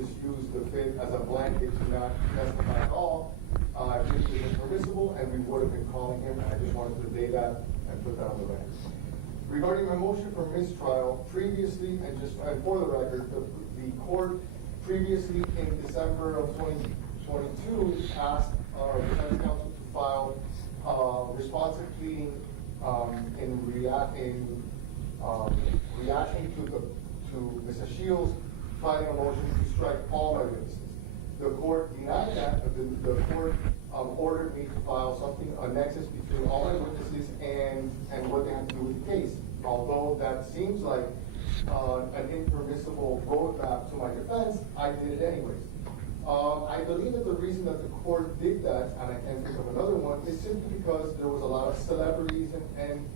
just use the FIT as a blanket to not testify at all, this is impermissible, and we would have been calling him, and I just wanted to debate that and put that on the record. Regarding my motion for mistrial, previously, and for the record, the court previously in December of 2022 asked our defense counsel to file responsive pleading in reaction to Mr. Shields filing a motion to strike all my witnesses. The court denied that, but the court ordered me to file something, a nexus between all my witnesses and what they have to do with the case. Although that seems like an impermissible roadmap to my defense, I did it anyways. I believe that the reason that the court did that, and I can't think of another one, is simply because there was a lot of celebrities and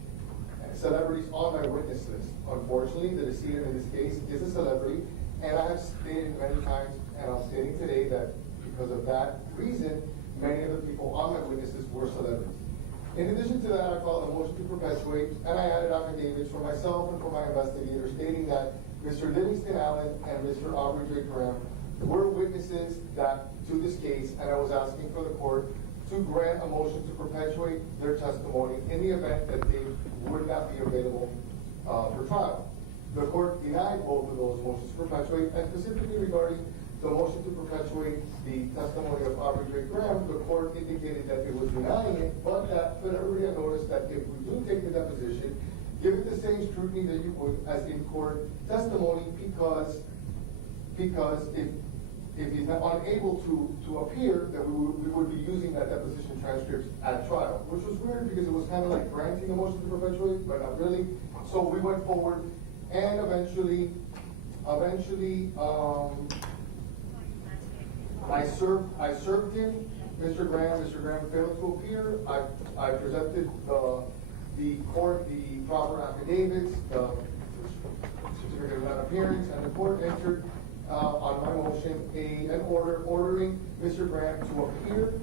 celebrities on my witness list. Unfortunately, the decedent in this case is a celebrity, and I have stated many times, and I'm stating today, that because of that reason, many of the people on my witnesses were celebrities. In addition to that, I filed a motion to perpetuate, and I added affidavits for myself and for my investigator stating that Mr. Livingston Allen and Mr. Aubrey J. Graham were witnesses to this case, and I was asking for the court to grant a motion to perpetuate their testimony in the event that they would not be available for trial. The court denied both of those motions to perpetuate, and specifically regarding the motion to perpetuate the testimony of Aubrey J. Graham, the court indicated that it was denying it, but that put everybody on notice that if we do take the deposition, give it the same scrutiny that you would as in court testimony, because if he's not unable to appear, that we would be using that deposition transcripts at trial, which was weird because it was kind of like granting a motion to perpetuate, but not really. So we went forward, and eventually, I served him, Mr. Graham. Mr. Graham failed to appear. I presented the court the proper affidavits, the certificate of non-appearance, and the court entered on my motion an order ordering Mr. Graham to appear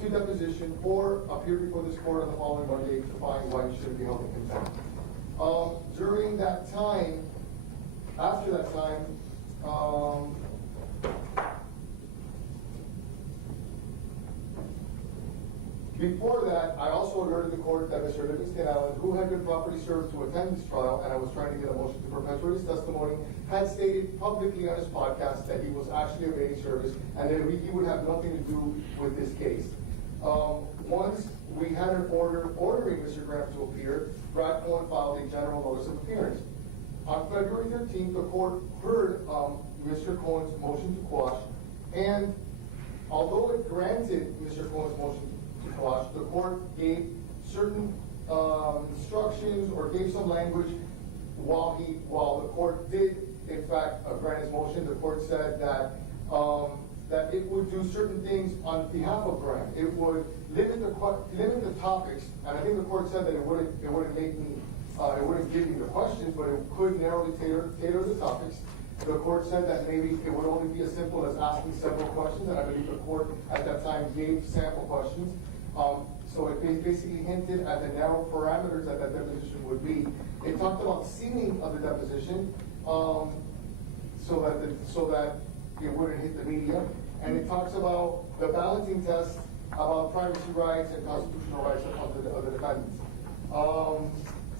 to deposition or appear before this court on the following Monday to find why he shouldn't be held in contempt. During that time, after that time, before that, I also alerted the court that Mr. Livingston Allen, who had been properly served to attend this trial, and I was trying to get a motion to perpetuate his testimony, had stated publicly on his podcast that he was actually evading service and that he would have nothing to do with this case. Once we had an order ordering Mr. Graham to appear, Brad Cohen filed a general notice of appearance. On February 13th, the court heard Mr. Cohen's motion to quash, and although it granted Mr. Cohen's motion to quash, the court gave certain instructions or gave some language while the court did in fact grant his motion. The court said that that it would do certain things on behalf of Graham. It would limit the topics, and I think the court said that it wouldn't give me the questions, but it could narrowly tailor the topics. The court said that maybe it would only be as simple as asking several questions, and I believe the court at that time gave sample questions. So it basically hinted at the narrow parameters that deposition would be. It talked about sealing of the deposition, so that it wouldn't hit the media, and it talks about the balancing test about privacy rights and constitutional rights of the defendants.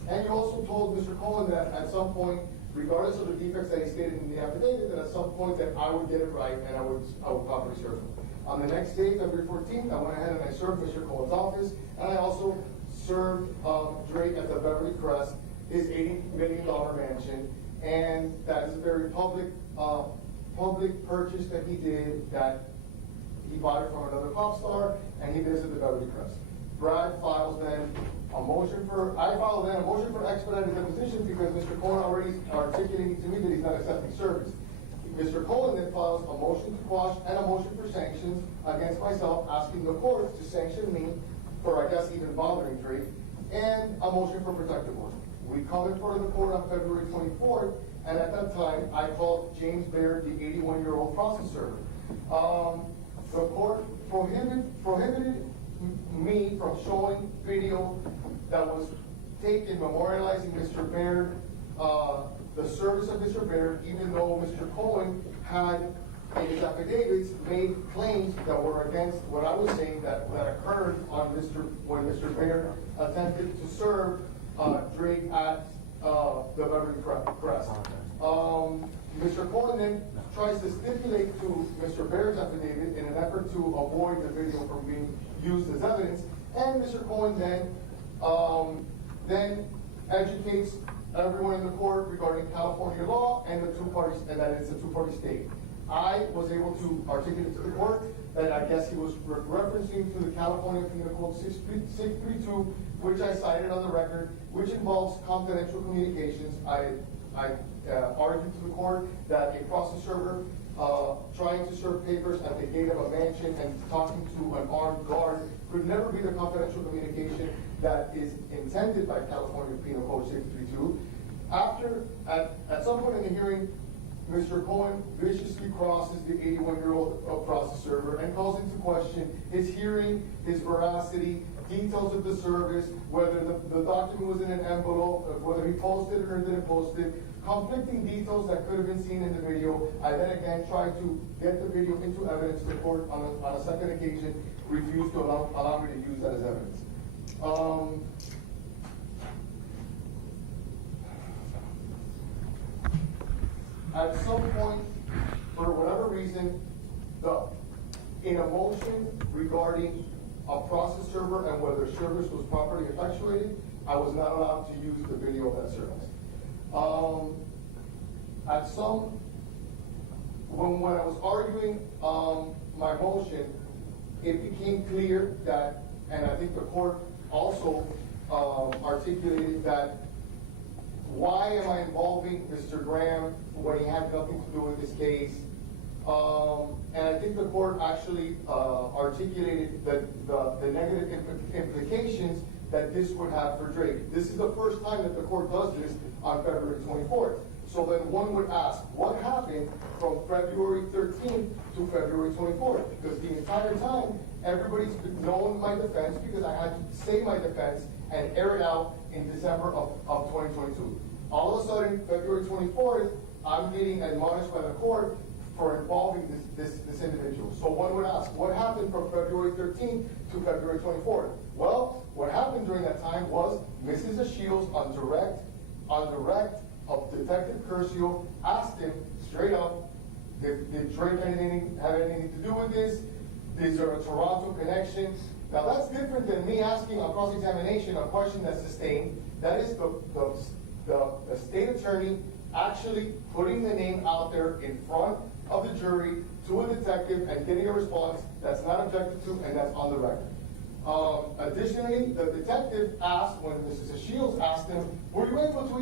And you also told Mr. Cohen that at some point, regardless of the defects that he stated in the affidavit, that at some point that I would get it right and I would properly serve him. On the next day, February 14th, I went ahead and I served Mr. Cohen's office, and I also served Drake at the Beverly Crest, his $80 million mansion, and that is a very public purchase that he did, that he bought it from another pop star, and he visited the Beverly Crest. Brad files then a motion for expedited deposition because Mr. Cohen already articulated to me that he's not accepting service. Mr. Cohen then files a motion to quash and a motion for sanctions against myself, asking the court to sanction me for, I guess, even bothering Drake, and a motion for protective order. We come in front of the court on February 24th, and at that time, I called James Baird, the 81-year-old process server. The court prohibited me from showing video that was taken memorializing Mr. Baird the service of Mr. Baird, even though Mr. Cohen had in his affidavits made claims that were against what I was saying that occurred on when Mr. Baird attempted to serve Drake at the Robbery Press. Mr. Cohen then tries to stipulate to Mr. Baird's affidavit in an effort to avoid the video from being used as evidence, and Mr. Cohen then educates everyone in the court regarding California law and the two parties, and that it's a two-party state. I was able to articulate to the court that I guess he was referencing to the California Penal Code 632, which I cited on the record, which involves confidential communications. I argued to the court that a process server trying to serve papers at the gate of a mansion and talking to an armed guard could never be the confidential communication that is intended by California Penal Code 632. At some point in the hearing, Mr. Cohen viciously crosses the 81-year-old process server and calls into question his hearing, his veracity, details of the service, whether the document was in an envelope, whether he posted it or didn't post it, conflicting details that could have been seen in the video. I then again tried to get the video into evidence. The court on a second occasion refused to allow me to use that as evidence. At some point, for whatever reason, in a motion regarding a process server and whether service was properly effectuated, I was not allowed to use the video of that service. When I was arguing my motion, it became clear that, and I think the court also articulated that, why am I involving Mr. Graham when he had nothing to do with this case? And I think the court actually articulated the negative implications that this would have for Drake. This is the first time that the court does this on February 24th. So then one would ask, what happened from February 13th to February 24th? Because the entire time, everybody's known my defense because I had to say my defense and air it out in December of 2022. All of a sudden, February 24th, I'm getting admonished by the court for involving this individual. So one would ask, what happened from February 13th to February 24th? Well, what happened during that time was Mrs. Shields on direct of Detective Curcio asked him straight up, did Drake have anything to do with this? Is there a Toronto connection? Now that's different than me asking on cross-examination a question that's sustained. That is the state attorney actually putting the name out there in front of the jury to a detective and getting a response that's not objected to and that's on the record. Additionally, the detective asked, when Mrs. Shields asked him, were you able to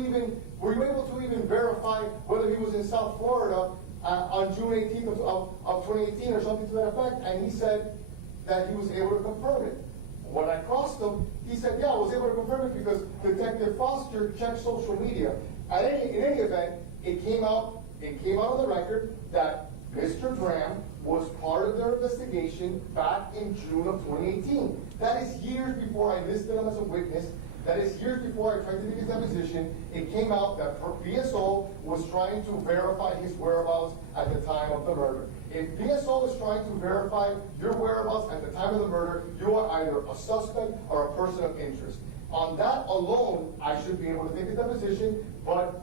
even verify whether he was in South Florida on June 18th of 2018 or something to that effect? And he said that he was able to confirm it. When I crossed him, he said, yeah, I was able to confirm it because Detective Foster checked social media. In any event, it came out on the record that Mr. Graham was part of their investigation back in June of 2018. That is years before I listed him as a witness. That is years before I tried to make his deposition. It came out that BSO was trying to verify his whereabouts at the time of the murder. If BSO is trying to verify your whereabouts at the time of the murder, you are either a suspect or a person of interest. On that alone, I should be able to take a deposition, but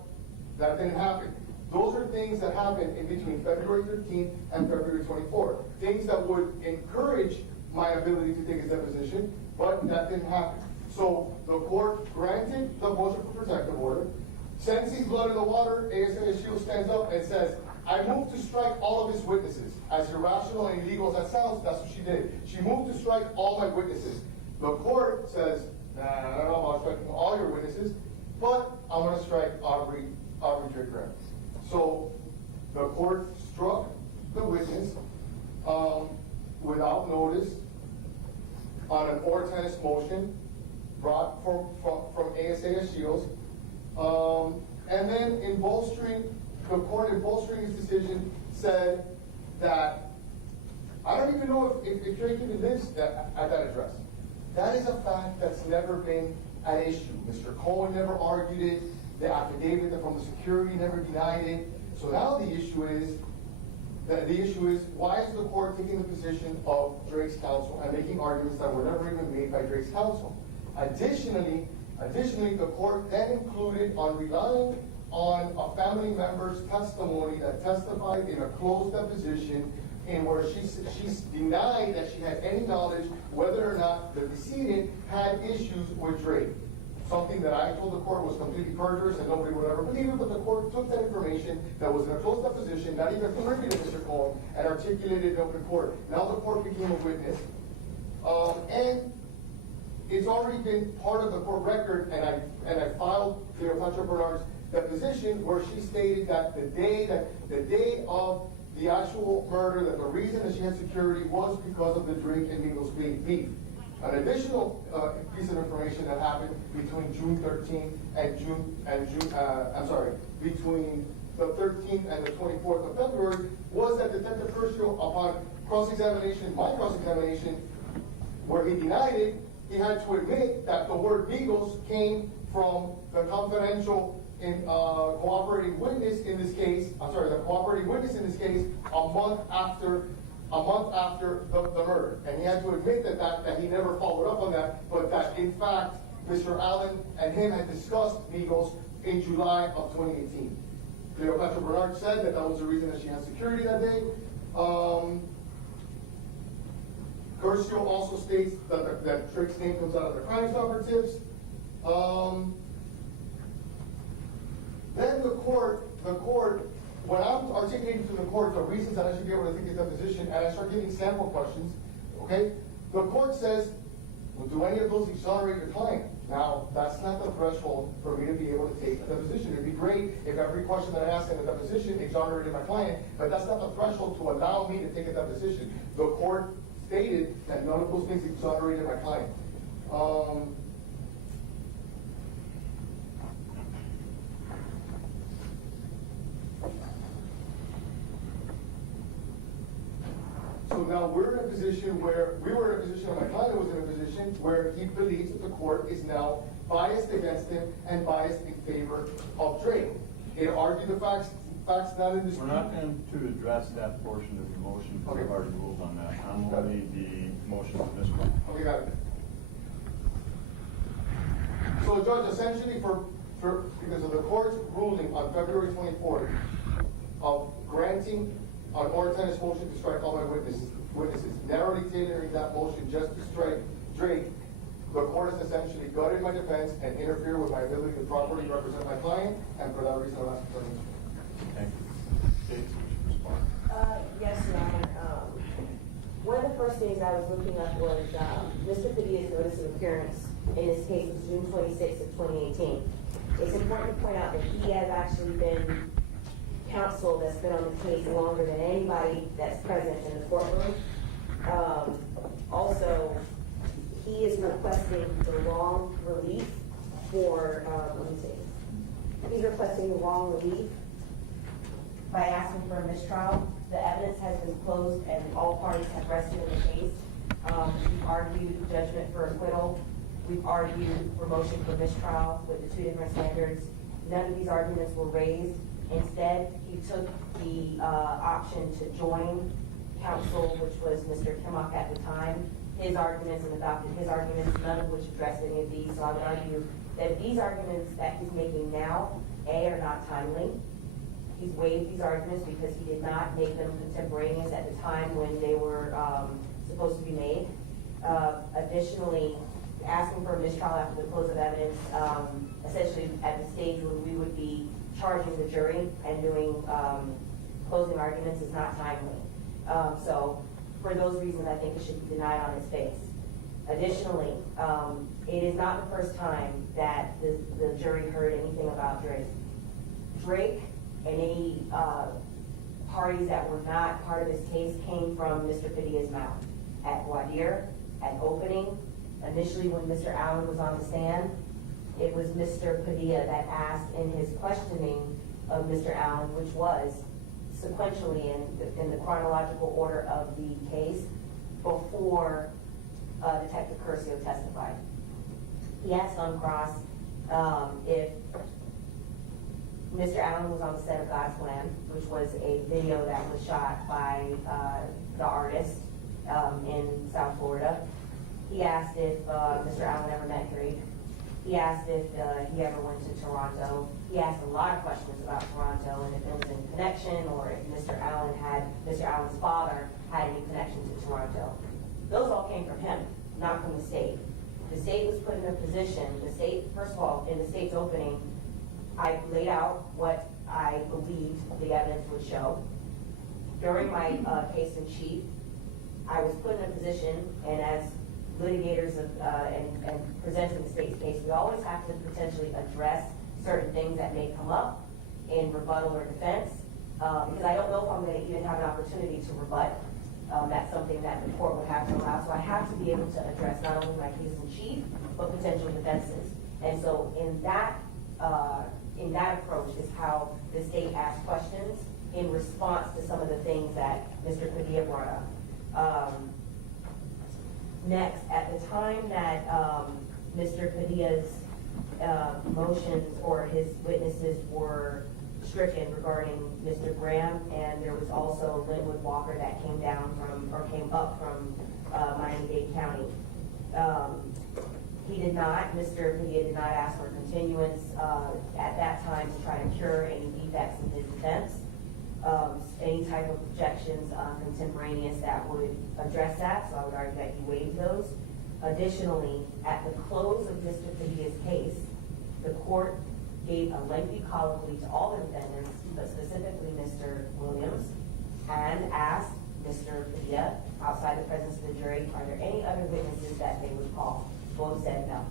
that didn't happen. Those are things that happened in between February 13th and February 24th. Things that would encourage my ability to take a deposition, but that didn't happen. So the court granted the motion for protective order. Sensing blood in the water, ASA Shields stands up and says, I moved to strike all of his witnesses. As irrational and illegal as that sounds, that's what she did. She moved to strike all my witnesses. The court says, nah, I don't know about striking all your witnesses, but I'm going to strike Aubrey Drake Graham. So the court struck the witness without notice on an or tennis motion brought from ASA Shields. And then the court in bolstering his decision said that, I don't even know if Drake even lives at that address. That is a fact that's never been an issue. Mr. Cohen never argued it. The affidavit from the security never denied it. So now the issue is, why is the court taking the position of Drake's counsel and making arguments that were never even made by Drake's counsel? Additionally, the court then included on relying on a family member's testimony that testified in a closed deposition in where she's denied that she had any knowledge whether or not the decedent had issues with Drake. Something that I told the court was completely perjurous and nobody would ever believe it, but the court took that information that was in a closed deposition, not even privy to Mr. Cohen, and articulated it in open court. Now the court became a witness, and it's already been part of the court record, and I filed Cleopatra Bernard's deposition where she stated that the day of the actual murder, that the reason that she had security was because of the Drake and Migos beef. An additional piece of information that happened between June 13th between the 13th and the 24th of February was that Detective Curcio, upon cross-examination, my cross-examination, where he denied it, he had to admit that the word Migos came from the confidential cooperating witness in this case, the cooperating witness in this case, a month after the murder. And he had to admit that he never followed up on that, but that in fact, Mr. Allen and him had discussed Migos in July of 2018. Cleopatra Bernard said that was the reason that she had security that day. Curcio also states that Drake's name comes out of the crime operatives. Then the court, when I'm articulating to the court the reasons that I should be able to take his deposition, and I start giving sample questions, okay, the court says, well, do any of those exonerate your client? Now, that's not the threshold for me to be able to take a deposition. It'd be great if every question that I ask in a deposition exonerated my client, but that's not the threshold to allow me to take a deposition. The court stated that none of those things exonerated my client. So now we're in a position where, my client was in a position where he believes that the court is now biased against him and biased in favor of Drake. It argued the facts not in dispute. We're not going to address that portion of the motion because we've already ruled on that. I'm only the motion on this one. Okay, got it. So Judge, essentially because of the court's ruling on February 24th of granting an order tennis motion to strike all my witnesses, narrowly tailoring that motion just to strike Drake, the court has essentially gutted my defense and interfered with my ability to properly represent my client, and for that reason I'm asking for permission. Thank you. States, would you respond? Yes, Your Honor. One of the first things I was looking up was Mr. Padilla's notice of appearance in this case was June 26th of 2018. It's important to point out that he has actually been counsel that's been on the case longer than anybody that's present in the courtroom. Also, he is requesting the wrong relief for, he's requesting the wrong relief by asking for a mistrial. The evidence has been closed and all parties have rested in the case. We've argued judgment for acquittal. We've argued for motion for mistrial with the two different standards. None of these arguments were raised. Instead, he took the option to join counsel, which was Mr. Kimmock at the time, his arguments and adopted his arguments, none of which addressed any of these. So I would argue that these arguments that he's making now, A, are not timely. He's waived these arguments because he did not make them contemporaneous at the time when they were supposed to be made. Additionally, asking for a mistrial after the close of evidence, essentially at the stage when we would be charging the jury and doing closing arguments is not timely. So for those reasons, I think it should be denied on its face. Additionally, it is not the first time that the jury heard anything about Drake. Drake and any parties that were not part of this case came from Mr. Padilla's mouth. At voir dire, at opening, initially when Mr. Allen was on the stand, it was Mr. Padilla that asked in his questioning of Mr. Allen, which was sequentially in the chronological order of the case before Detective Curcio testified. He asked on cross if Mr. Allen was on the set of God's Plan, which was a video that was shot by the artist in South Florida. He asked if Mr. Allen ever met Drake. He asked if he ever went to Toronto. He asked a lot of questions about Toronto and if it was in connection or if Mr. Allen's father had any connection to Toronto. Those all came from him, not from the state. The state was put in a position, first of all, in the state's opening, I laid out what I believed the evidence would show. During my case in chief, I was put in a position, and as litigators and presenting the state's case, we always have to potentially address certain things that may come up in rebuttal or defense, because I don't know if I'm going to even have an opportunity to rebut. That's something that the court would have to allow. So I have to be able to address not only my case in chief, but potential defenses. And so in that approach is how the state asked questions in response to some of the things that Mr. Padilla brought up. Next, at the time that Mr. Padilla's motions or his witnesses were stricken regarding Mr. Graham, and there was also Linwood Walker that came up from Miami-Dade County. Mr. Padilla did not ask for continuance at that time to try to cure any defects in his defense. Any type of objections contemporaneous that would address that, so I would argue that he waived those. Additionally, at the close of Mr. Padilla's case, the court gave a lengthy colloquy to all the defendants, but specifically Mr. Williams, and asked Mr. Padilla, outside the presence of the jury, are there any other witnesses that they would call? Both said no.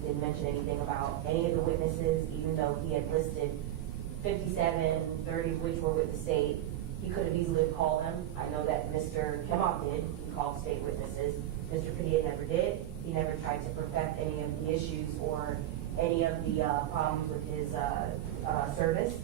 He didn't mention anything about any of the witnesses, even though he had listed 57, 30 of which were with the state. He could have easily called them. I know that Mr. Kemmock did. He called state witnesses. Mr. Padilla never did. He never tried to perfect any of the issues or any of the problems with his service.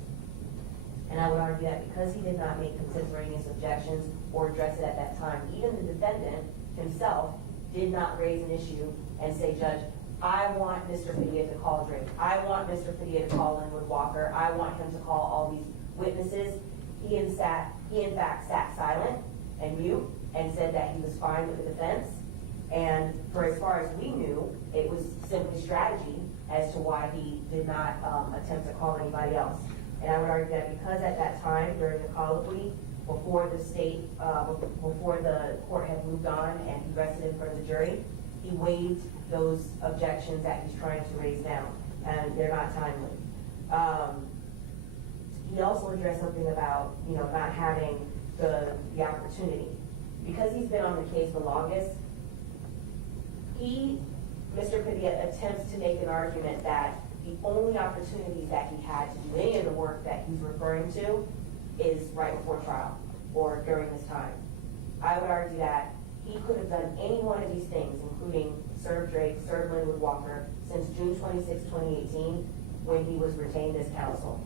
And I would argue that because he did not make contemporaneous objections or address it at that time, even the defendant himself did not raise an issue and say, Judge, I want Mr. Padilla to call Drake. I want Mr. Padilla to call Linwood Walker. I want him to call all these witnesses. He in fact sat silent and mute and said that he was fine with the defense. And for as far as we knew, it was simply strategy as to why he did not attempt to call anybody else. And I would argue that because at that time, during the colloquy, before the court had moved on and he rested in front of the jury, he waived those objections that he's trying to raise now, and they're not timely. He also addressed something about, not having the opportunity. Because he's been on the case the longest, Mr. Padilla attempts to make an argument that the only opportunities that he had to do any of the work that he's referring to is right before trial or during this time. I would argue that he could have done any one of these things, including serve Drake, serve Linwood Walker, since June 26, 2018, when he was retained as counsel.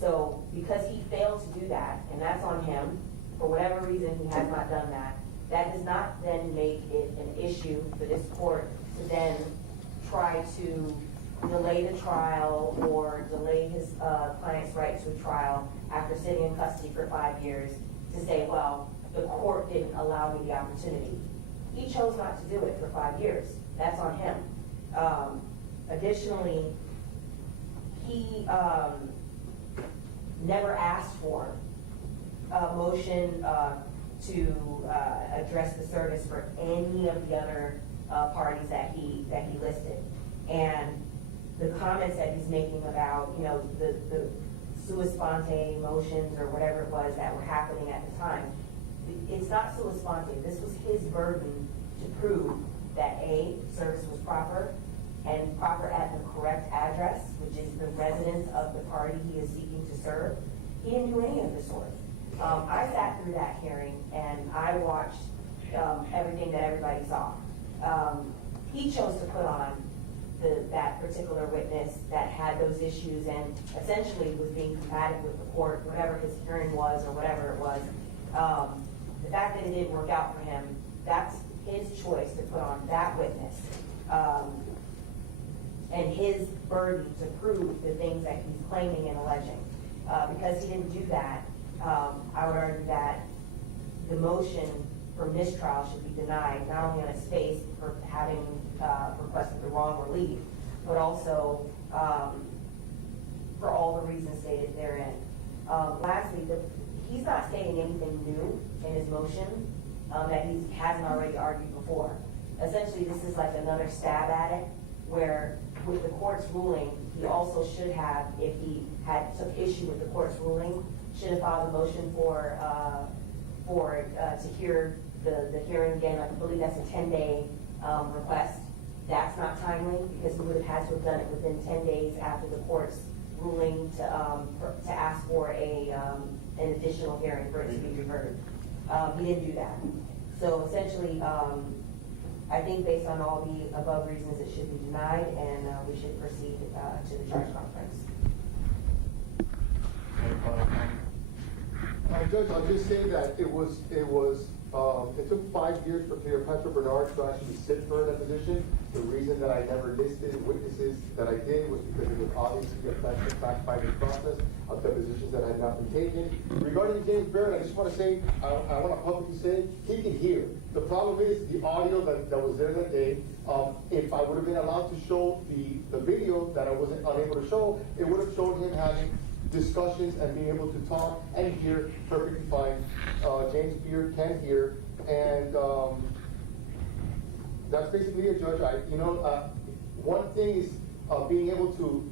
So because he failed to do that, and that's on him, for whatever reason he has not done that, that does not then make it an issue for this court to then try to delay the trial or delay his client's right to a trial after sitting in custody for 5 years to say, well, the court didn't allow me the opportunity. He chose not to do it for 5 years. That's on him. Additionally, he never asked for a motion to address the service for any of the other parties that he listed. And the comments that he's making about, the sua sponte motions or whatever it was that were happening at the time, it's not sua sponte. This was his burden to prove that A, service was proper, and proper at the correct address, which is the residence of the party he is seeking to serve. He didn't do any of the sort. I sat through that hearing and I watched everything that everybody saw. He chose to put on that particular witness that had those issues and essentially was being combative with the court, whatever his hearing was or whatever it was. The fact that it didn't work out for him, that's his choice to put on that witness. and his burden to prove the things that he's claiming and alleging. Because he didn't do that, I would argue that the motion for mistrial should be denied, not only on its face for having requested the wrong relief, but also for all the reasons stated therein. Lastly, he's not stating anything new in his motion that he hasn't already argued before. Essentially, this is like another stab at it, where with the court's ruling, he also should have, if he had took issue with the court's ruling, should have filed a motion to hear the hearing again. I believe that's a 10-day request. That's not timely because he would have had to have done it within 10 days after the court's ruling to ask for an additional hearing for it to be reheard. He didn't do that. So essentially, I think based on all the above reasons, it should be denied, and we should proceed to the charge conference. Any final comment? Judge, I'll just say that it took 5 years for Cleopatra Bernard to actually sit for a deposition. The reason that I never listed witnesses that I did was because it was obviously a fact-finding process of depositions that had not been taken. Regarding James Barrett, I just want to say, I want to publicly say, he can hear. The problem is the audio that was there that day. If I would have been allowed to show the video that I wasn't unable to show, it would have showed him having discussions and being able to talk and hear perfectly fine. James Beard can hear, and that's basically it, Judge. One thing is being able to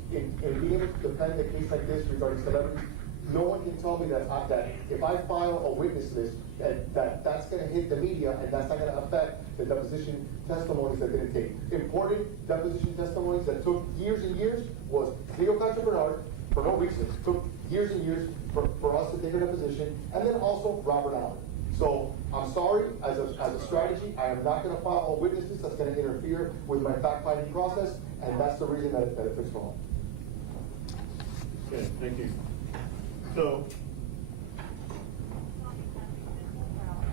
defend a case like this regarding celebrities. No one can tell me that if I file a witness list, that's going to hit the media and that's not going to affect the deposition testimonies that didn't take. Important deposition testimonies that took years and years was Cleopatra Bernard. For no reason. It took years and years for us to take a deposition, and then also Robert Allen. So I'm sorry, as a strategy, I am not going to file a witness list that's going to interfere with my fact-finding process, and that's the reason that it took so long. Okay, thank you. So,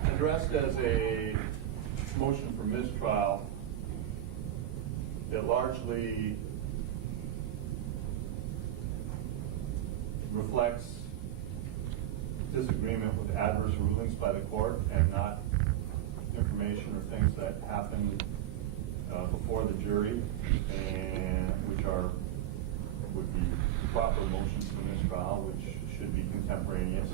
addressed as a motion for mistrial, it largely reflects disagreement with adverse rulings by the court and not information or things that happened before the jury, and which would be proper motions for mistrial, which should be contemporaneous.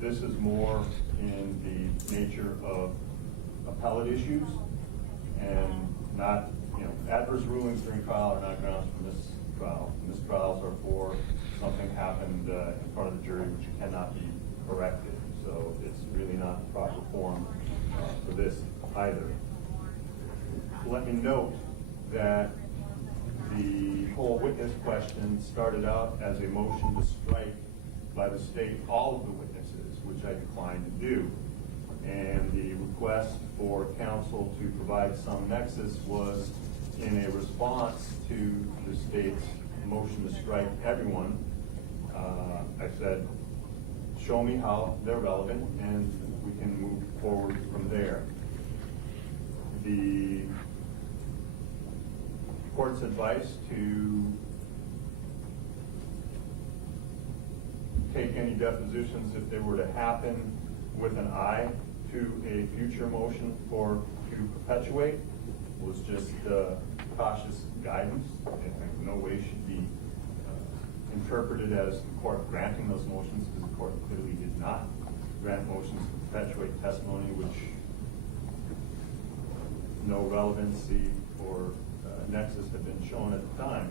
This is more in the nature of appellate issues, and not, adverse rulings during trial are not grounds for mistrial. Mistrials are for something happened in front of the jury which cannot be corrected. So it's really not the proper form for this either. Let me note that the whole witness question started out as a motion to strike by the state all of the witnesses, which I declined to do. And the request for counsel to provide some nexus was in a response to the state's motion to strike everyone. I said, show me how they're relevant and we can move forward from there. The court's advice to take any depositions if they were to happen with an eye to a future motion to perpetuate was just cautious guidance. I think no way should be interpreted as the court granting those motions, because the court clearly did not grant motions to perpetuate testimony which no relevancy or nexus had been shown at the time.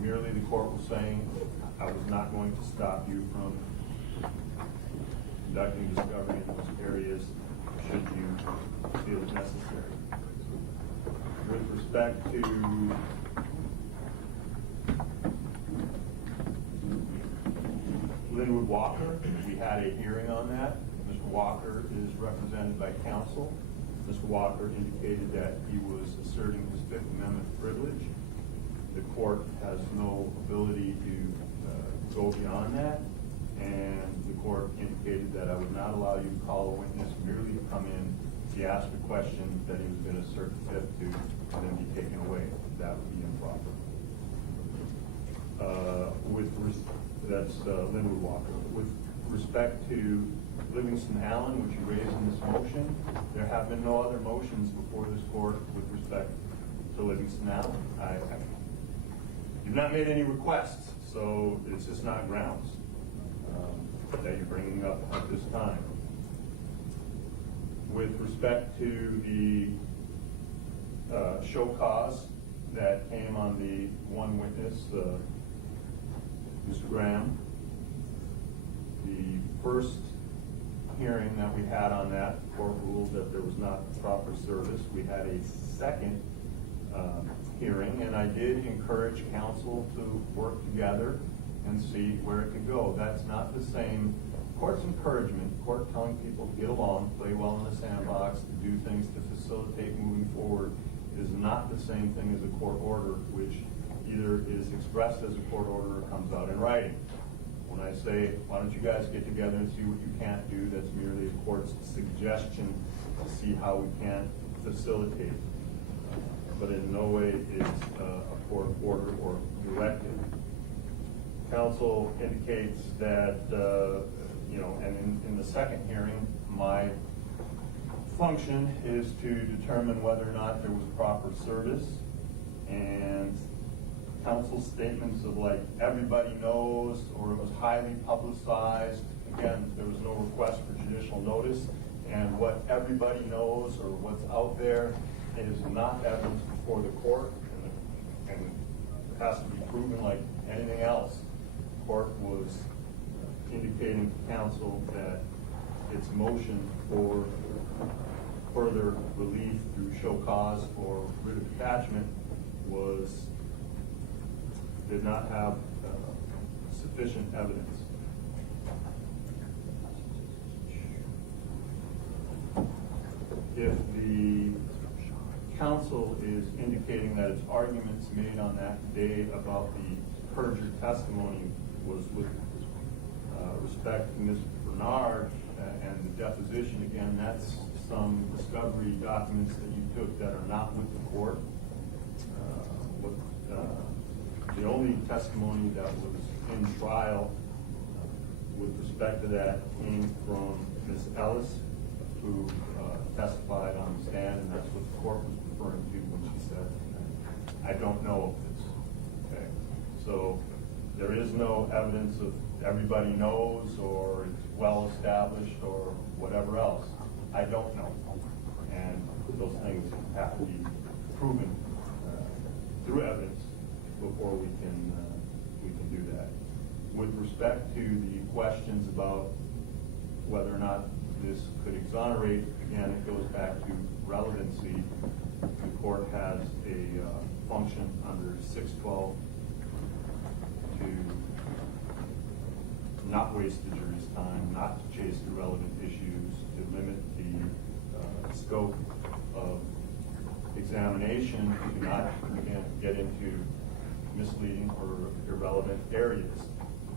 Merely the court was saying, I was not going to stop you from conducting discovery in those areas should you feel it necessary. With respect to Linwood Walker, we had a hearing on that. Mr. Walker is represented by counsel. Mr. Walker indicated that he was asserting his Fifth Amendment privilege. The court has no ability to go beyond that, and the court indicated that I would not allow you to call a witness merely to come in he asked a question that he was going to assert the fifth to and then be taken away. That would be improper. That's Linwood Walker. With respect to Livingston Allen, which you raised in this motion, there have been no other motions before this court with respect to Livingston Allen. You've not made any requests, so it's just not grounds that you're bringing up at this time. With respect to the show cause that came on the one witness, Mr. Graham, the first hearing that we had on that, the court ruled that there was not proper service. We had a second hearing, and I did encourage counsel to work together and see where it could go. That's not the same. Court's encouragement, court telling people to get along, play well in the sandbox, to do things to facilitate moving forward, is not the same thing as a court order, which either is expressed as a court order or comes out in writing. When I say, why don't you guys get together and see what you can't do, that's merely a court's suggestion to see how we can facilitate. But in no way is a court order or directive. Counsel indicates that, and in the second hearing, my function is to determine whether or not there was proper service, and counsel's statements of like, everybody knows, or it was highly publicized. Again, there was no request for judicial notice, and what everybody knows or what's out there is not evidence before the court, and it has to be proven like anything else. The court was indicating to counsel that its motion for further relief through show cause or writ of attachment did not have sufficient evidence. If the counsel is indicating that its arguments made on that day about the perjured testimony was with respect to Ms. Bernard and the deposition, again, that's some discovery documents that you took that are not with the court. The only testimony that was in trial with respect to that came from Ms. Ellis, who testified on the stand, and that's what the court was referring to when she said, I don't know of this. Okay. So there is no evidence of everybody knows or it's well established or whatever else. I don't know. And those things have to be proven through evidence before we can do that. With respect to the questions about whether or not this could exonerate, again, it goes back to relevancy. The court has a function under 612 to not waste the jury's time, not to chase irrelevant issues, to limit the scope of examination, to not, again, get into misleading or irrelevant areas.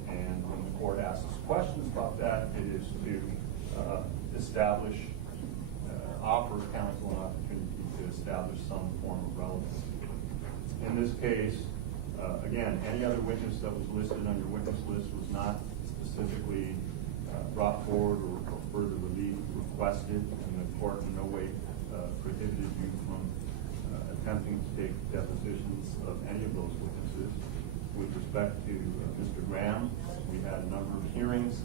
And when the court asks questions about that, it is to establish, offer counsel an opportunity to establish some form of relevance. In this case, again, any other witness that was listed on your witness list was not specifically brought forward or further relief requested, and the court in no way prohibited you from attempting to take depositions of any of those witnesses. With respect to Mr. Graham, we had a number of hearings.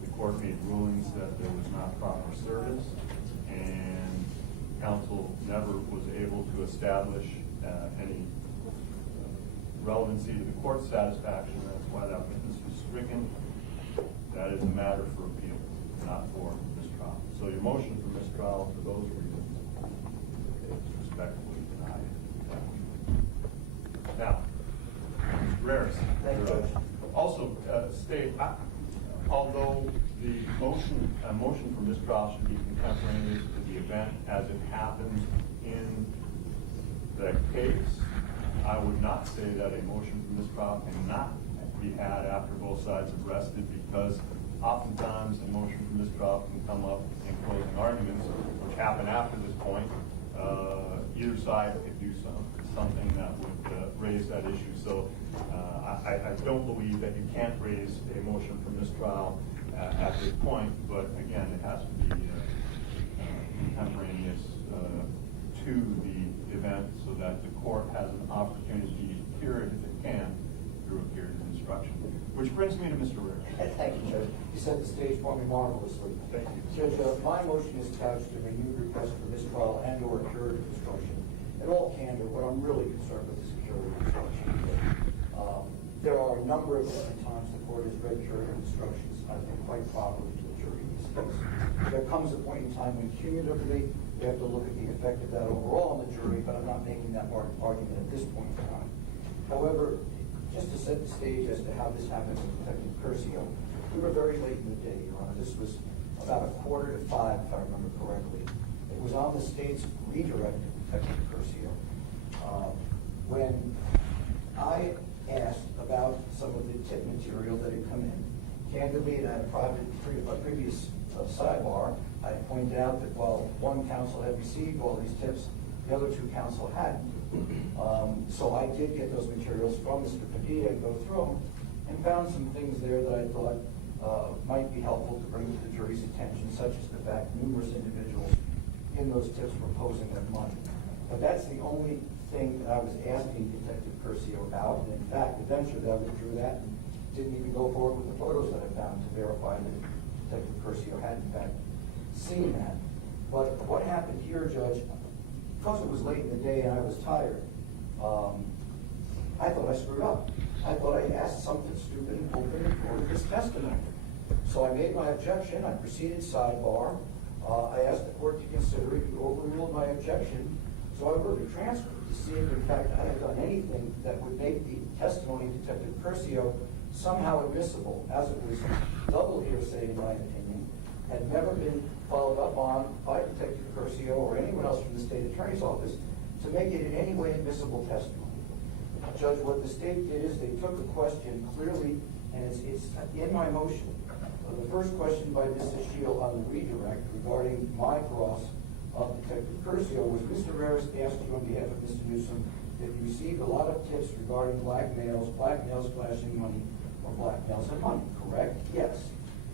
The court made rulings that there was not proper service, and counsel never was able to establish any relevancy to the court's satisfaction. That's why that witness was stricken. That is a matter for appeal, not for mistrial. So your motion for mistrial for those reasons is respectfully denied. Now, Mr. Rares, also state, although the motion for mistrial should be contemporaneous to the event as it happens in the case, I would not say that a motion for mistrial cannot be had after both sides have rested, because oftentimes a motion for mistrial can come up in closing arguments, which happen after this point. Either side could do something that would raise that issue. So I don't believe that you can't raise a motion for mistrial at this point, but again, it has to be contemporaneous to the event so that the court has an opportunity to hear it if it can through a period of instruction. Which brings me to Mr. Rich. Thank you, Judge. You set the stage for me marvelously. Thank you. Judge, my motion is couched in a renewed request for mistrial and or curative instruction. In all candor, what I'm really concerned with is curative instruction. There are a number of different times the court has read curative instructions, I think quite properly to the jury in this case. There comes a point in time when cumulatively we have to look at the effect of that overall on the jury, but I'm not making that argument at this point in time. However, just to set the stage as to how this happened with Detective Curcio, we were very late in the day, Your Honor. This was about 4:45, if I remember correctly. It was on the state's redirect to Detective Curcio. When I asked about some of the tip material that had come in, candidly, in a previous sidebar, I pointed out that while one counsel had received all these tips, the other two counsel hadn't. So I did get those materials from Mr. Padilla and go through them and found some things there that I thought might be helpful to bring to the jury's attention, such as the fact numerous individuals in those tips were posing their money. But that's the only thing that I was asking Detective Curcio about. And in fact, eventually I withdrew that and didn't even go forward with the photos that I found to verify that Detective Curcio had in fact seen that. But what happened here, Judge, because it was late in the day and I was tired, I thought I screwed up. I thought I asked something stupid and opened and recorded this testimony. So I made my objection. I proceeded sidebar. I asked the court to consider it. He overruled my objection. So I wrote a transcript to see if, in fact, I had done anything that would make the testimony of Detective Curcio somehow admissible, as it was double hearsay, in my opinion, had never been followed up on by Detective Curcio or anyone else from the state attorney's office to make it in any way admissible testimony. Judge, what the state did is they took a question clearly, and it's in my motion. The first question by Mrs. Shield on the redirect regarding my cross of Detective Curcio was, Mr. Rares asked you on behalf of Mr. Newsom that you received a lot of tips regarding black males flashing money, or black males and money, correct? Yes.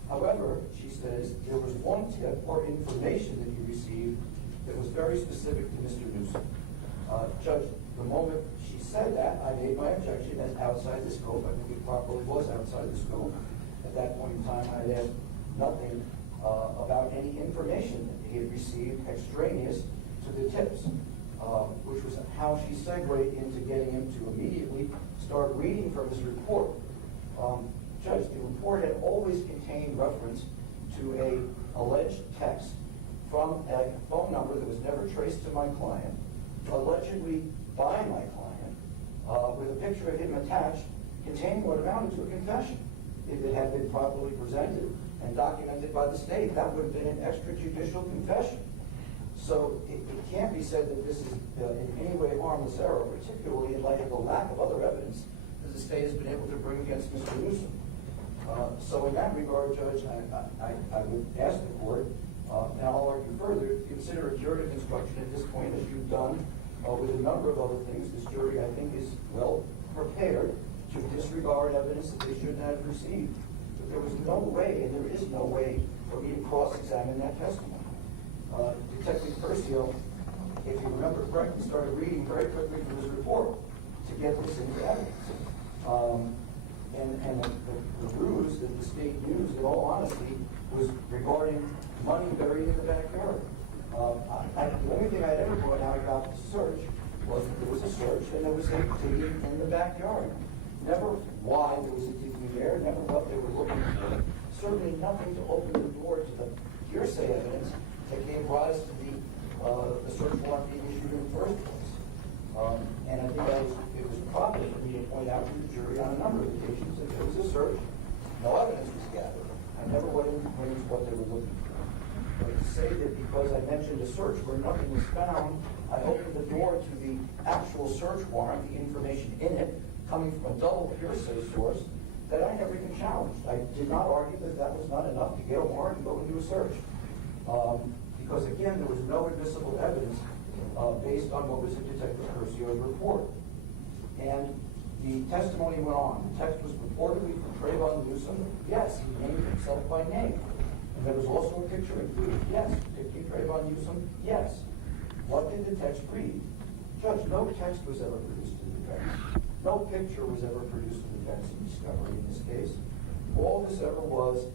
However, she says, there was one tip or information that you received that was very specific to Mr. Newsom. Judge, the moment she said that, I made my objection as outside the scope. I think it properly was outside the scope. At that point in time, I had asked nothing about any information that he had received extraneous to the tips, which was how she segued into getting him to immediately start reading from his report. Judge, the report had always contained reference to an alleged text from a phone number that was never traced to my client, allegedly by my client, with a picture of him attached, containing what amounted to a confession. If it had been properly presented and documented by the state, that would have been an extrajudicial confession. So it can't be said that this is in any way harmless error, particularly in light of the lack of other evidence that the state has been able to bring against Mr. Newsom. So in that regard, Judge, I would ask the court, and I'll argue further, consider a curative instruction at this point, as you've done with a number of other things. This jury, I think, is well prepared to disregard evidence that they shouldn't have received. But there was no way, and there is no way, for me to cross-examine that testimony. Detective Curcio, if you remember correctly, started reading very quickly from his report to get this into evidence. And the ruse that the state used, in all honesty, was regarding money buried in the backyard. The only thing I'd ever brought out about the search was that there was a search and there was a digging in the backyard. Never why there was a digging there, never what they were looking for. Certainly nothing to open the door to the hearsay evidence that gave rise to the search warrant being issued in the first place. And I think it was proper for me to point out to the jury on a number of occasions that there was a search, no evidence was gathered. I never went into what they were looking for. But to say that because I mentioned a search where nothing was found, I opened the door to the actual search warrant, the information in it, coming from a double hearsay source, that I never even challenged. I did not argue that that was not enough to get a warrant and go and do a search. Because again, there was no admissible evidence based on what was in Detective Curcio's report. And the testimony went on. The text was purportedly from Trayvon Newsom. Yes, he named himself by name. And there was also a picture included. Yes, depicting Trayvon Newsom. Yes. What did the text read? Judge, no text was ever produced in defense. No picture was ever produced in defense in discovery in this case. All this ever was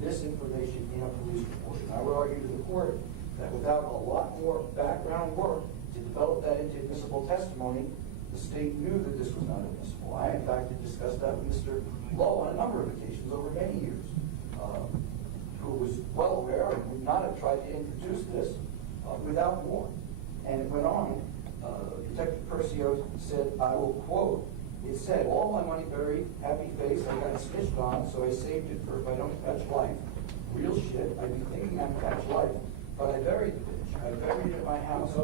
this information in a police report. And I would argue to the court that without a lot more background work to develop that into admissible testimony, the state knew that this was not admissible. I, in fact, had discussed that with Mr. Lowe on a number of occasions over many years, who was well aware and would not have tried to introduce this without more. And it went on. Detective Curcio said, I will quote, it said, all my money buried, happy face, I got it snitched on, so I saved it for if I don't catch life. Real shit, I'd be thinking I'd catch life, but I buried the bitch. I buried it at my house,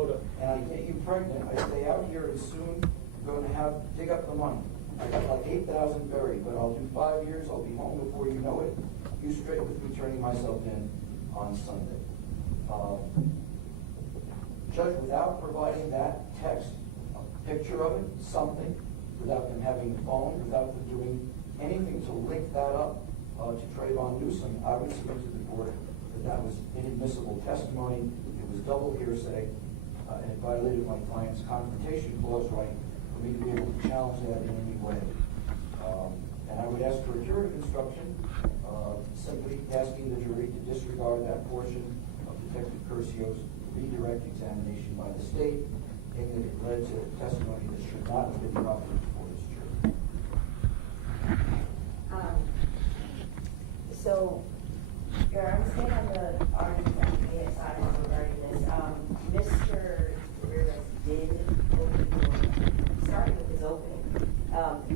and I get you pregnant. I stay out here and soon I'm going to dig up the money. I got like 8,000 buried, but I'll do 5 years, I'll be home before you know it. You straight with me turning myself in on Sunday. Judge, without providing that text, a picture of it, something, without them having a phone, without them doing anything to link that up to Trayvon Newsom, I would submit to the court that that was inadmissible testimony. It was double hearsay, and it violated my client's confrontation clause right for me to be able to challenge that in any way. And I would ask for a curative instruction, simply asking the jury to disregard that portion of Detective Curcio's redirect examination by the state, and that it led to testimony that should not have been properly before this jury. So, Your Honor, I'm staying on the argument that you made aside regarding this. Mr. Ramirez did open, starting with his opening,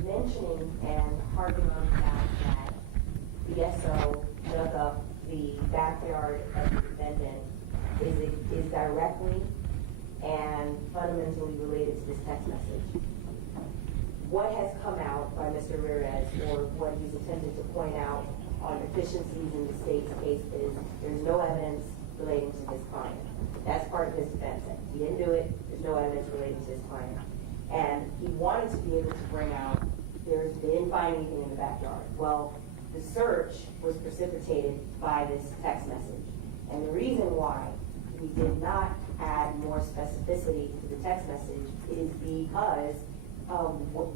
mentioning and harping on the fact that the SO dug up the backyard of the defendant is directly and fundamentally related to this text message. What has come out by Mr. Ramirez, or what he's attempted to point out on deficiencies in the state's case, is there's no evidence relating to his client. That's part of his defense. He didn't do it. There's no evidence relating to his client. And he wanted to be able to bring out, they didn't find anything in the backyard. Well, the search was precipitated by this text message. And the reason why we did not add more specificity to the text message is because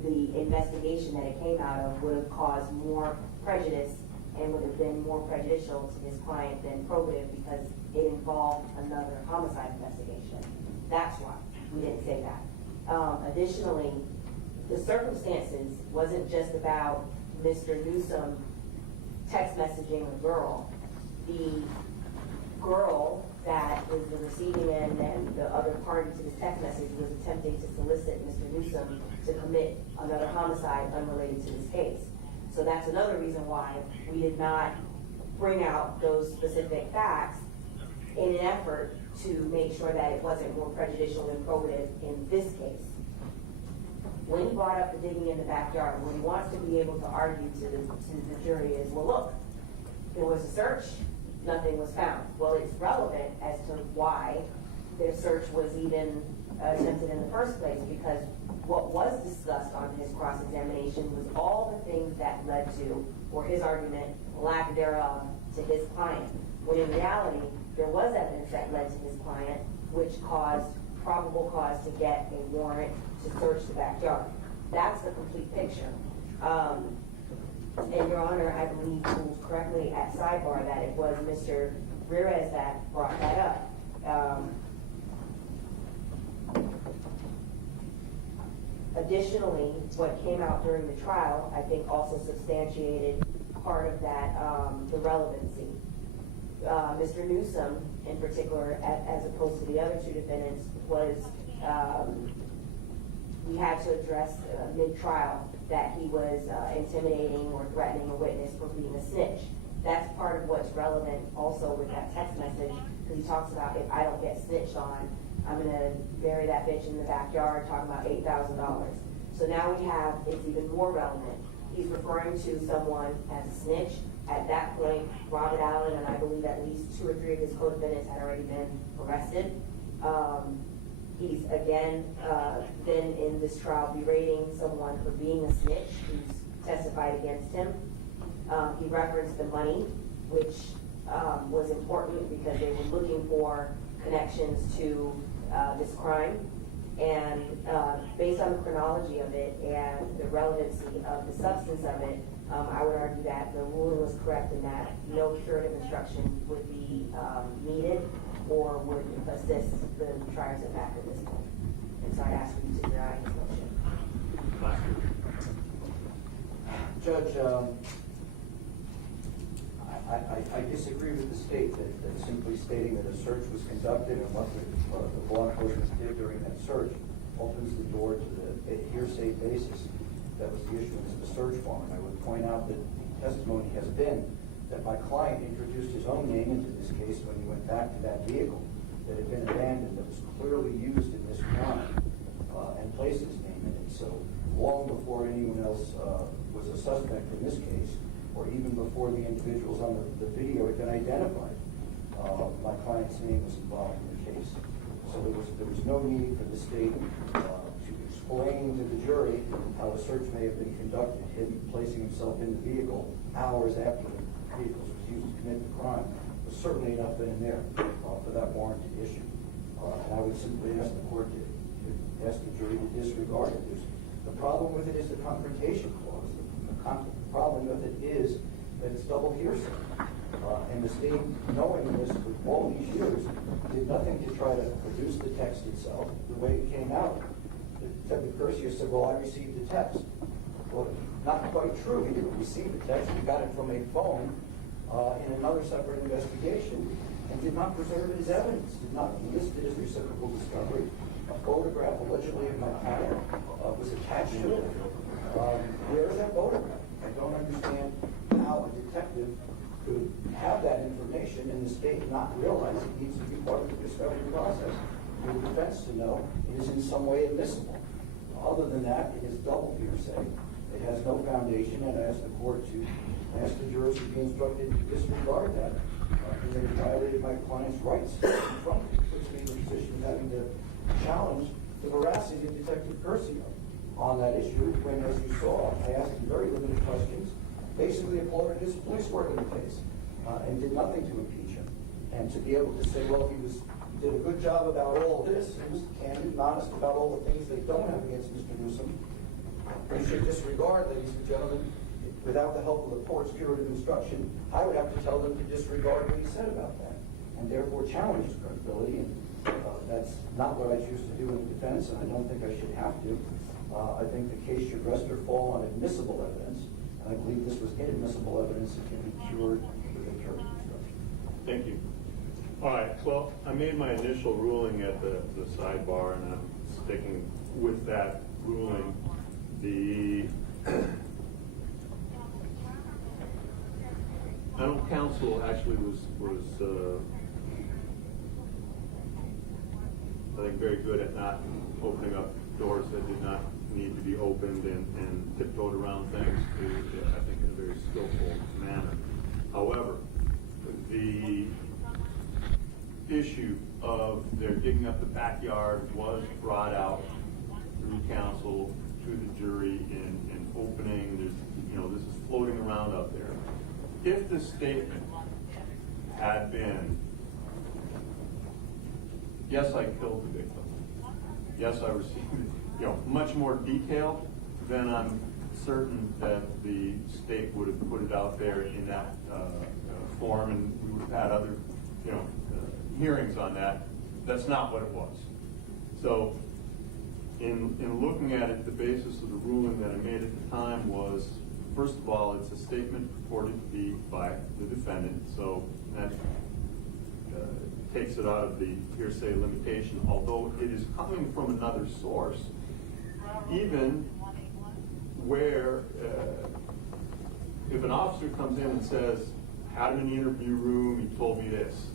the investigation that it came out of would have caused more prejudice and would have been more prejudicial to his client than probative, because it involved another homicide investigation. That's why we didn't say that. Additionally, the circumstances wasn't just about Mr. Newsom text messaging a girl. The girl that was the receiving end and the other party to this text message was attempting to solicit Mr. Newsom to commit another homicide unrelated to this case. So that's another reason why we did not bring out those specific facts in an effort to make sure that it wasn't more prejudicial than probative in this case. When he brought up the digging in the backyard, what he wants to be able to argue to the jury is, well, look, there was a search, nothing was found. Well, it's relevant as to why their search was even attempted in the first place, because what was discussed on his cross-examination was all the things that led to, or his argument, lack thereof, to his client. When in reality, there was evidence that led to his client, which caused probable cause to get a warrant to search the backyard. That's the complete picture. And Your Honor, I believe ruled correctly at sidebar that it was Mr. Ramirez that brought that up. Additionally, what came out during the trial, I think, also substantiated part of that, the relevancy. Mr. Newsom, in particular, as opposed to the other two defendants, was, we had to address mid-trial that he was intimidating or threatening a witness for being a snitch. That's part of what's relevant also with that text message, because he talks about, if I don't get snitched on, I'm going to bury that bitch in the backyard, talking about $8,000. So now we have, it's even more relevant. he's referring to someone as a snitch. At that point, Robert Allen and I believe at least 2 or 3 of his co-defendants had already been arrested. He's again been in this trial berating someone for being a snitch who's testified against him. He referenced the money, which was important because they were looking for connections to this crime. And based on the chronology of it and the relevancy of the substance of it, I would argue that the ruling was correct in that no curative instruction would be needed or would assist the triers of fact at this point. And so I ask you to deny his motion. Judge, I disagree with the state that simply stating that a search was conducted and what the law enforcement did during that search opens the door to the hearsay basis that was the issuance of the search warrant. I would point out that the testimony has been that my client introduced his own name into this case when he went back to that vehicle that had been abandoned, that was clearly used in this crime, and placed his name in it. So long before anyone else was a suspect in this case, or even before the individuals on the video had been identified, my client's name was involved in the case. So there was no need for the state to explain to the jury how a search may have been conducted, him placing himself in the vehicle hours after the vehicle was used to commit the crime. There's certainly enough in there for that warrant to issue. And I would simply ask the court to ask the jury to disregard it. The problem with it is the confrontation clause. The problem with it is that it's double hearsay. And the state, knowing this for all these years, did nothing to try to produce the text itself the way it came out. Detective Curcio said, well, I received the text. Well, not quite true. He didn't receive the text. He got it from a phone in another separate investigation and did not preserve it as evidence, did not list it as reciprocal discovery. A photograph allegedly of my client was attached to it. Where is that photograph? I don't understand how a detective could have that information and the state not realize it needs to be part of the discovery process. For the defense to know it is in some way admissible. Other than that, it is double hearsay. It has no foundation, and I ask the court to ask the jurors to be instructed to disregard that. Because they violated my client's rights in front of me. It puts me in the position of having to challenge the veracity of Detective Curcio on that issue when, as you saw, I asked him very limited questions, basically applauded his police work in the case, and did nothing to impeach him. And to be able to say, well, he did a good job about all this, he was candid and honest about all the things they don't have against Mr. Newsom, we should disregard, ladies and gentlemen, without the help of the court's curative instruction, I would have to tell them to disregard what he said about that, and therefore challenge his credibility. And that's not what I choose to do in defense, and I don't think I should have to. I think the case should rest or fall on admissible evidence, and I believe this was inadmissible evidence that can be cured with a curative instruction. Thank you. All right, well, I made my initial ruling at the sidebar, and I'm sticking with that ruling. I know counsel actually was I think very good at not opening up doors that did not need to be opened and tiptoed around things I think in a very skillful manner. However, the issue of their digging up the backyard was brought out through counsel to the jury in opening. This is floating around up there. If the statement had been, yes, I killed the victim, yes, I received it, much more detailed, then I'm certain that the state would have put it out there in that form, and we would have had other, hearings on that. That's not what it was. So, in looking at it, the basis of the ruling that I made at the time was, first of all, it's a statement purported to be by the defendant, so that takes it out of the hearsay limitation, although it is coming from another source, even where if an officer comes in and says, had an interview room, he told me this,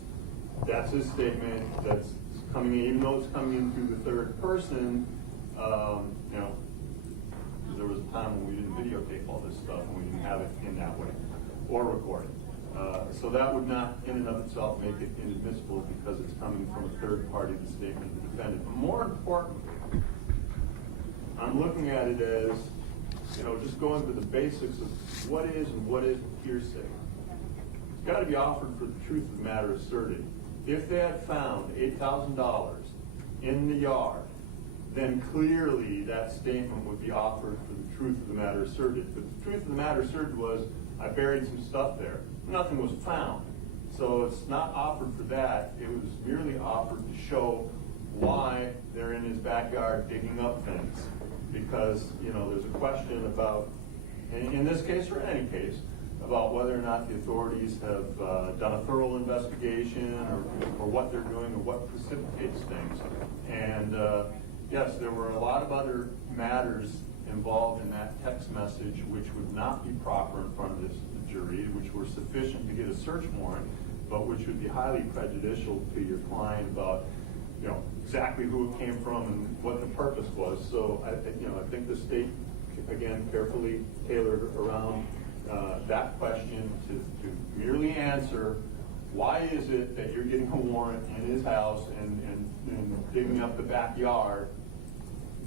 that's his statement, that's coming in, even though it's coming in through the third person, there was a time when we didn't videotape all this stuff and we didn't have it in that way, or record it. So that would not in and of itself make it inadmissible because it's coming from a third party, the statement of the defendant. But more importantly, I'm looking at it as, just going to the basics of what is and what isn't hearsay. It's got to be offered for the truth of the matter asserted. If they had found $8,000 in the yard, then clearly that statement would be offered for the truth of the matter asserted. But the truth of the matter asserted was, I buried some stuff there. Nothing was found. So it's not offered for that. It was merely offered to show why they're in his backyard digging up things. Because, there's a question about, in this case or in any case, about whether or not the authorities have done a thorough investigation or what they're doing or what precipitates things. And yes, there were a lot of other matters involved in that text message which would not be proper in front of the jury, which were sufficient to get a search warrant, but which would be highly prejudicial to your client about, exactly who it came from and what the purpose was. So I think the state, again, carefully tailored around that question to merely answer, why is it that you're getting a warrant in his house and digging up the backyard,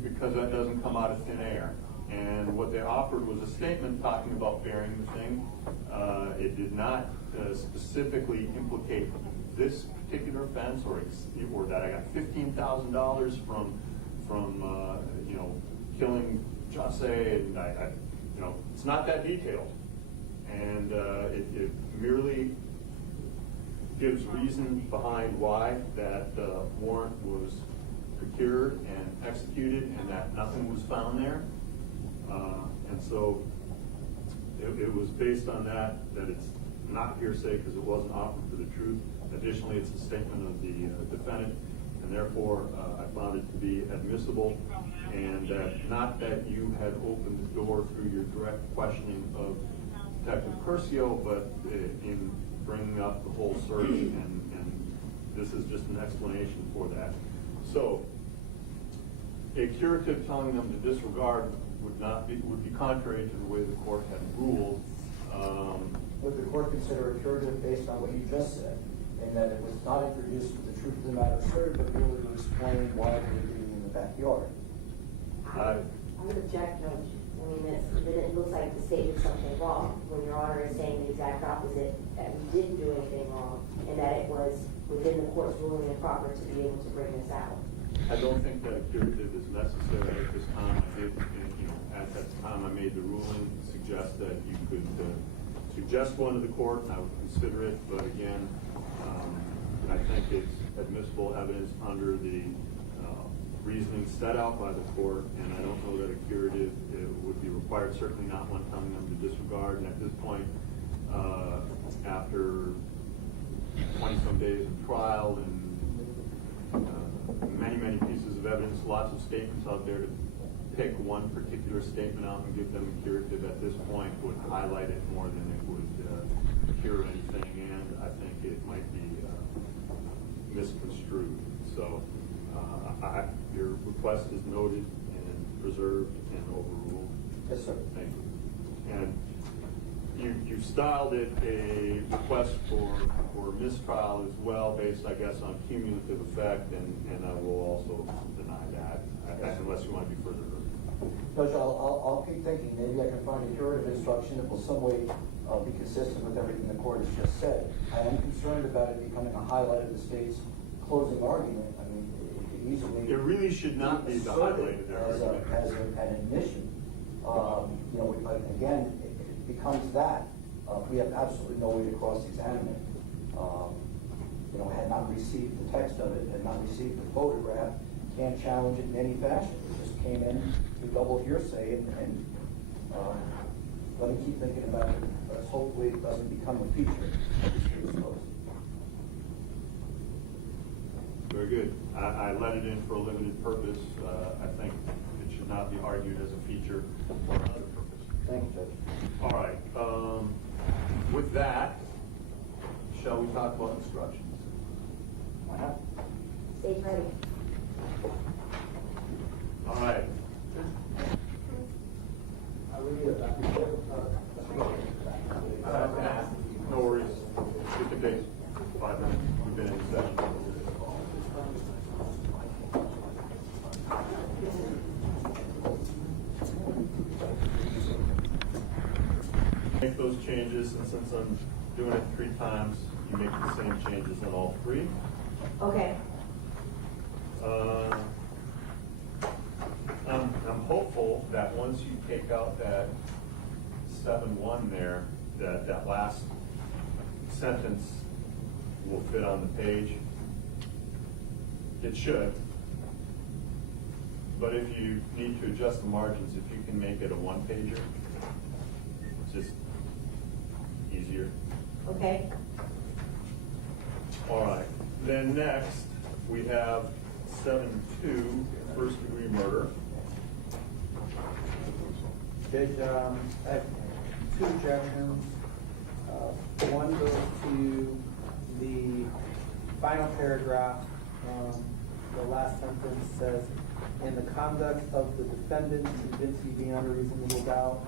because that doesn't come out of thin air. And what they offered was a statement talking about burying the thing. It did not specifically implicate this particular offense or that I got $15,000 from killing Jose, and it's not that detailed. And it merely gives reason behind why that warrant was procured and executed and that nothing was found there. And so it was based on that it's not hearsay because it wasn't offered for the truth. Additionally, it's a statement of the defendant, and therefore I found it to be admissible, and not that you had opened the door through your direct questioning of Detective Curcio, but in bringing up the whole search, and this is just an explanation for that. So a curative telling them to disregard would be contrary to the way the court had ruled. Would the court consider a curative based on what you just said, and that it was not introduced with the truth of the matter asserted, but merely to explain why they were digging in the backyard? I would object, Judge. I mean, it looks like the state did something wrong when Your Honor is saying the exact opposite, that we didn't do anything wrong, and that it was within the court's ruling and proper to be able to bring this out. I don't think that a curative is necessary at this time. At that time I made the ruling, suggest that you could suggest one to the court, and I would consider it. But again, I think it's admissible evidence under the reasoning set out by the court, and I don't know that a curative would be required, certainly not one telling them to disregard. And at this point, after 20-some days of trial and many pieces of evidence, lots of statements out there, to pick one particular statement out and give them a curative at this point would highlight it more than it would cure anything, and I think it might be misconstrued. So your request is noted and preserved and overruled. Yes, sir. Thank you. And you styled it a request for mistrial as well, based, I guess, on cumulative effect, and I will also deny that, unless you want to be further. Judge, I'll keep thinking. Maybe I can find a curative instruction that will some way be consistent with everything the court has just said. I am concerned about it becoming a highlight of the state's closing argument. I mean, it really should not be the highlight of their argument. As an admission. Again, it becomes that. We have absolutely no way to cross-examine it. Had not received the text of it, had not received the photograph, can't challenge it in any fashion. It just came in through double hearsay, and let me keep thinking about it. Hopefully it doesn't become a feature of this case closed. Very good. I let it in for a limited purpose. I think it should not be argued as a feature for another purpose. Thank you, Judge. All right. With that, shall we talk about instructions? Why not? Stage ready. All right. been in session. Make those changes, and since I'm doing it 3 times, you make the same changes on all 3. Okay. I'm hopeful that once you take out that 7-1 there, that last sentence will fit on the page. It should. But if you need to adjust the margins, if you can make it a 1-pager, it's just easier. Okay. All right. Then next, we have 7-2, first-degree murder. Judge, I have 2 objections. One goes to the final paragraph. The last sentence says, "In the conduct of the defendant convinced you beyond a reasonable doubt."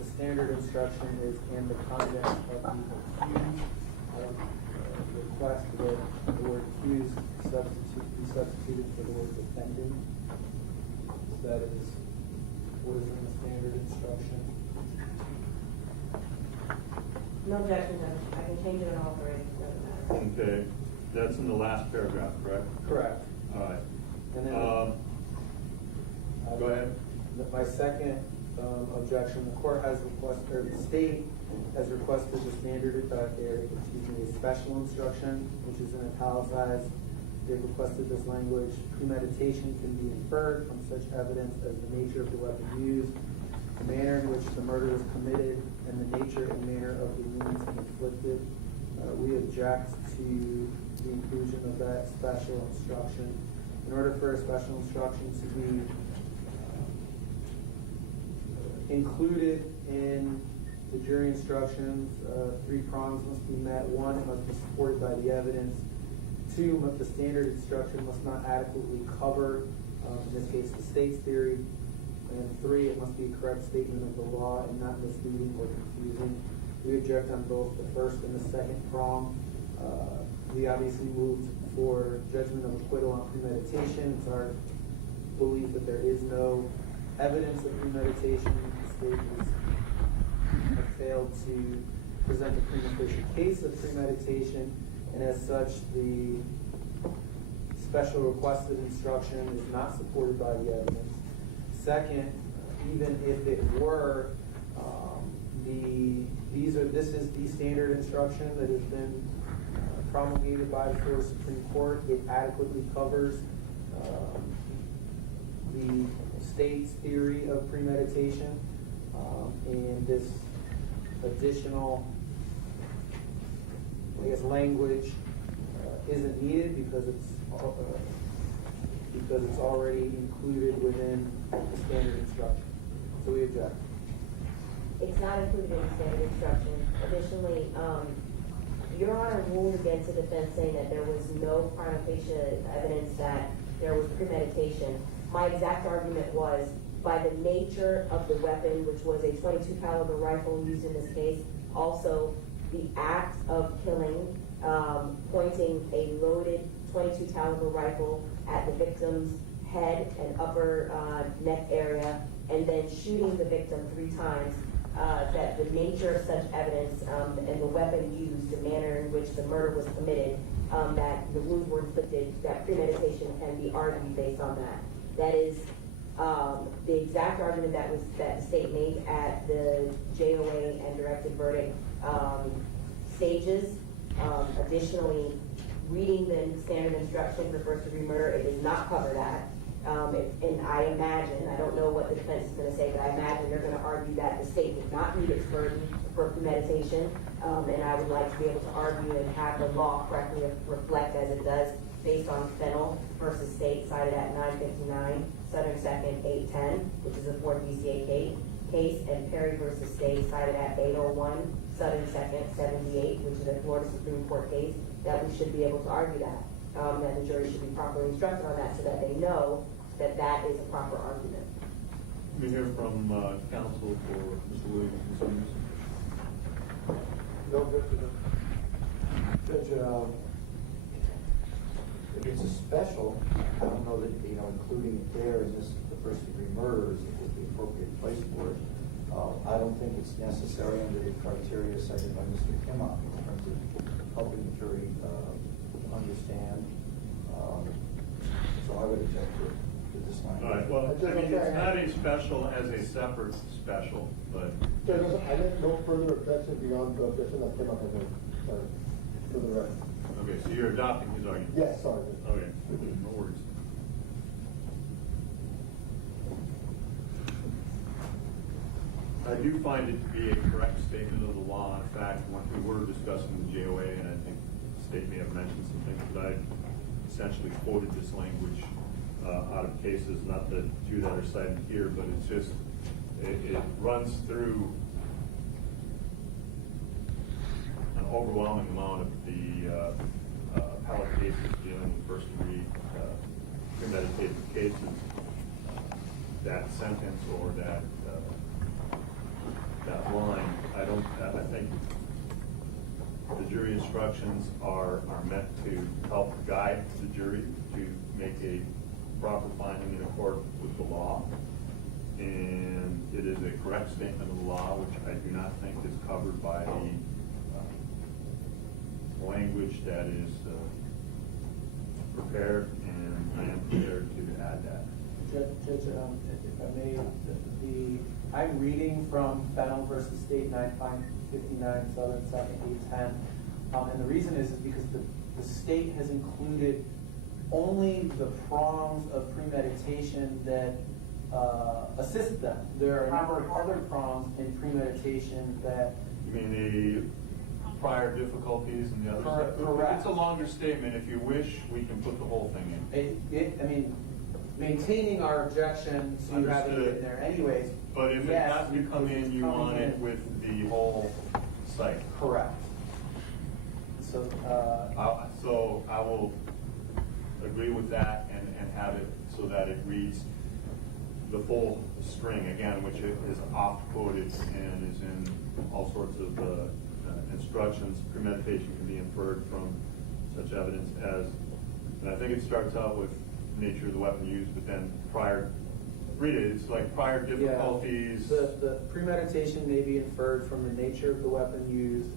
The standard instruction is in the conduct of the accused. Request that the word accused be substituted for the word defendant. So that is what is in the standard instruction. No objection, Judge. I can change it in all 3. Doesn't matter. Okay. That's in the last paragraph, correct? Correct. All right. And then, Go ahead. My second objection, the court has requested, or the state has requested the standard, a special instruction, which is in italicized. They've requested this language: premeditation can be inferred from such evidence as the nature of the weapon used, the manner in which the murder was committed, and the nature and manner of the wounds inflicted. We object to the inclusion of that special instruction. In order for a special instruction to be included in the jury instructions, 3 prongs must be met. 1, it must be supported by the evidence. 2, the standard instruction must not adequately cover, in this case, the state's theory. And 3, it must be a correct statement of the law and not misleading or confusing. We object on both the first and the second prong. We obviously moved for judgment of acquittal on premeditation. It's our belief that there is no evidence of premeditation. The state has failed to present a prima facie case of premeditation, and as such, the special requested instruction is not supported by the evidence. Second, even if it were, this is the standard instruction that has been promulgated by the Florida Supreme Court. It adequately covers the state's theory of premeditation, and this additional, language isn't needed because it's already included within the standard instruction. So we object. It's not included in the standard instruction. Additionally, Your Honor ruled against the defense saying that there was no prima facie evidence that there was premeditation. My exact argument was, by the nature of the weapon, which was a .22 caliber rifle used in this case, also the act of killing, pointing a loaded .22 caliber rifle at the victim's head and upper neck area, and then shooting the victim 3 times, that the nature of such evidence and the weapon used, the manner in which the murder was committed, that the wounds were inflicted, that premeditation can be argued based on that. That is the exact argument that the state made at the JOA and directed verdict stages. Additionally, reading the standard instruction for first-degree murder, it does not cover that. And I imagine, I don't know what the defense is going to say, but I imagine they're going to argue that the state did not meet its burden for premeditation. And I would like to be able to argue and have the law correctly reflect as it does, based on Fennell versus State, cited at 959, Southern 2nd, 810, which is a 4th DCA case, and Perry versus State, cited at 801, Southern 2nd, 78, which is a Florida Supreme Court case, that we should be able to argue that the jury should be properly instructed on that so that they know that that is a proper argument. We hear from counsel for Mr. Williams. No objection. Judge, a special, I don't know that, including it there in this, the first degree murder is the appropriate place for it. I don't think it's necessary under the criteria cited by Mr. Kimmock in terms of helping the jury understand. So I would object to this language. All right, well, I mean, it's not a special as a separate special, but. Judge, I have no further objection beyond the objection that came up in the, for the record. Okay, so you're adopting his argument? Yes, sorry. Okay, no worries. I do find it to be a correct statement of the law. In fact, when we were discussing the JOA, and I think the state may have mentioned some things, but I essentially quoted this language out of cases, not the two that are cited here, but it's just, it runs through an overwhelming amount of the appellate cases dealing with first degree premeditated cases. That sentence or that line, I think the jury instructions are meant to help guide the jury to make a proper finding in accord with the law. And it is a correct statement of the law, which I do not think is covered by the language that is prepared, and I am prepared to add that. Judge, if I may, I'm reading from Fennell versus State 959 Southern 2nd 810, and the reason is because the state has included only the prongs of premeditation that assist them. There are a number of other prongs in premeditation that. You mean the prior difficulties and the other stuff? Correct. It's a longer statement. If you wish, we can put the whole thing in. I mean, maintaining our objection to having it in there anyways. But if it has to come in, you want it with the whole site. Correct. So, So I will agree with that and have it so that it reads the full string again, which is oft quoted and is in all sorts of instructions. Premeditation can be inferred from such evidence as, and I think it starts out with nature of the weapon used, but then prior, read it, it's like prior difficulties. Yeah. The premeditation may be inferred from the nature of the weapon used,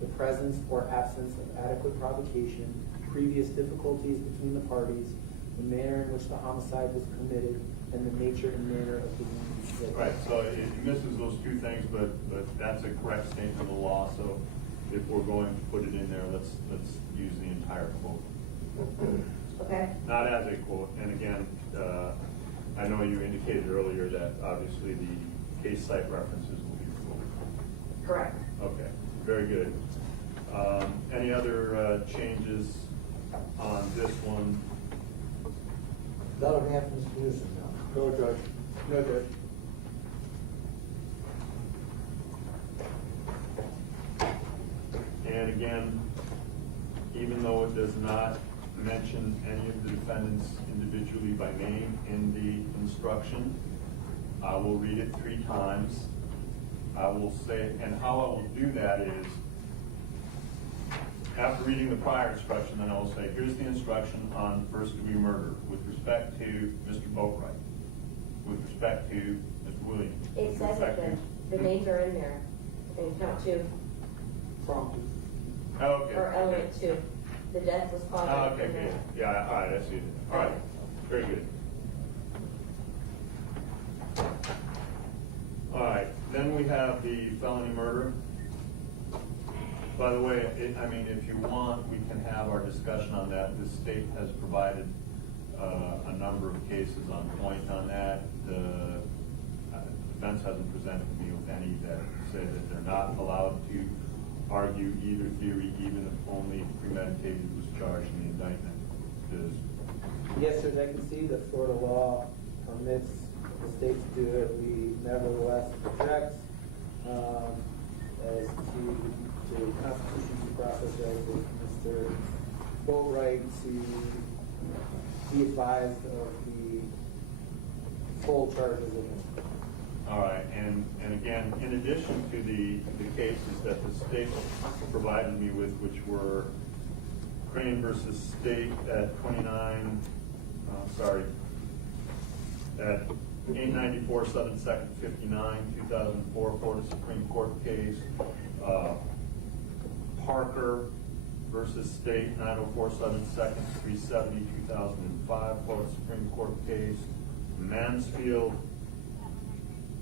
the presence or absence of adequate provocation, previous difficulties between the parties, the manner in which the homicide was committed, and the nature and manner of the wound. Right, so it misses those two things, but that's a correct statement of the law, so if we're going to put it in there, let's use the entire quote. Okay. Not as a quote, and again, I know you indicated earlier that obviously the case site references will be removed. Correct. Okay, very good. Any other changes on this one? That'll have Mr. Newsom now. No, Judge. No, Judge. And again, even though it does not mention any of the defendants individually by name in the instruction, I will read it 3 times. I will say, and how I will do that is, after reading the prior instruction, then I will say, here's the instruction on first-degree murder with respect to Mr. Boatwright, with respect to Mr. Williams. It with says respect that to- the names are in there in count 2, Prompt. Okay. or element 2. The death was caused. Okay, good. Yeah, all right, I see it. All right, very good. All right, then we have the felony murder. By the way, I mean, if you want, we can have our discussion on that. The state has provided a number of cases on point on that. The defense hasn't presented me with any that say that they're not allowed to argue either theory, even if only premeditated was charged in the indictment. Yes, Judge, I can see that Florida law permits the state to do it. We nevertheless object as to constitutional due process rights with Mr. Boatwright to be advised of the full charges of him. All right, and again, in addition to the cases that the state provided me with, which were Crane versus State at 894 Southern Second 59, 2004, Florida Supreme Court case. Parker versus State, 904 Southern Second 370, 2005, Florida Supreme Court case. Mansfield,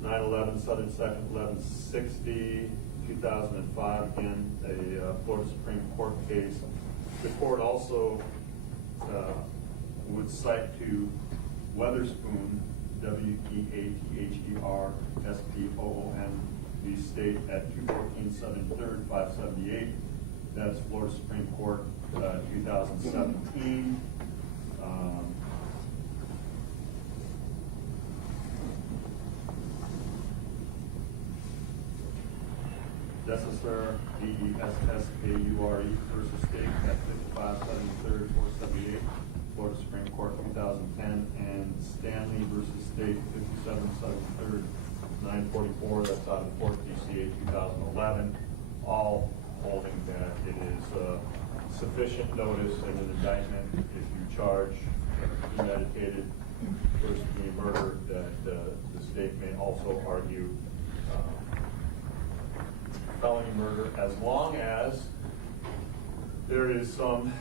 911 Southern Second 1160, 2005, again, a Florida Supreme Court case. The court also would cite to Weatherspoon, WEATHERSPOON, the State at 214 Southern 3rd, 578. That's Florida Supreme Court, 2017. Dessasaur, DESSAURE versus State at 55 Southern 3rd, 478, Florida Supreme Court, 2010. And Stanley versus State, 57 Southern 3rd, 944, that's out of Court DCA 2011, all holding that it is sufficient notice in an indictment if you charge premeditated first-degree murder, that the state may also argue felony murder, as long as there is some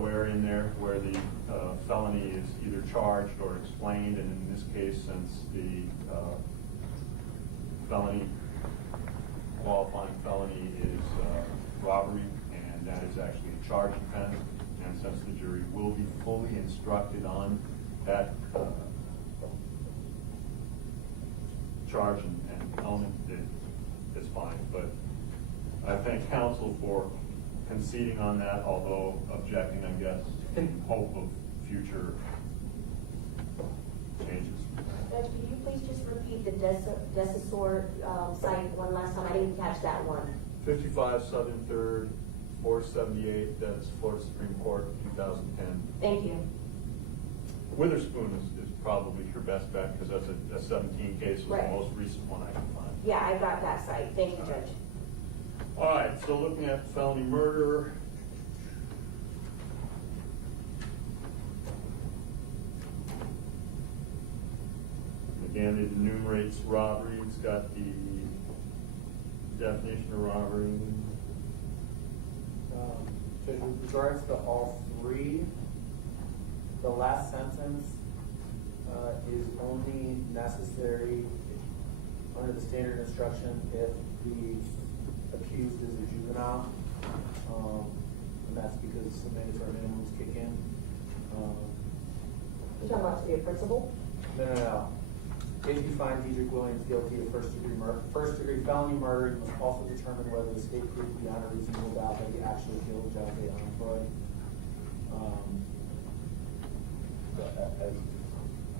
where in there where the felony is either charged or explained, and in this case, since the qualifying felony is robbery, and that is actually a charged offense, and since the jury will be fully instructed on that charge and element, it's fine. But I thank counsel for conceding on that, although objecting, I guess, in hope of future changes. Judge, could you please just repeat the Dessasaur site one last time? I didn't catch that one. 55 Southern 3rd, 478, that's Florida Supreme Court, 2010. Thank you. Witherspoon is probably your best bet, because that's a 17 case, was Right. the most recent one I can find. Yeah, I got that site. Thank you, Judge. All right, so looking at felony murder. Again, it enumerates robbery. It's got the definition of robbery. Judge, with regards to all three, the last sentence is only necessary under the standard instruction if the accused is a juvenile, and that's because the mandatory minimums kick in. You're talking about to be a principal? No. If you find Dedrick Williams guilty of first-degree felony murder, you must also determine whether the state proved beyond a reasonable doubt that he actually killed John Day Unemployed.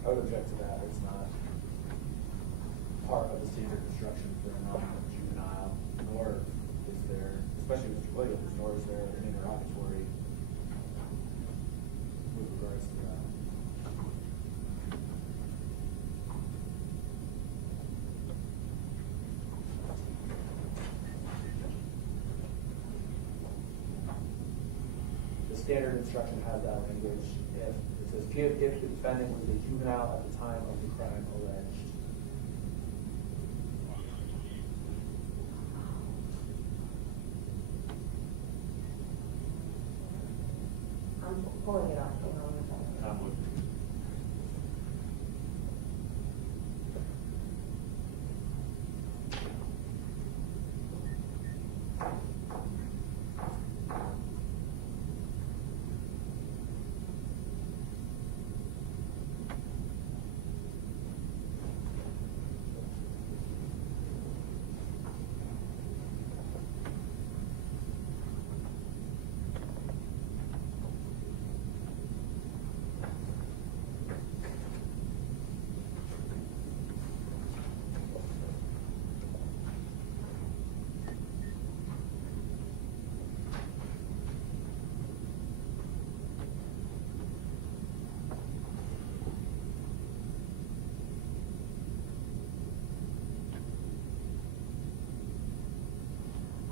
I would object to that. It's not part of the standard instruction for a non-juvenile, nor is there, especially Mr. Williams, nor is there an interrogatory with regards to that. The standard instruction has that language. If it says if the defendant was a juvenile at the time of the crime alleged. I'm pulling it up. Hang on one second. I'm looking.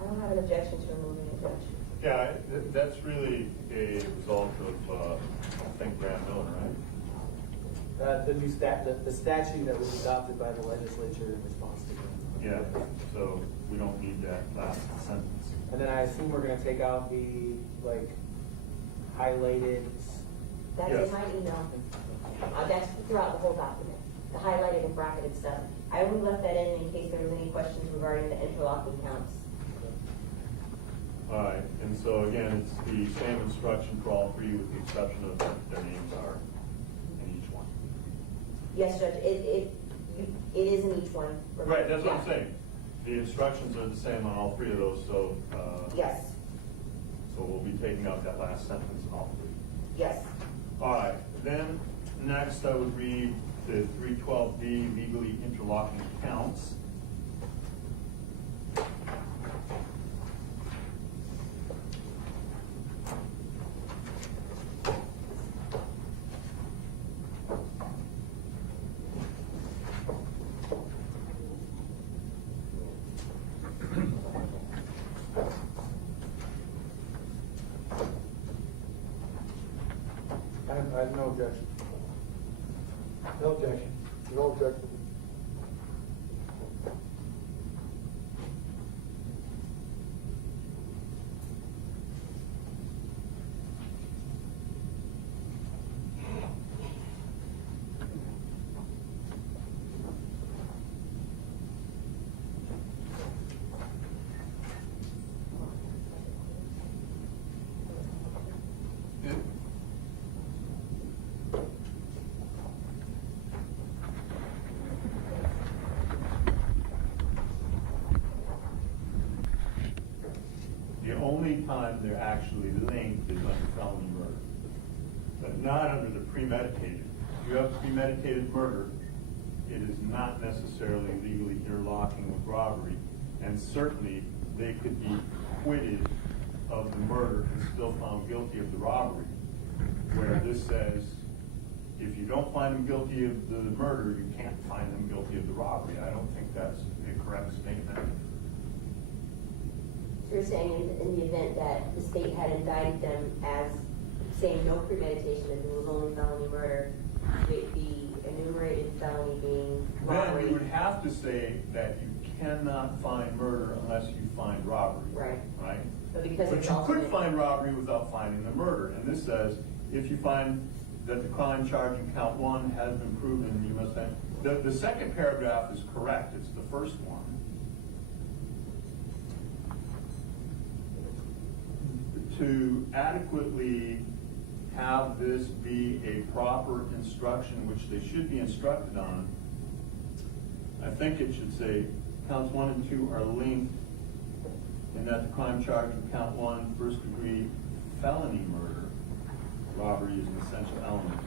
I don't have an objection to removing it, Judge. Yeah, that's really, a result of, I think, Graham Miller, right? The new the statute that was adopted by the legislature in response to that. Yeah, so we don't need that last sentence. And then I assume we're gonna take out the, like, highlighted. That's Yes. in my email. That's throughout the whole document, the highlighted and bracketed stuff. I only left that in case there was any questions regarding the interlocking counts. All right, and so again, it's the same instruction for all three with the exception of that their names are in each one. Yes, Judge, it is in each one. Right, that's what I'm Yeah. saying. The instructions are the same on all three of those, so, Yes, so we'll be taking out that last sentence in all three. yes. All right, then, next I would read the 312B legally interlocking counts. I have no objection. No objection. No objection. The only time they're actually linked is under felony murder, but not under the premeditated. If you have premeditated murder, it is not necessarily legally interlocking with robbery, and certainly they could be acquitted of the murder and still found guilty of the robbery, where this says, if you don't find them guilty of the murder, you can't find them guilty of the robbery. I don't think that's a correct statement. So you're saying in the event that the state had indicted them as saying no premeditation, and it was only felony murder, the enumerated felony being Then robbery. you would have to say that you cannot find murder unless you find robbery. Right. Right? But because But it's you also could been- find robbery without finding the murder. And this says, if you find that the crime charged in count one has been proven, you must have. The second paragraph is correct. It's the first one. To adequately have this be a proper instruction, which they should be instructed on, I think it should say counts 1 and 2 are linked in that the crime charged in count 1, first degree felony murder, robbery is an essential element.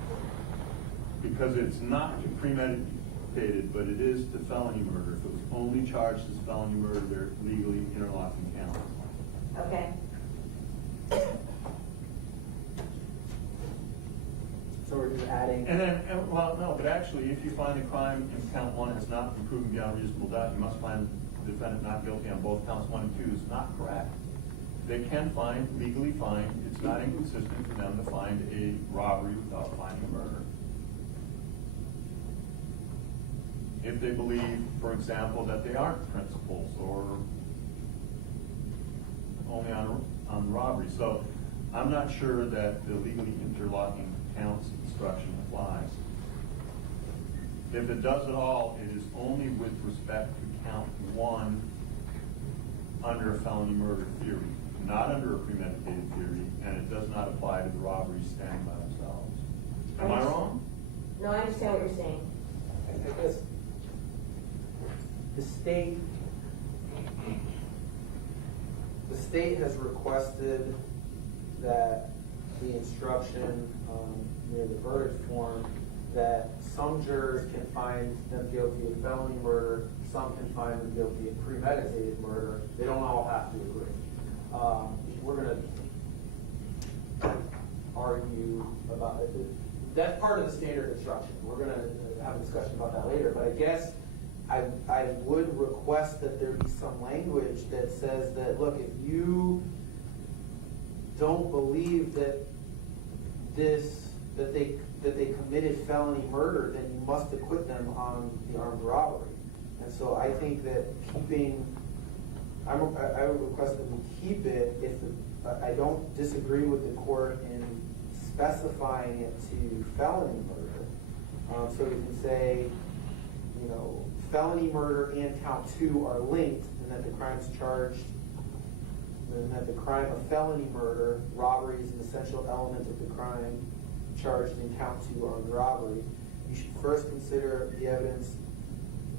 Because it's not to premeditated, but it is to felony murder. If it was only charged as felony murder, they're legally interlocking counts. Okay. So we're just adding. And then, well, no, but actually, if you find the crime in count 1 has not been proven beyond reasonable doubt, you must find the defendant not guilty on both counts 1 and 2 is not correct. They can legally find, it's not inconsistent for them to find a robbery without finding a murder. If they believe, for example, that they aren't principals or only on robbery. So I'm not sure that the legally interlocking counts instruction applies. If it does at all, it is only with respect to count 1 under a felony murder theory, not under a premeditated theory, and it does not apply to the robberies standing by themselves. Am I wrong? No, I understand what you're saying. I guess the state has requested that the instruction near the verdict form that some jurors can find them guilty of felony murder, some can find them guilty of premeditated murder. They don't all have to agree. We're going to argue about it. That's part of the standard instruction. We're going to have a discussion about that later, but I guess I would request that there be some language that says that, look, if you don't believe that they committed felony murder, then you must acquit them on the armed robbery. And so I think that I would request that we keep it I don't disagree with the court in specifying it to felony murder. So we can say, felony murder and count 2 are linked, and that the crime's charged, and that the crime of felony murder, robbery is an essential element of the crime charged in count 2 armed robbery. You should first consider the evidence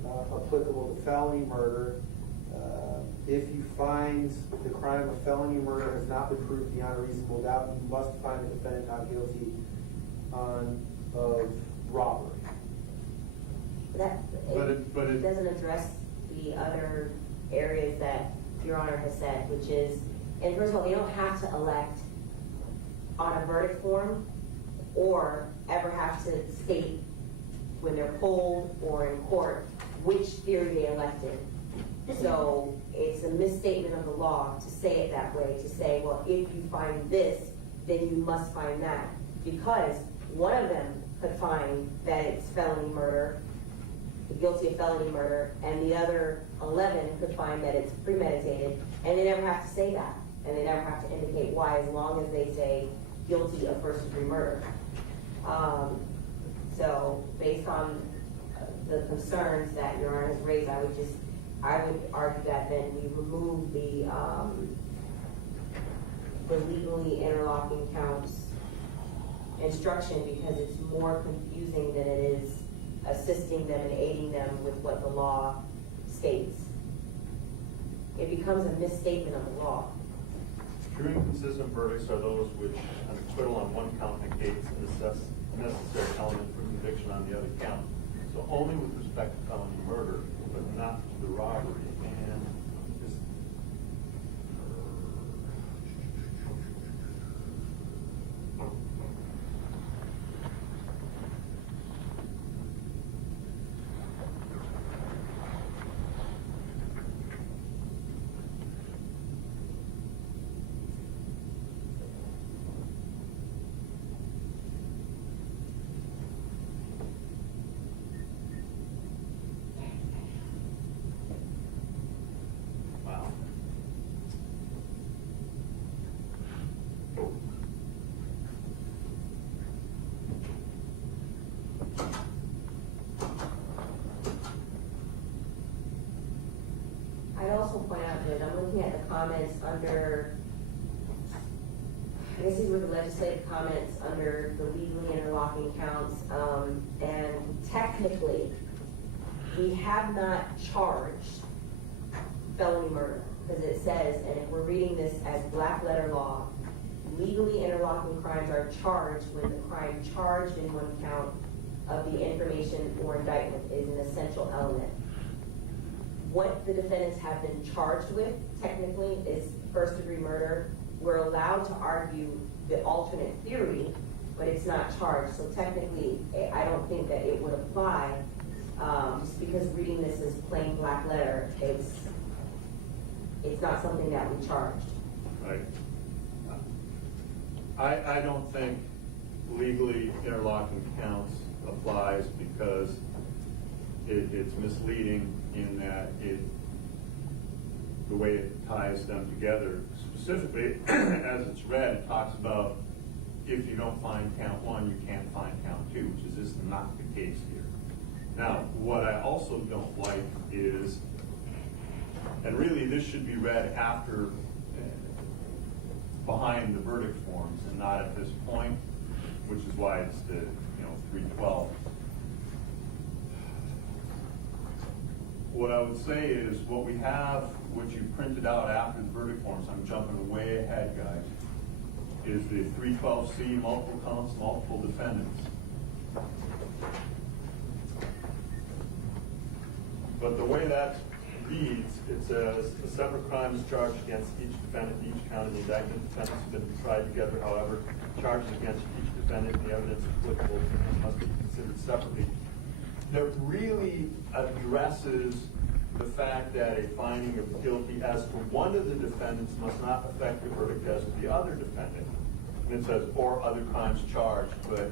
applicable to felony murder. If you find the crime of felony murder has not been proved beyond a reasonable doubt, you must find the defendant not guilty of robbery. It doesn't address the other areas that Your Honor has said, which is, and first of all, they don't have to elect on a verdict form or ever have to state when they're polled or in court which theory they elected. So it's a misstatement of the law to say it that way, to say, well, if you find this, then you must find that. Because one of them could find that it's felony murder, guilty of felony murder, and the other 11 could find that it's premeditated, and they never have to say that, and they never have to indicate why, as long as they say guilty of first-degree murder. So based on the concerns that Your Honor has raised, I would argue that then we remove the legally interlocking counts instruction, because it's more confusing than it is assisting them and aiding them with what the law states. It becomes a misstatement of the law. True and consistent verdicts are those which an acquittal on one count negates a necessary element for conviction on the other count. So only with respect to felony murder, but not to the robbery. And this, wow. I'd also point out that I'm looking at the comments under, I guess these were the legislative comments under the legally interlocking counts, and technically, we have not charged felony murder, because it says, and if we're reading this as black letter law, legally interlocking crimes are charged when the crime charged in one count of the information or indictment is an essential element. What the defendants have been charged with, technically, is first-degree murder. We're allowed to argue the alternate theory, but it's not charged. So technically, I don't think that it would apply, just because reading this as plain black letter, it's not something that we charged. Right. I don't think legally interlocking counts applies, because it's misleading in that the way it ties them together. Specifically, as it's read, it talks about if you don't find count 1, you can't find count 2, which is just not the case here. Now, what I also don't like is, and really this should be read after, behind the verdict forms and not at this point, which is why it's the 312. What I would say is what we have, what you printed out after the verdict forms, I'm jumping way ahead, guys, is the 312C, multiple counts, multiple defendants. But the way that reads, it says a separate crime is charged against each defendant, each count of the indictment. Defendants have been tried together, however, charges against each defendant, the evidence applicable to them must be considered separately. That really addresses the fact that a finding of guilty as to one of the defendants must not affect the verdict as to the other defendant. And it says, or other crimes charged, but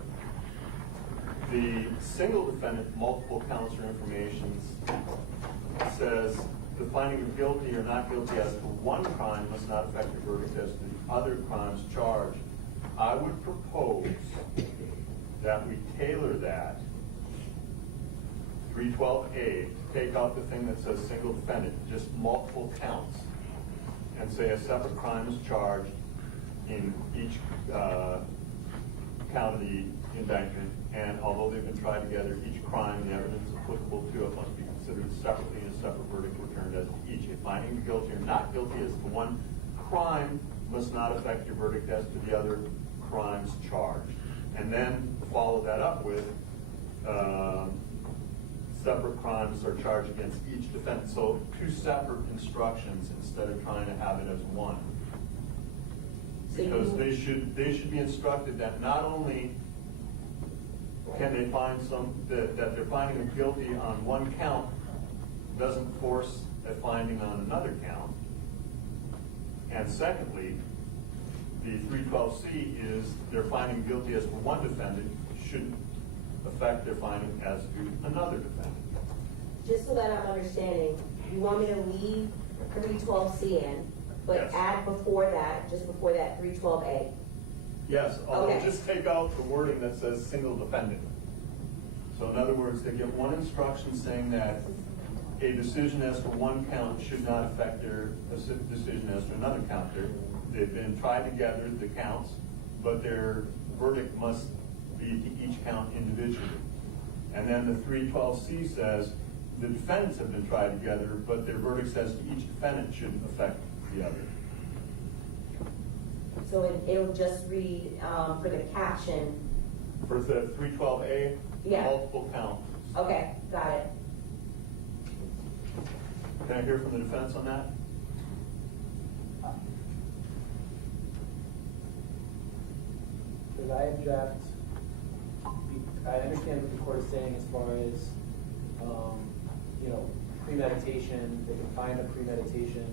the single defendant, multiple counts or information says the finding of guilty or not guilty as to one crime must not affect the verdict as to the other crimes charged. I would propose that we tailor that 312A, take out the thing that says single defendant, just multiple counts, and say a separate crime is charged in each count of the indictment, and although they've been tried together, each crime and the evidence applicable to it must be considered separately and a separate verdict returned as to each. If finding guilty or not guilty as to one crime must not affect your verdict as to the other crimes charged. And then follow that up with separate crimes are charged against each defendant. So two separate instructions instead of trying to have it as one. Because they should be instructed that not only can they find that they're finding them guilty on one count doesn't force a finding on another count. And secondly, the 312C is they're finding guilty as to one defendant shouldn't affect their finding as to another defendant. Just so that I'm understanding, you want me to leave 312C in, but Yes. add before that, just before that, 312A? Yes, although Okay. just take out the wording that says single defendant. So in other words, they get one instruction saying that a decision as to one count should not affect their decision as to another count. They've been tried together, the counts, but their verdict must be to each count individually. And then the 312C says the defendants have been tried together, but their verdict says to each defendant shouldn't affect the other. So it'll just read, for the caption, For the 312A, Yeah. multiple counts. okay, got it. Can I hear from the defense on that? Because I object, I understand what the court is saying as far as, premeditation, they can find a premeditation.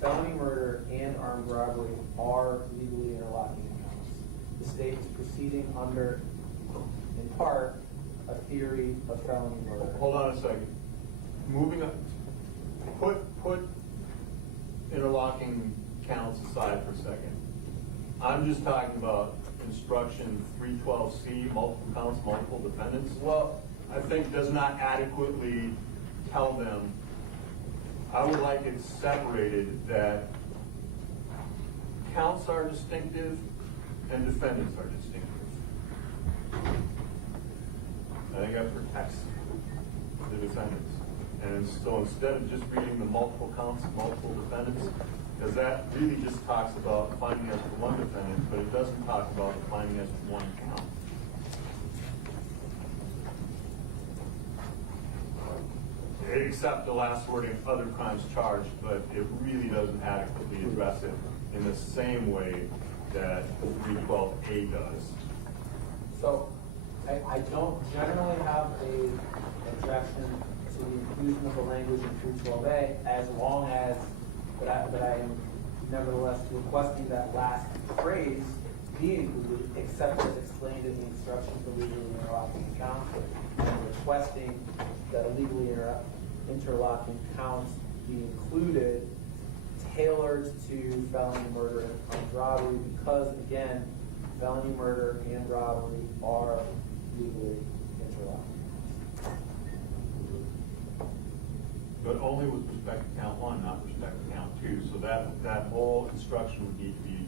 Felony murder and armed robbery are legally interlocking accounts. The state is proceeding under, in part, a theory of felony murder. Hold on a second. Moving up, put interlocking counts aside for a second. I'm just talking about instruction 312C, multiple counts, multiple defendants. Well, I think does not adequately tell them. I would like it separated that counts are distinctive and defendants are distinctive. I think that protects the defendants. And so instead of just reading the multiple counts, multiple defendants, because that really just talks about finding as to one defendant, but it doesn't talk about finding as to one count. Except the last wording, other crimes charged, but it really doesn't adequately address it in the same way that 312A does. So, I don't generally have a objection to the inclusion of the language in 312A as long as, but I am nevertheless requesting that last phrase be included, except as explained in the instructions for legally interlocking accounts, and requesting that a legally interlocking counts be included, tailored to felony murder and armed robbery, because again, felony murder and robbery are legally interlocking. But only with respect to count one, not with respect to count two. So that whole instruction would need to be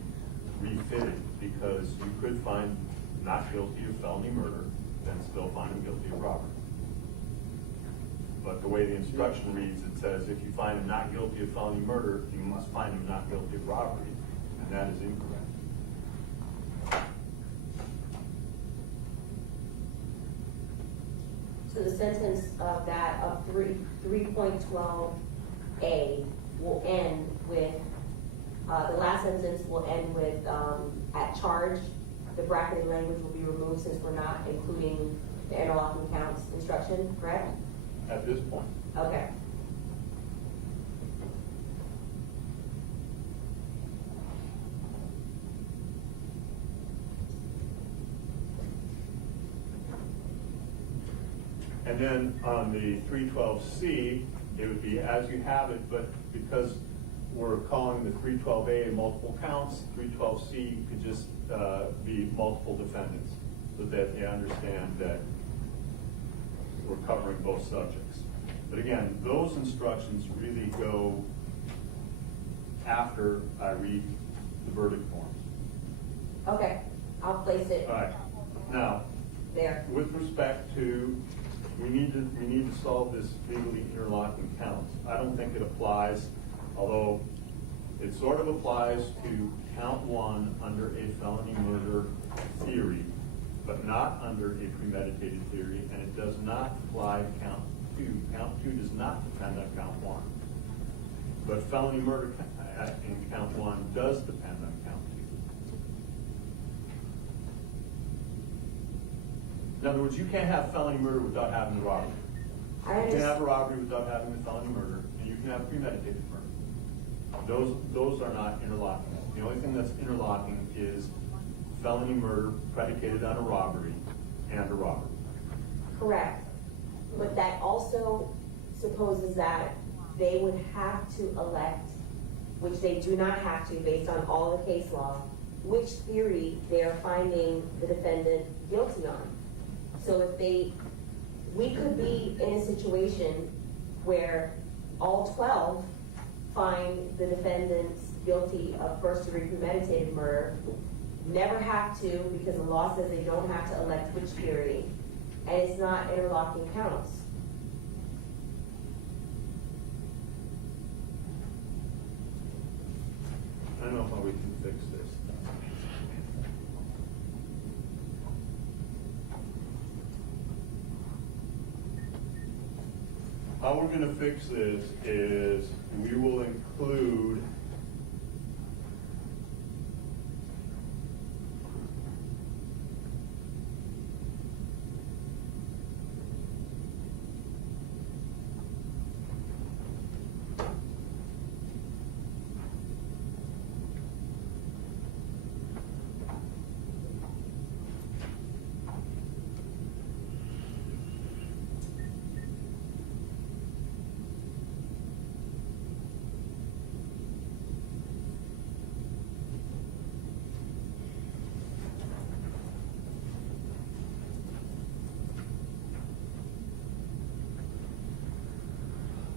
refitted, because you could find not guilty of felony murder, then still find him guilty of robbery. But the way the instruction reads, it says if you find him not guilty of felony murder, you must find him not guilty of robbery, and that is incorrect. So the sentence of that, of 3.12A will end with, the last sentence will end with, at charge, the bracketed language will be removed since we're not including the interlocking counts instruction, correct? At this point. Okay. And then on the 312C, it would be as you have it, but because we're calling the 312A multiple counts, 312C could just be multiple defendants, so that they understand that we're covering both subjects. But again, those instructions really go after I read the verdict forms. Okay, I'll place it All right. Now, there. with respect to, we need to solve this legally interlocking counts. I don't think it applies, although it sort of applies to count one under a felony murder theory, but not under a premeditated theory, and it does not apply to count two. Count two does not depend on count one. But felony murder in count one does depend on count two. In other words, you can't have felony murder without having the robbery. You can have a robbery without having the felony murder, and you can have premeditated murder. Those are not interlocking. The only thing that's interlocking is felony murder predicated on a robbery and a robbery. Correct. But that also supposes that they would have to elect, which they do not have to based on all the case law, which theory they are finding the defendant guilty on. So if we could be in a situation where all 12 find the defendants guilty of first-degree premeditated murder, never have to, because the law says they don't have to elect which theory, and it's not interlocking counts. I don't know how we can fix this. How we're gonna fix this is we will include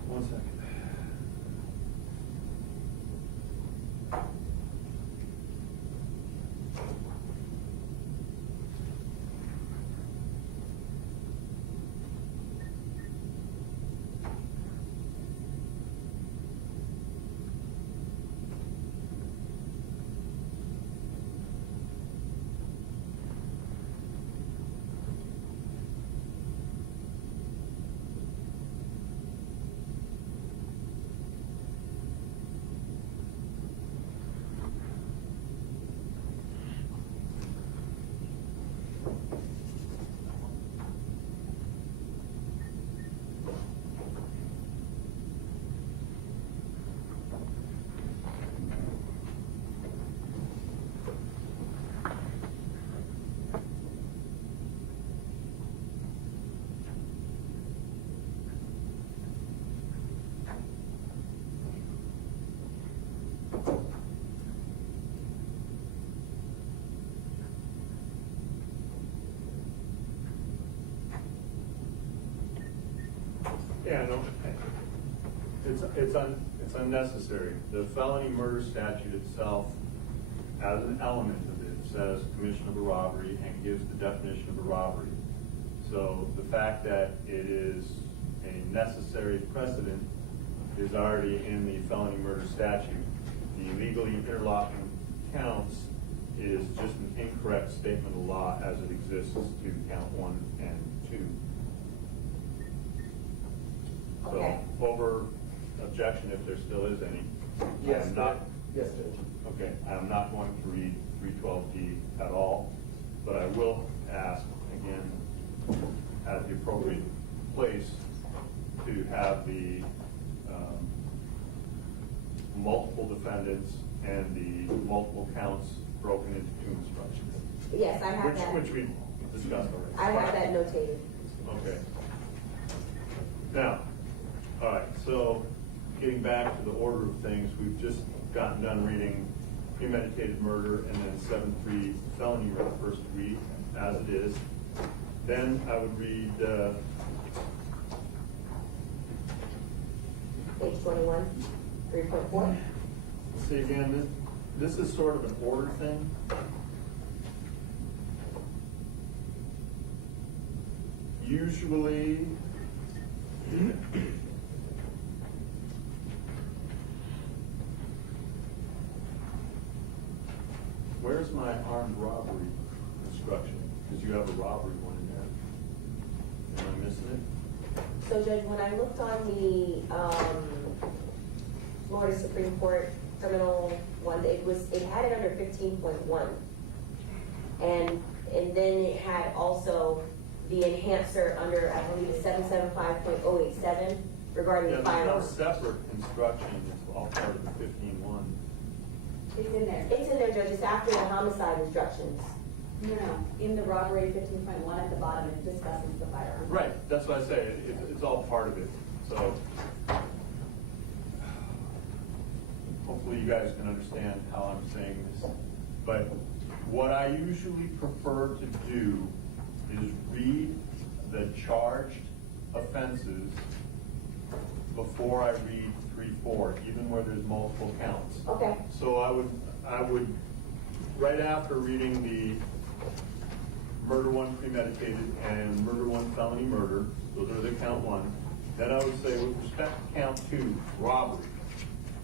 one second. Yeah, no, it's unnecessary. The felony murder statute itself, as an element of it, says commission of a robbery and gives the definition of a robbery. So the fact that it is a necessary precedent is already in the felony murder statute. The legally interlocking counts is just an incorrect statement of law as it exists to count 1 and 2. Okay. So, over objection, if there still is any. Yes, I'm not. Yes, Judge. Okay, I'm not going to read 312D at all, but I will ask, again, at the appropriate place, to have the multiple defendants and the multiple counts broken into 2 instructions. Yes, I have that. Which we discussed already. I have that notated. Okay. Now, all right, so getting back to the order of things, we've just gotten done reading premeditated murder and then 7-3 felony murder first degree as it is. Then I would read, Page 21, 3.4. see again, this is sort of an order thing. Usually, where's my armed robbery instruction? Because you have a robbery one in there. Am I missing it? So Judge, when I looked on the Florida Supreme Court criminal one, it had it under 15.1. And then it had also the enhancer under, I believe, 775.087 regarding Yeah, the there's no firearms. separate instruction, it's all part of the 15-1. It's in there. It's in there, Judge, it's after the homicide instructions. No, in the robbery 15.1 at the bottom, it discusses the firearm. Right, that's what I say, it's all part of it, so. Hopefully you guys can understand how I'm saying this. But what I usually prefer to do is read the charged offenses before I read 3-4, even where there's multiple counts. Okay. So I would, right after reading the murder one premeditated and murder one felony murder, those are the count one, then I would say with respect to count 2, robbery,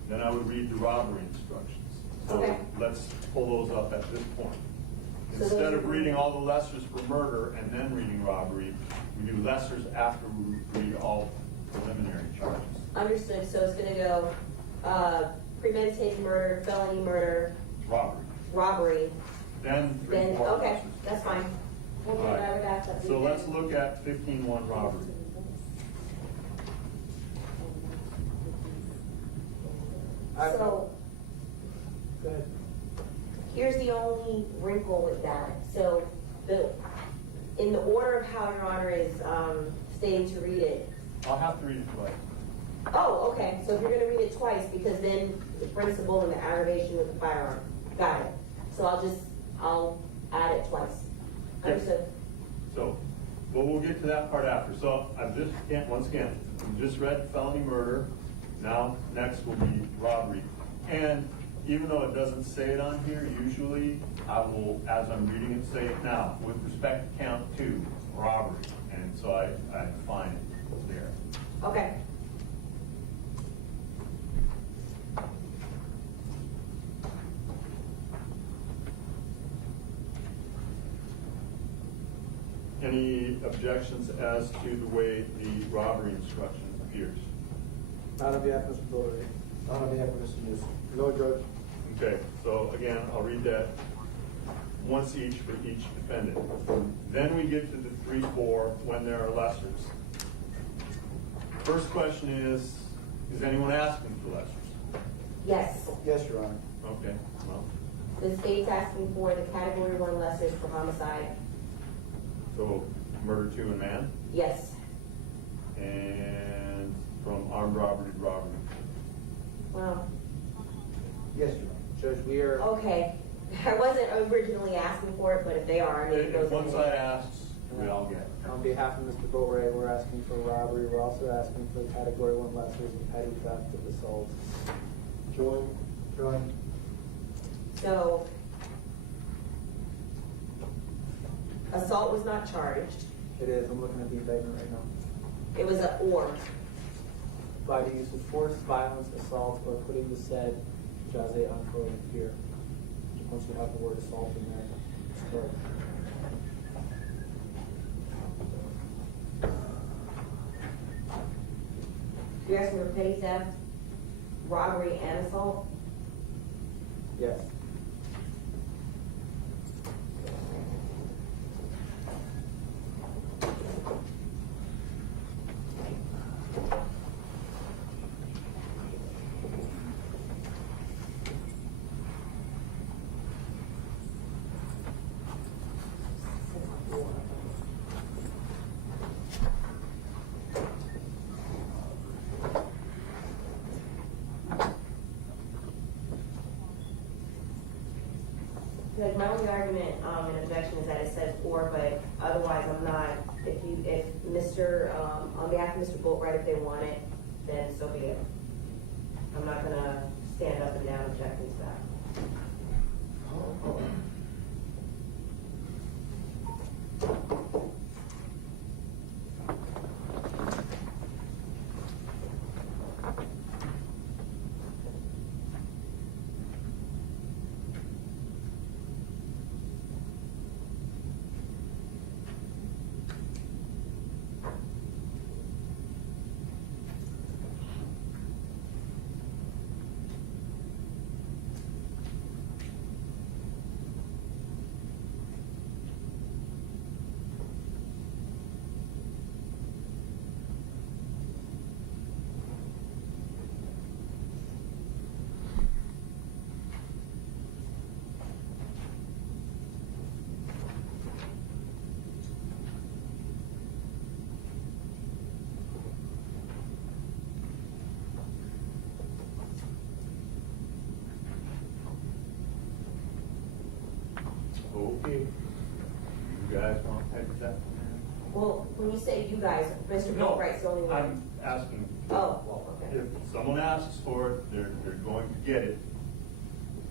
then I would read the robbery instructions. So Okay. let's pull those up at this point. So those Instead are- of reading all the lessers for murder and then reading robbery, we do lessers after we read all preliminary charges. Understood, so it's gonna go premeditated murder, felony murder, Robbery. robbery, Then 3, then, 4 okay, lessers. that's fine. We'll do All it right. right back up. So let's look at 15-1 robbery. So, Go ahead. here's the only wrinkle with that. So, in the order of how Your Honor is stating to read it. I'll have to read it twice. Oh, okay, so if you're gonna read it twice, because then the principle and the aggravation with the firearm. Got it. So I'll add it twice. Understood. So, well, we'll get to that part after. So once again, we just read felony murder. Now, next will be robbery. And even though it doesn't say it on here, usually I will, as I'm reading it, say it now. With respect to count 2, robbery. And so I define it there. Okay. Any objections as to the way the robbery instruction appears? Not on behalf of Mr. Bori. Not on behalf of Mr. Newsom. No, Judge. Okay, so again, I'll read that once each for each defendant. Then we get to the 3-4 when there are lessers. First question is anyone asking for lessers? Yes, Yes, Your Honor. Okay, well, the state's asking for the category 1 lessers for homicide. so murder 2 and man, Yes. and from armed robbery to robbery. Well, Yes, Your Honor. Judge, we are, okay. I wasn't originally asking for it, but if they are, I mean, it goes If one in. side asks, we all get it. on behalf of Mr. Bori, we're asking for robbery. We're also asking for category 1 lessers and petty theft of assault. Join. Join. So, assault was not charged. It is, I'm looking at the indictment right now. It was a or. By the use of force, violence, assault, or putting the said jaze on code in fear. Once you have the word assault in there, it's correct. You're asking for petty theft, robbery, and assault? Yes. Because my only argument, and objection is that it says or, but otherwise I'm not, if Mr., on behalf of Mr. Boatwright, if they want it, then so be it. I'm not gonna stand up and down objecting to that. Okay. You guys want to take that? Well, when you say you guys, Mr. Boatwright's the only one. I'm asking. Oh, okay. If someone asks for it, they're going to get it.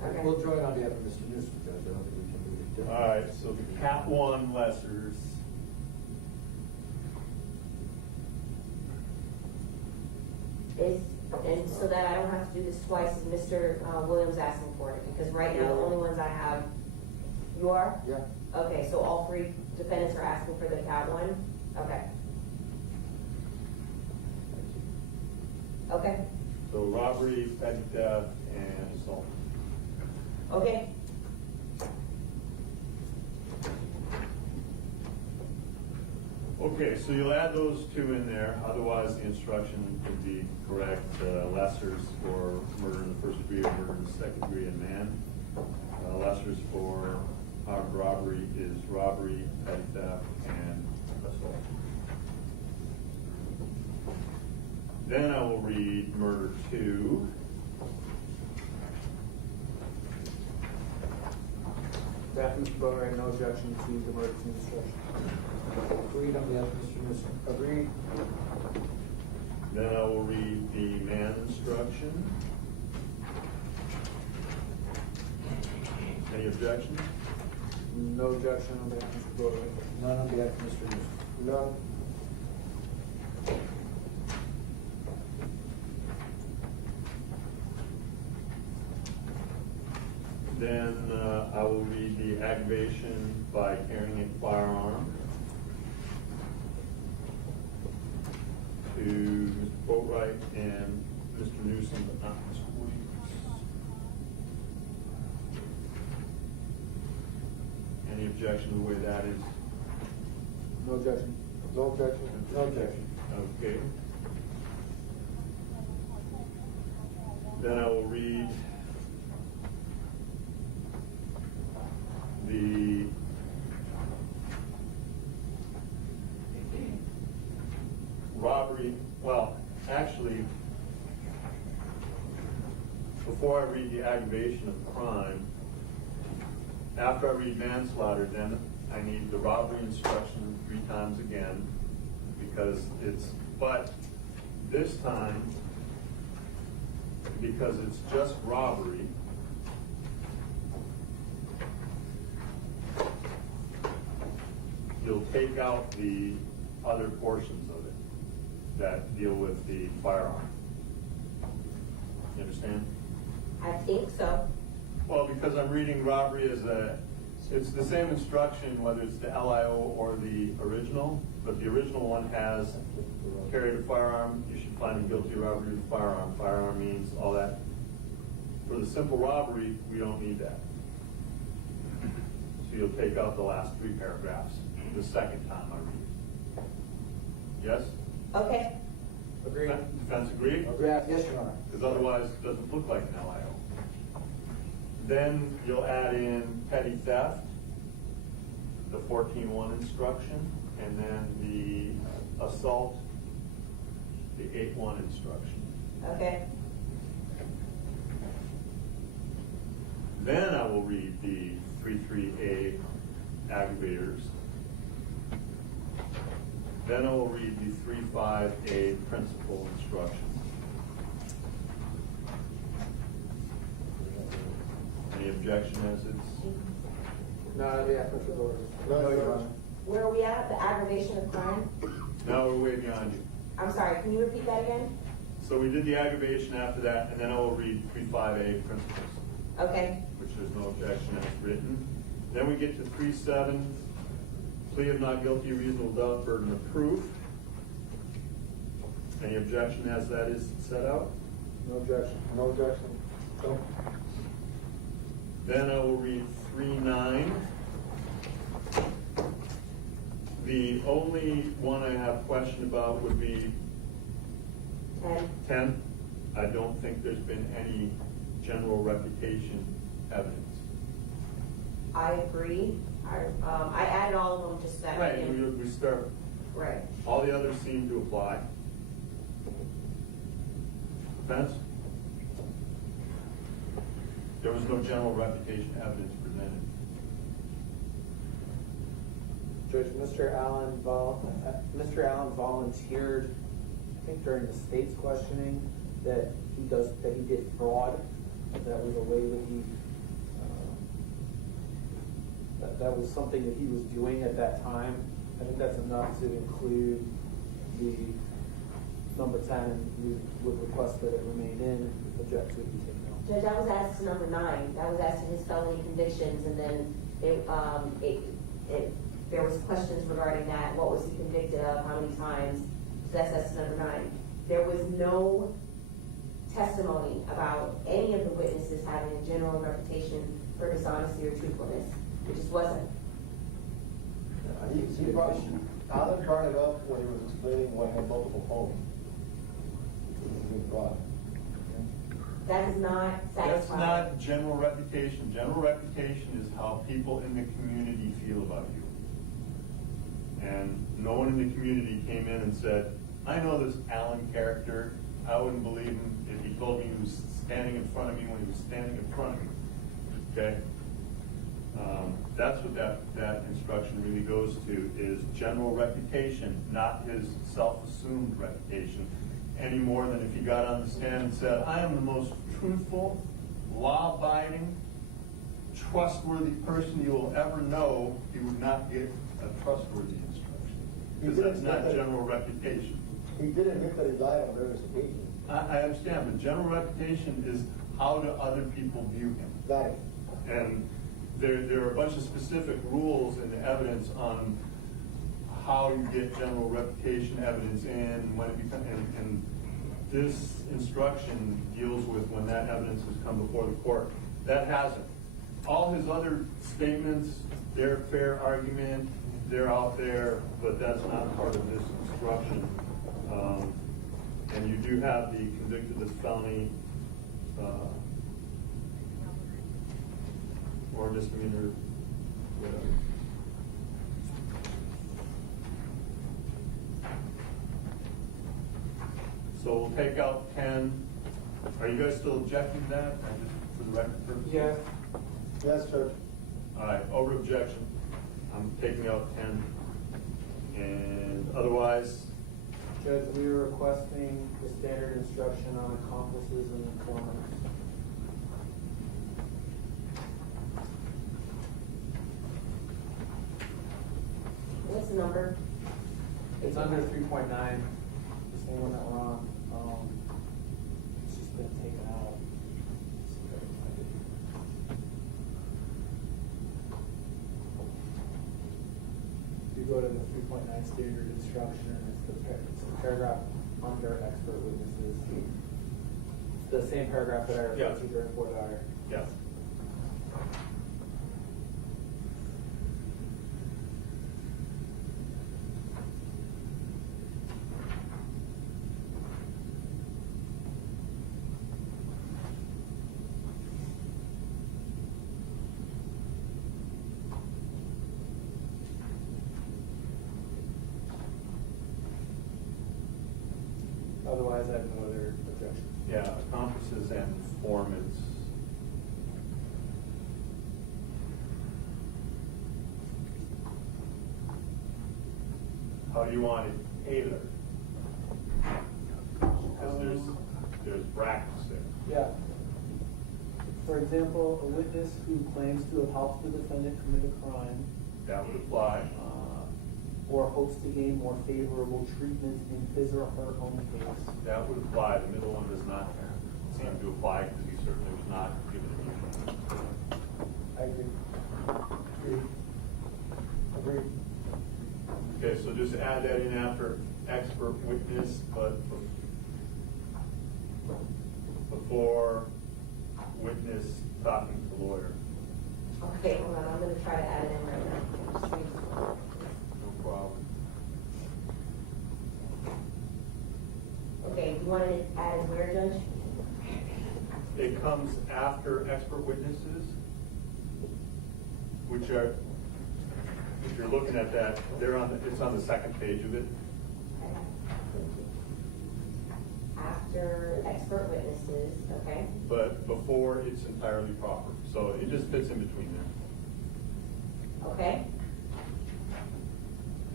Okay. We'll join on behalf of Mr. Newsom, Judge. I don't think we can do it differently. All right, so the Cat 1 lessers. And so that I don't have to do this twice, is Mr. Williams asking for it? Because right now, the only ones I have, you are? Yeah. Okay, so all three defendants are asking for the cat one? Okay. Okay, So robbery, petty theft, and assault. okay. Okay, so you'll add those two in there, otherwise the instruction would be correct. Lessers for murder in the first degree or murder in the second degree in man. Lessers for armed robbery is robbery, petty theft, and assault. Then I will read murder 2. Back, Mr. Boatwright, no objection to the murder to instruction. Agreed on behalf of Mr. Newsom. Agreed. Then I will read the man instruction. Any objections? No objection on behalf of Mr. Boatwright. None on behalf of Mr. Newsom. None. Then I will read the aggravation by carrying a firearm to Mr. Boatwright and Mr. Newsom, but not Mr. Williams. Any objection to the way that is? No objection. No objection. No objection. Okay. Then I will read the robbery, well, actually, before I read the aggravation of crime, after I read manslaughter, then I need the robbery instruction 3 times again, because but this time, because it's just robbery, you'll take out the other portions of it that deal with the firearm. You understand? I think so. Well, because I'm reading robbery as it's the same instruction whether it's the LIO or the original, but the original one has carried a firearm, you should find him guilty of robbery with a firearm. Firearm means all that. For the simple robbery, we don't need that. So you'll take out the last 3 paragraphs the second time I read it. Yes? Okay, Agreed. Defense agree? Yes, Your Honor. Because otherwise it doesn't look like an LIO. Then you'll add in petty theft, the 14-1 instruction, and then the assault, the 8-1 instruction. okay, Then I will read the 33A aggravators. Then I will read the 35A principal instructions. Any objection as it's? No, yeah, push the orders. No, Your Honor. Where are we at? The aggravation of crime? No, we're way beyond you. I'm sorry, can you repeat that again? So we did the aggravation after that, and then I will read 35A principles, Okay. which there's no objection as written. Then we get to 37, plea of not guilty, reasonable doubt, burden of proof. Any objection as that is set out? No objection. No objection. No. Then I will read 39. The only one I have question about would be 10. I don't think there's been any general reputation evidence. I agree. I added all of them just that. Right, we start, Right. all the others seem to apply. Offense? There was no general reputation evidence presented. Judge, Mr. Allen volunteered, I think during the state's questioning, that he did fraud. That was a way that he, that was something that he was doing at that time. I think that's enough to include the number 10, and we would request that it remain in, object to it be taken out. Judge, that was asked to number 9. That was asked to his felony convictions, and then there was questions regarding that. What was he convicted of? How many times? So that's to number 9. There was no testimony about any of the witnesses having a general reputation for dishonesty or truthfulness. It just wasn't. He brought, Alan brought it up when he was explaining why he had multiple homes. He brought. That is not That's satisfying. not general reputation. General reputation is how people in the community feel about you. And no one in the community came in and said, I know this Alan character. I wouldn't believe him if he told me he was standing in front of me when he was standing in front of me. Okay? That's what that instruction really goes to, is general reputation, not his self-assumed reputation, any more than if he got on the stand and said, I am the most truthful, law-abiding, trustworthy person you will ever know, he would not get a trustworthy instruction. Because that's not general reputation. He did admit that he lied on various occasions. I understand, but general reputation is how do other people view him? Got it. And there are a bunch of specific rules in the evidence on how you get general reputation evidence in, when it becomes, and this instruction deals with when that evidence has come before the court. That hasn't. All his other statements, they're fair argument, they're out there, but that's not part of this instruction. And you do have the convicted of felony or misdemeanor, whatever. So we'll take out 10. Are you guys still objecting to that? Just for the record purposes? Yes. Yes, Judge. All right, over objection. I'm taking out 10. And otherwise, Judge, we are requesting the standard instruction on accomplices and informants. What's the number? It's under 3.9, the same one that we're on. It's just been taken out. If you go to the 3.9 standard instruction, it's the paragraph under expert witnesses. It's the same paragraph that I referred to during Fort Dyer. yes. Otherwise, I have no other objection. Yeah, accomplices and informants. How do you want it tailored? Because there's brackets there. Yeah. For example, a witness who claims to have helped the defendant commit a crime, That would apply. or hopes to gain more favorable treatment in his or her own case. That would apply. The middle one does not seem to apply because he certainly was not given immunity. I agree. Agreed. Okay, so just add that in after expert witness, but before witness talking to the lawyer. Okay, hold on, I'm gonna try to add it in right now. Just wait. No problem. Okay, you wanted it added where, Judge? It comes after expert witnesses, which are, if you're looking at that, it's on the second page of it. After expert witnesses, okay? But before it's entirely proper. So it just fits in between there. Okay?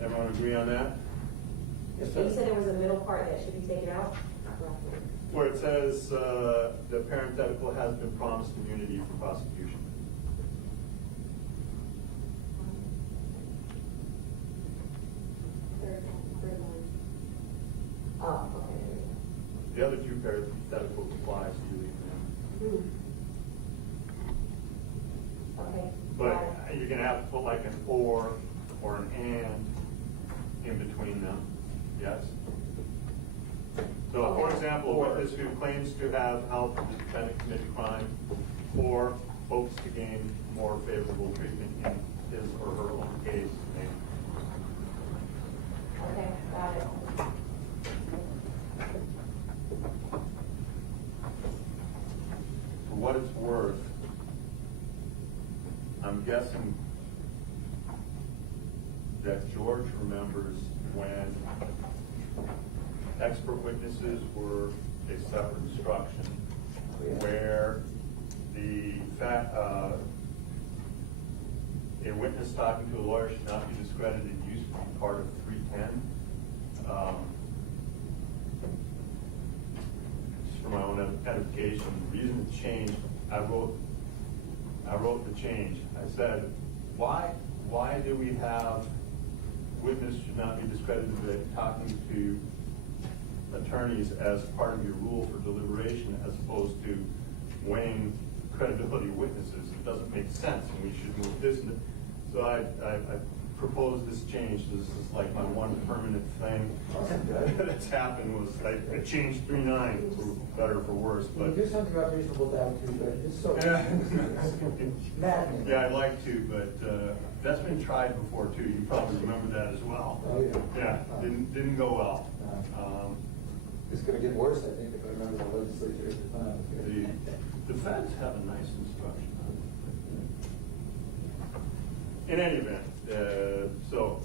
Everyone agree on that? Yes, So you sir. said there was a middle part that should be taken out? Where it says, the parenthetical has been promised immunity from prosecution. Third line. Oh, okay, there we go. The other two parentheticals apply, so you leave them. Okay. But got it. you're gonna have to put like an or an and in between them, yes? So, for Okay. example, a witness who claims to have helped the defendant commit a crime or hopes to gain more favorable treatment in his or her own case. Okay, got it. For what it's worth, I'm guessing that George remembers when expert witnesses were a separate instruction where the fact, a witness talking to a lawyer should not be discredited used to be part of 310. Just for my own edification, the reason it changed, I wrote the change. I said, why do we have witness should not be discredited talking to attorneys as part of your rule for deliberation as opposed to weighing credibility of witnesses? It doesn't make sense, and we should move this. So I proposed this change. This is like my one permanent thing that's happened was I changed 3-9 for better or for worse. Can you But do something about reasonable doubt too, but it's so maddening. yeah, I'd like to, but that's been tried before too. You probably remember that as well. Oh, yeah. Yeah, didn't go well. It's gonna get worse, I think, if I remember the legislature at the time. The feds have a nice instruction on it. In any event, so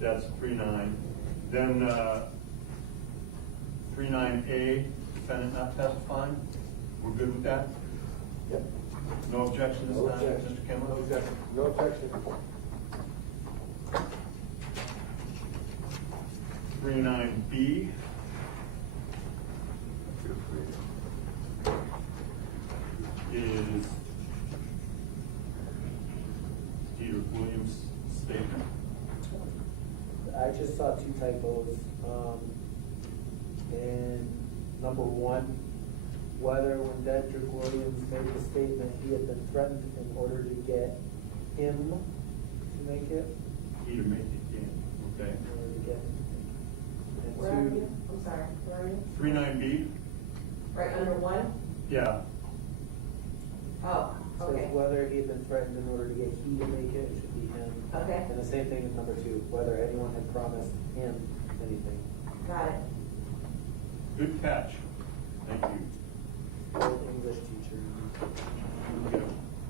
that's 3-9. Then 3-9A, defendant not testifying. We're good with that? Yep. No objection this No time, objection. Mr. Kimball? No objection. No objection. 3-9B. Is Peter Williams' statement. I just saw two typos. In number one, whether when Dedrick Williams made the statement, he had been threatened in order to get him to make it. Peter made it again, okay? In order to get him. And Where are two, you? I'm sorry, where are you? 3-9B, Right under one? yeah, Oh, okay. says whether he had been threatened in order to get he to make it, it should be him. Okay. And the same thing with number two, whether anyone had promised him anything. Got it. good catch. Thank you. Old English teacher.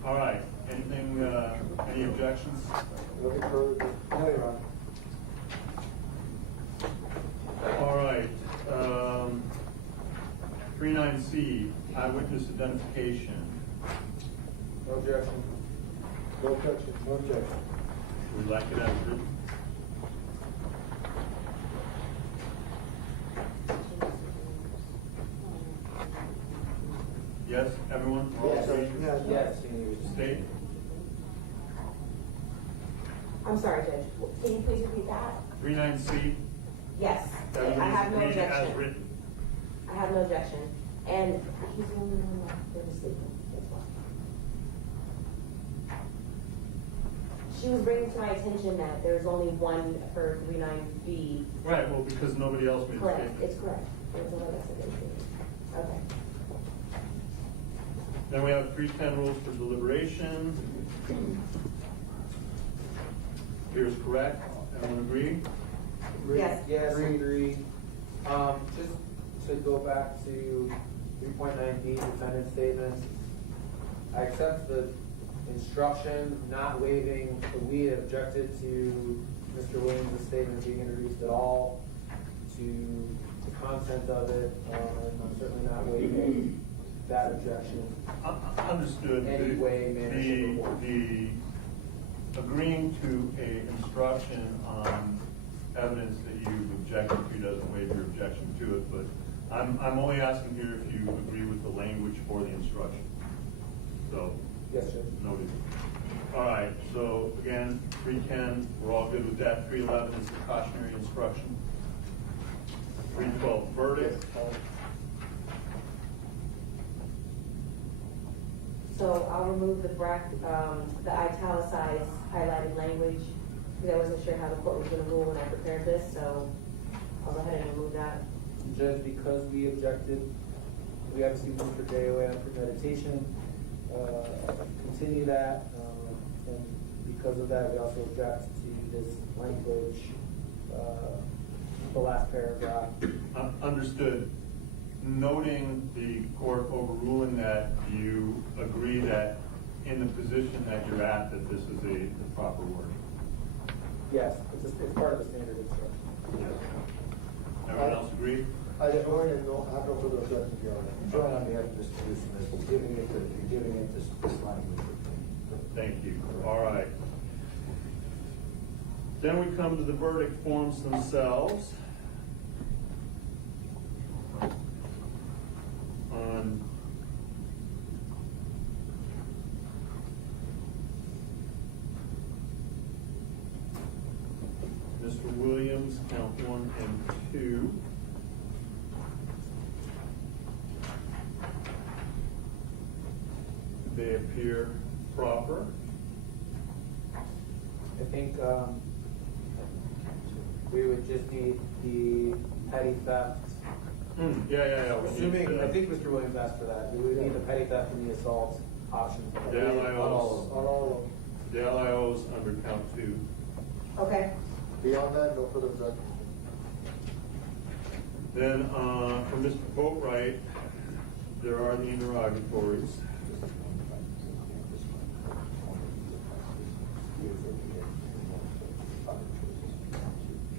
All right, anything, any objections? Looking for, no, Your Honor. All right, 3-9C, eyewitness identification. No objection. No objection. No objection. Would like it as written? Yes, everyone? We're all Yes, agreed? Yes. State? I'm sorry, Judge, can you please repeat that? 39C, Yes, I everybody's have no agreed as objection. written. I have no objection. And he's the only one left, they're just sleeping, that's why. She was bringing to my attention that there's only one for 39B. Right, well, because nobody else made a Correct, statement. it's correct. There's no one else that did it. Okay. Then we have 310 rules for deliberation. Here's correct. Everyone agree? Yes. Yes, I agree. Just to go back to 3.9B, defendant statements. I accept the instruction not waiving, we had objected to Mr. Williams' statement being introduced at all, to the content of it, and I'm certainly not waiving that objection. Understood. Any way, manner, shape, or form. The agreeing to a instruction on evidence that you've objected to doesn't waive your objection to it, but I'm only asking here if you agree with the language for the instruction. So, Yes, sir. noted. All right, so again, 310, we're all good with that. 311 is the cautionary instruction. 312, verdict. So I'll remove the italicized highlighted language, because I wasn't sure how the court was gonna rule when I prepared this, so I'll go ahead and remove that. Judge, because we objected, we have to Mr. JOA for meditation, continue that, and because of that, we also object to this language, the last paragraph. Understood. Noting the court overruling that, do you agree that in the position that you're at, that this is the proper wording? Yes, it's part of the standard instruction. Everyone else agree? I join and have no further objection, Your Honor. Join on behalf of Mr. Newsom, giving it this language. Thank you. All right. Then we come to the verdict forms themselves. On Mr. Williams, count 1 and 2. They appear proper. I think, we would just need the petty theft. Yeah. we need Assuming, to- I think Mr. Williams asked for that, we would need the petty theft and the assault option. The LIOs. On all The LIOs under count 2. Okay. of them. Beyond that, no further objection. Then, for Mr. Boatwright, there are the interrogatories.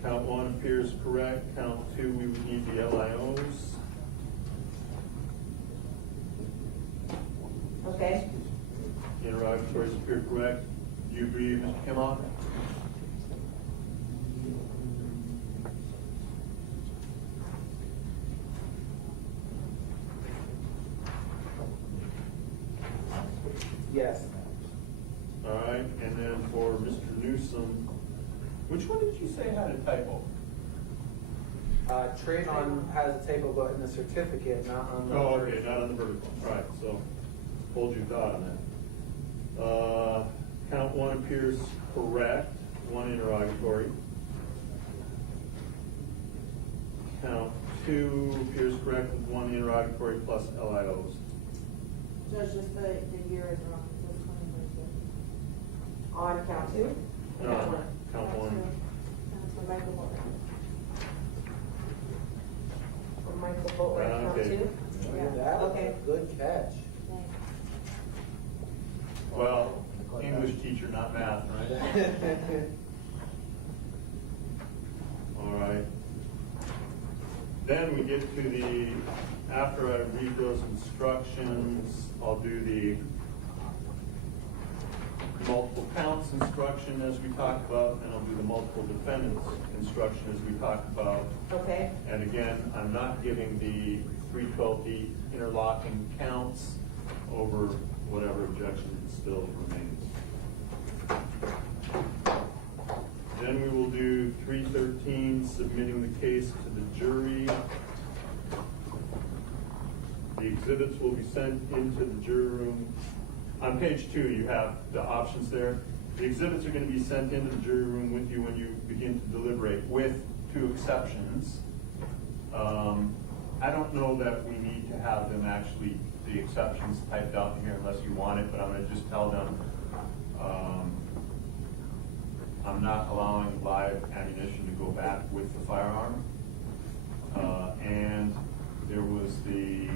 Count 1 appears correct. Count 2, we would need the LIOs. Okay. Interrogatories appear correct. Do you agree, Mr. Kimmock? Yes. All right, and then for Mr. Newsom, which one did you say had a typo? Trayvon has a typo, but in the certificate, not on the. Oh, okay, not on the vertical. All right, so hold your thought on that. Count 1 appears correct, 1 interrogatory. Count 2 appears correct with 1 interrogatory plus LIOs. Judge, just the year is wrong. It says 2022. On count 2? No, count 1. That's for Michael Bori. For Michael Boatwright, count Okay. 2? Yeah. Okay. Good catch. Thanks. Well, English teacher, not math, right? All right. Then we get to the, after I read those instructions, I'll do the multiple counts instruction as we talked about, and I'll do the multiple defendants instruction as we talked about. Okay. And again, I'm not giving the 312D interlocking counts over whatever objection still remains. Then we will do 313, submitting the case to the jury. The exhibits will be sent into the jury room. On page 2, you have the options there. The exhibits are going to be sent into the jury room with you when you begin to deliberate, with 2 exceptions. I don't know that we need to have them actually, the exceptions typed out in here unless you want it, but I'm going to just tell them I'm not allowing live ammunition to go back with the firearm. And there was the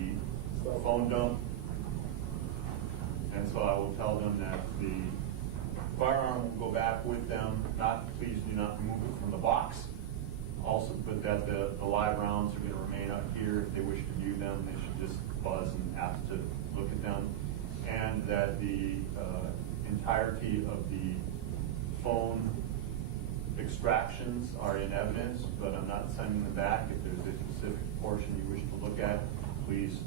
phone dump. And so I will tell them that the firearm will go back with them, please do not remove it from the box. Also put that the live rounds are going to remain up here. If they wish to view them, they should just buzz and ask to look at them. And that the entirety of the phone extractions are in evidence, but I'm not sending them back. If there's a specific portion you wish to look at, please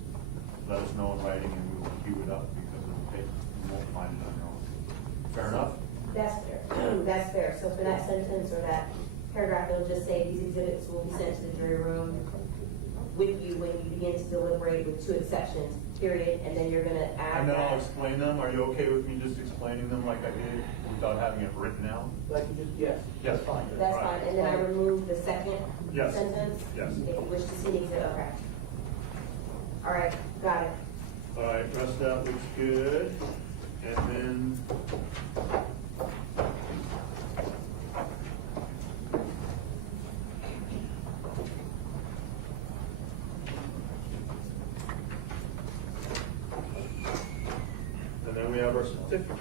let us know in writing and we will queue it up because it'll take, you won't find it on your own. Fair enough? That's fair. That's fair. So for that sentence or that paragraph, it'll just say these exhibits will be sent to the jury room with you when you begin to deliberate with 2 exceptions, period, and then you're gonna add And then I'll that. explain them. Are you okay with me just explaining them like I did without having it written out? Like you just, yes. Yes. That's fine. That's fine, and then I remove the second Yes. sentence? Yes. If you wish to see the exhibit, okay. All right, got it. All right, rest of that looks good. And then we have our certificates.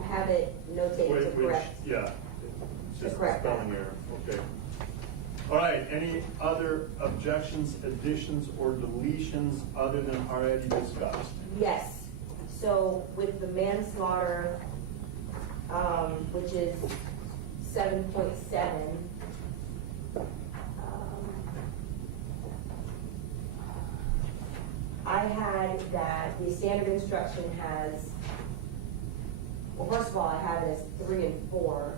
I have it notated to correct. Yeah, it's just a correct that. spelling error, okay. All right, any other objections, additions, or deletions other than already discussed? Yes, so with the manslaughter, which is 7.7, I had that the standard instruction has, well, first of all, I have it as 3 and 4.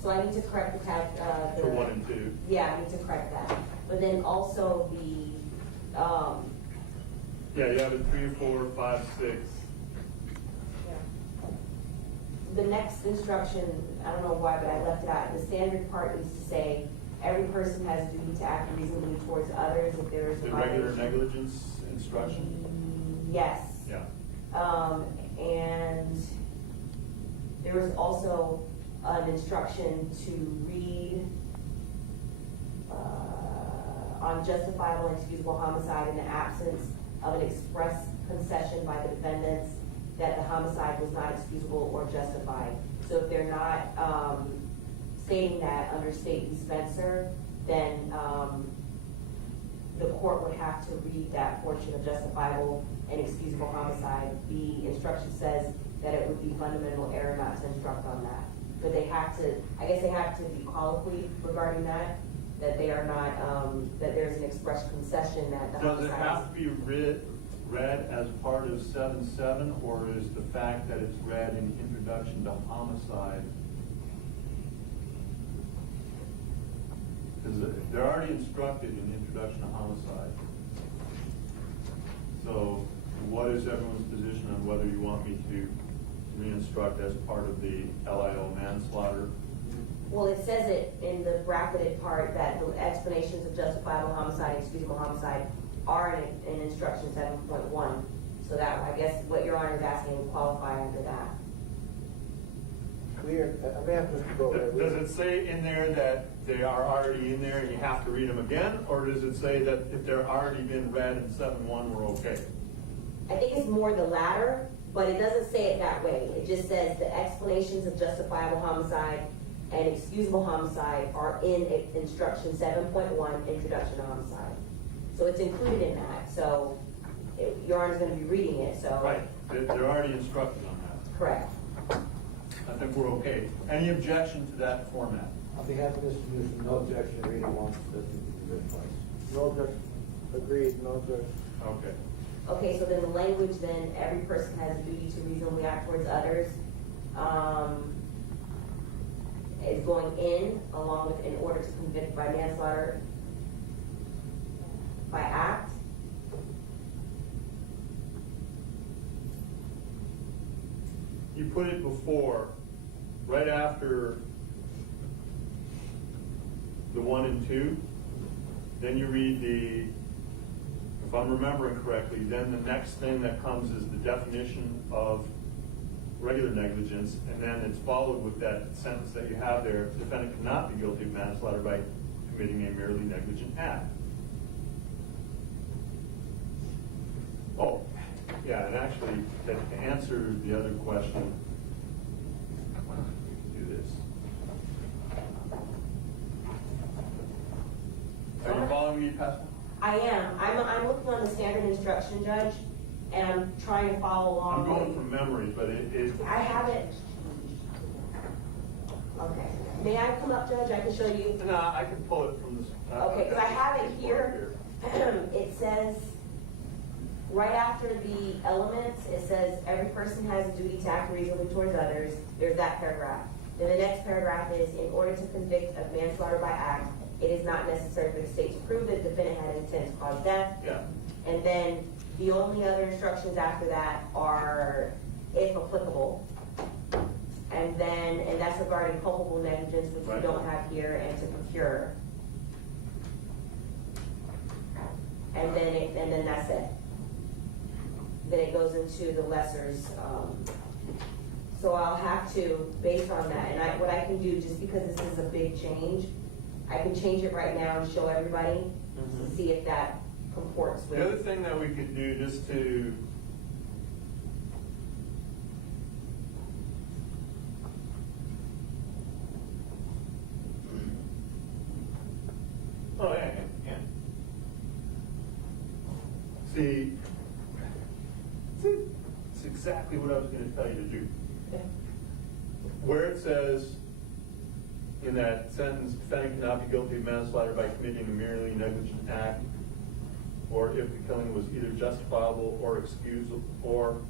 So I need to correct the For 1 and 2. Yeah, I need to correct that. But then also the, Yeah, you have it 3, 4, 5, 6. the next instruction, I don't know why, but I left it out. The standard part needs to say, every person has a duty to act reasonably towards others if there is a The regular violation. negligence instruction? Yes. Yeah. And there was also an instruction to read on justifiable and excusable homicide in the absence of an express concession by the defendants that the homicide was not excusable or justified. So if they're not stating that under State v. Spencer, then the court would have to read that portion of justifiable and excusable homicide. The instruction says that it would be fundamental error not to instruct on that. But they have to, I guess they have to be colloquy regarding that they are not, that there's an express concession that the Does it homicide have to be read as part of 7.7, or is the fact that it's read in introduction to homicide? Because they're already instructed in introduction to homicide. So what is everyone's position on whether you want me to re-instruct as part of the LIO manslaughter? Well, it says it in the bracketed part that the explanations of justifiable homicide and excusable homicide are in instruction 7.1. So that, I guess, what Your Honor is asking would qualify under that. Clear, I may have to go there. Does it say in there that they are already in there and you have to read them again? Or does it say that if they're already been read in 7.1, we're okay? I think it's more the latter, but it doesn't say it that way. It just says the explanations of justifiable homicide and excusable homicide are in instruction 7.1, introduction to homicide. So it's included in that. So Your Honor's going to be reading it, so. Right, they're already instructed on that. Correct. I think we're okay. Any objection to that format? On behalf of Mr. Newsom, no objection to reading once, that's the written twice. No objection. Agreed, no objection. Okay. Okay, so then the language then, every person has a duty to reasonably act towards others, is going in along with in order to convict by manslaughter by act. You put it before, right after the 1 and 2, then you read the, if I'm remembering correctly, then the next thing that comes is the definition of regular negligence, and then it's followed with that sentence that you have there: defendant cannot be guilty of manslaughter by committing a merely negligent act. Oh, yeah, and actually, to answer the other question, do this. Are you following me, Pastor? I am. I'm looking on the standard instruction, Judge, and I'm trying to follow along. I'm going from memory, but it is. I have it. Okay. May I come up, Judge? I can show you. No, I can pull it from this. Okay, because I have it here. It says, right after the elements, it says, every person has a duty to act reasonably towards others. There's that paragraph. Then the next paragraph is, in order to convict of manslaughter by act, it is not necessary for the state to prove that the defendant had intent to cause death. Yeah. And then the only other instructions after that are, if applicable. And that's regarding culpable negligence, which we Right. don't have here, and to procure. And then that's it. Then it goes into the lessers. So I'll have to, based on that, and what I can do, just because this is a big change, I can change it right now and show everybody to see if that comports with. The other thing that we could do, just to see, it's exactly what I was going to tell you to do. Okay. Where it says in that sentence, defendant cannot be guilty of manslaughter by committing a merely negligent act, or if the killing was either justifiable or excusable, or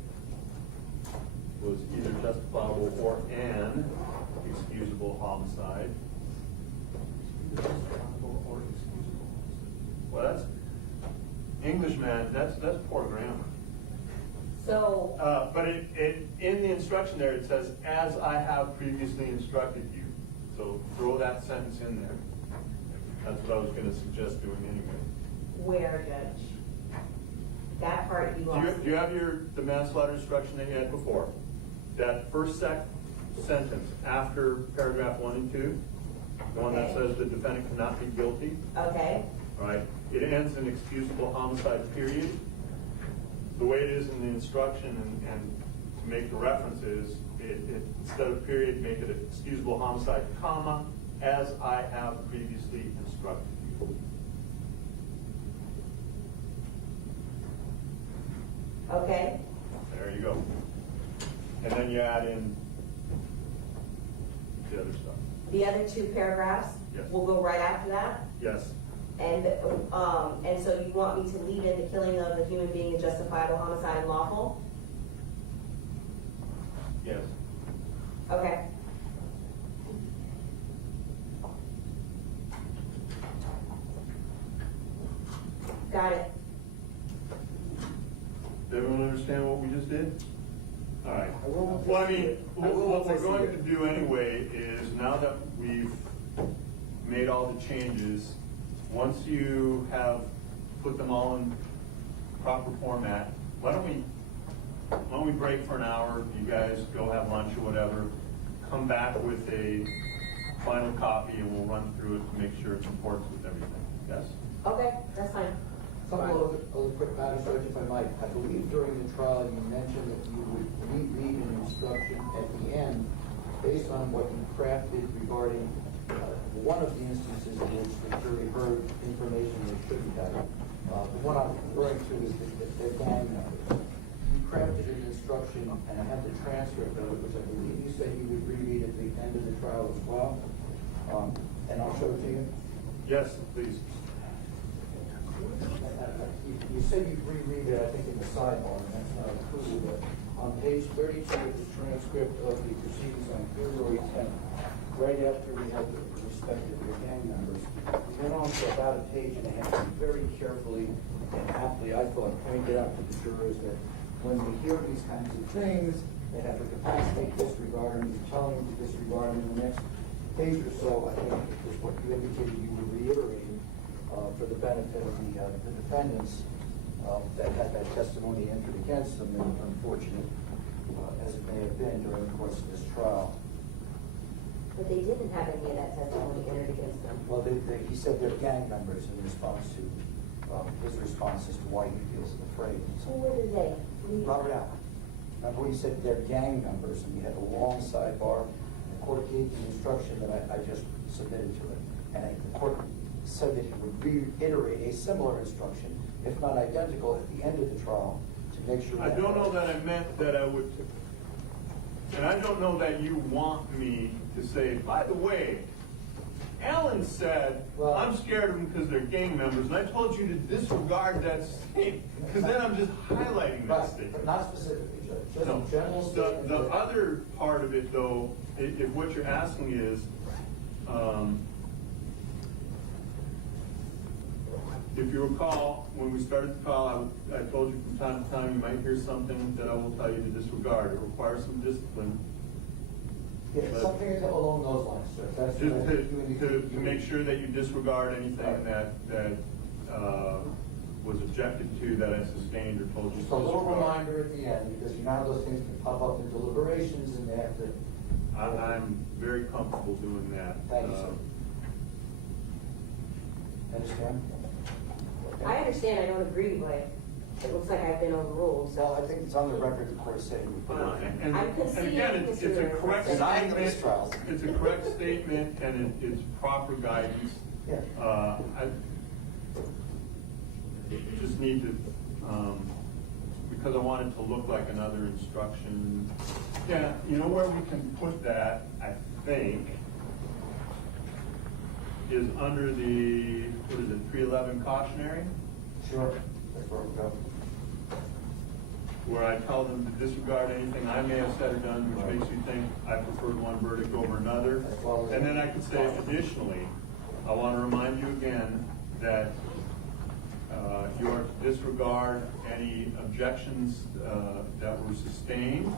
was either justifiable or an excusable homicide. Justifiable or excusable. Well, that's English, man. That's poor grammar. So, But it in the instruction there, it says, as I have previously instructed you. So throw that sentence in there. That's what I was going to suggest doing anyway. where, Judge? That part you lost. Do you have the manslaughter instruction that you had before? That first sentence after paragraph 1 and 2, the one that Okay. says the defendant cannot be guilty, Okay, all right? It ends in excusable homicide, period. The way it is in the instruction and to make the references, instead of period, make it excusable homicide, comma, as I have previously instructed you. okay. There you go. And then you add in the other stuff. The other two paragraphs Yes. will go right after that? Yes. And so you want me to leave in the killing of a human being a justifiable homicide and lawful? Yes. Okay. Got it. Does everyone understand what we just did? All right. I will- Well, I mean, I will what we're once I see going it. to do anyway is, now that we've made all the changes, once you have put them all in proper format, why don't we break for an hour, you guys go have lunch or whatever, come back with a final copy and we'll run through it to make sure it comports with everything. Yes? Okay, that's fine. Something a little quick matter, Judge, if I might. I believe during the trial you mentioned that you would read an instruction at the end based on what you crafted regarding one of the instances in which the jury heard information they shouldn't have. The one I'm referring to is the gang members. You crafted an instruction, and I have the transcript of it, which I believe you said you would reread at the end of the trial as well. And I'll show it to you. Yes, please. you said you reread it, I think, in the sidebar, and that's not included, but on page 32 of the transcript of the proceedings on February 10th, right after we had the respective gang members, we went on for about a page and a half, and very carefully and aptly, I thought, pointed out to the jurors that when we hear these kinds of things, they have the capacity to disregard them, to tell them to disregard them. In the next page or so, I think it was what you indicated you were reiterating for the benefit of the defendants that had that testimony entered against them, and unfortunate as it may have been during the course of this trial. But they didn't have any of that testimony entered against them. Well, he said they're gang members in response to his response as to why he feels afraid. Who were they? Robert Allen. Remember, he said they're gang members, and we had a long sidebar. And the court gave the instruction that I just submitted to it, and the court said that he would reiterate a similar instruction, if not identical, at the end of the trial to make sure. I don't know that I meant that I would, and I don't know that you want me to say, by the way, Alan said, Well, I'm scared of them because they're gang members, and I told you to disregard that statement, because then I'm just highlighting that Right, statement. but not specifically, Judge. Just No, a general statement. the that- other part of it, though, if what you're asking is, if you recall, when we started the call, I told you from time to time, you might hear something that I will tell you to disregard. It requires some discipline. Yeah, something along those lines, sir. That's Just what you indicated. to make sure that you disregard anything that was objected to that I sustained or told you to Just a little disregard. reminder at the end, because you know how those things can pop up in deliberations and they have to. I'm very comfortable doing that. Thank you, sir. Understand? I understand, I don't agree, but it looks like I've been overruled, Well, so. I think it's on the record, the court said you would put it in. I'm conceding, Again, it's a Mr. correct Denying the statement, mistrials. it's a correct statement, and it's proper guidance. Yeah. I just need to, because I want it to look like another instruction. Yeah, you know where we can put that, I think, is under the, what is it, 311 cautionary? Sure. That's where we go. Where I tell them to disregard anything I may have said or done which makes you think I preferred one verdict over another. And then I could say additionally, I want to remind you again that you are to disregard any objections that were sustained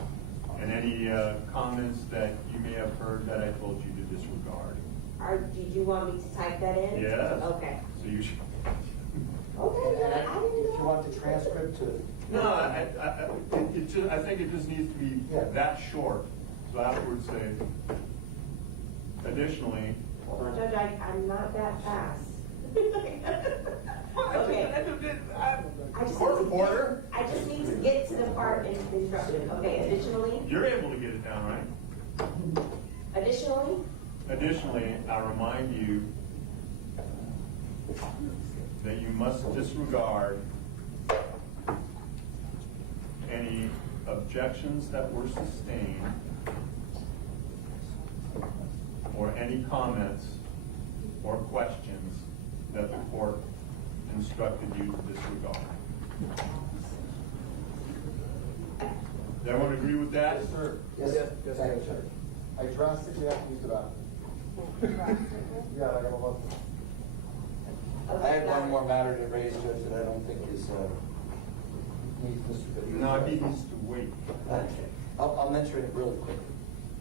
and any comments that you may have heard that I told you to disregard. Did you want me to type that in? Yes. Okay. So you should. Okay, And I didn't if you know. want the transcript to. No, I think it just needs to be Yeah. that short. So afterwards say, additionally. Hold on, Judge, I'm not that fast. Okay. I just Court need to reporter. I just need to get to the part in the instruction. Okay, additionally, You're able to get it down, right? Additionally, I remind you that you must disregard any objections that were sustained or any comments or questions that the court instructed you to disregard. Does everyone agree with that? Yes, sir. Yes, Yes, thank you, Judge. I drastically have to use the bathroom. Yeah, like I'm about to. I have one more matter to raise, Judge, that I don't think is, needs Mr. Biddy. No, he needs to wait. Okay. I'll mention it really quickly.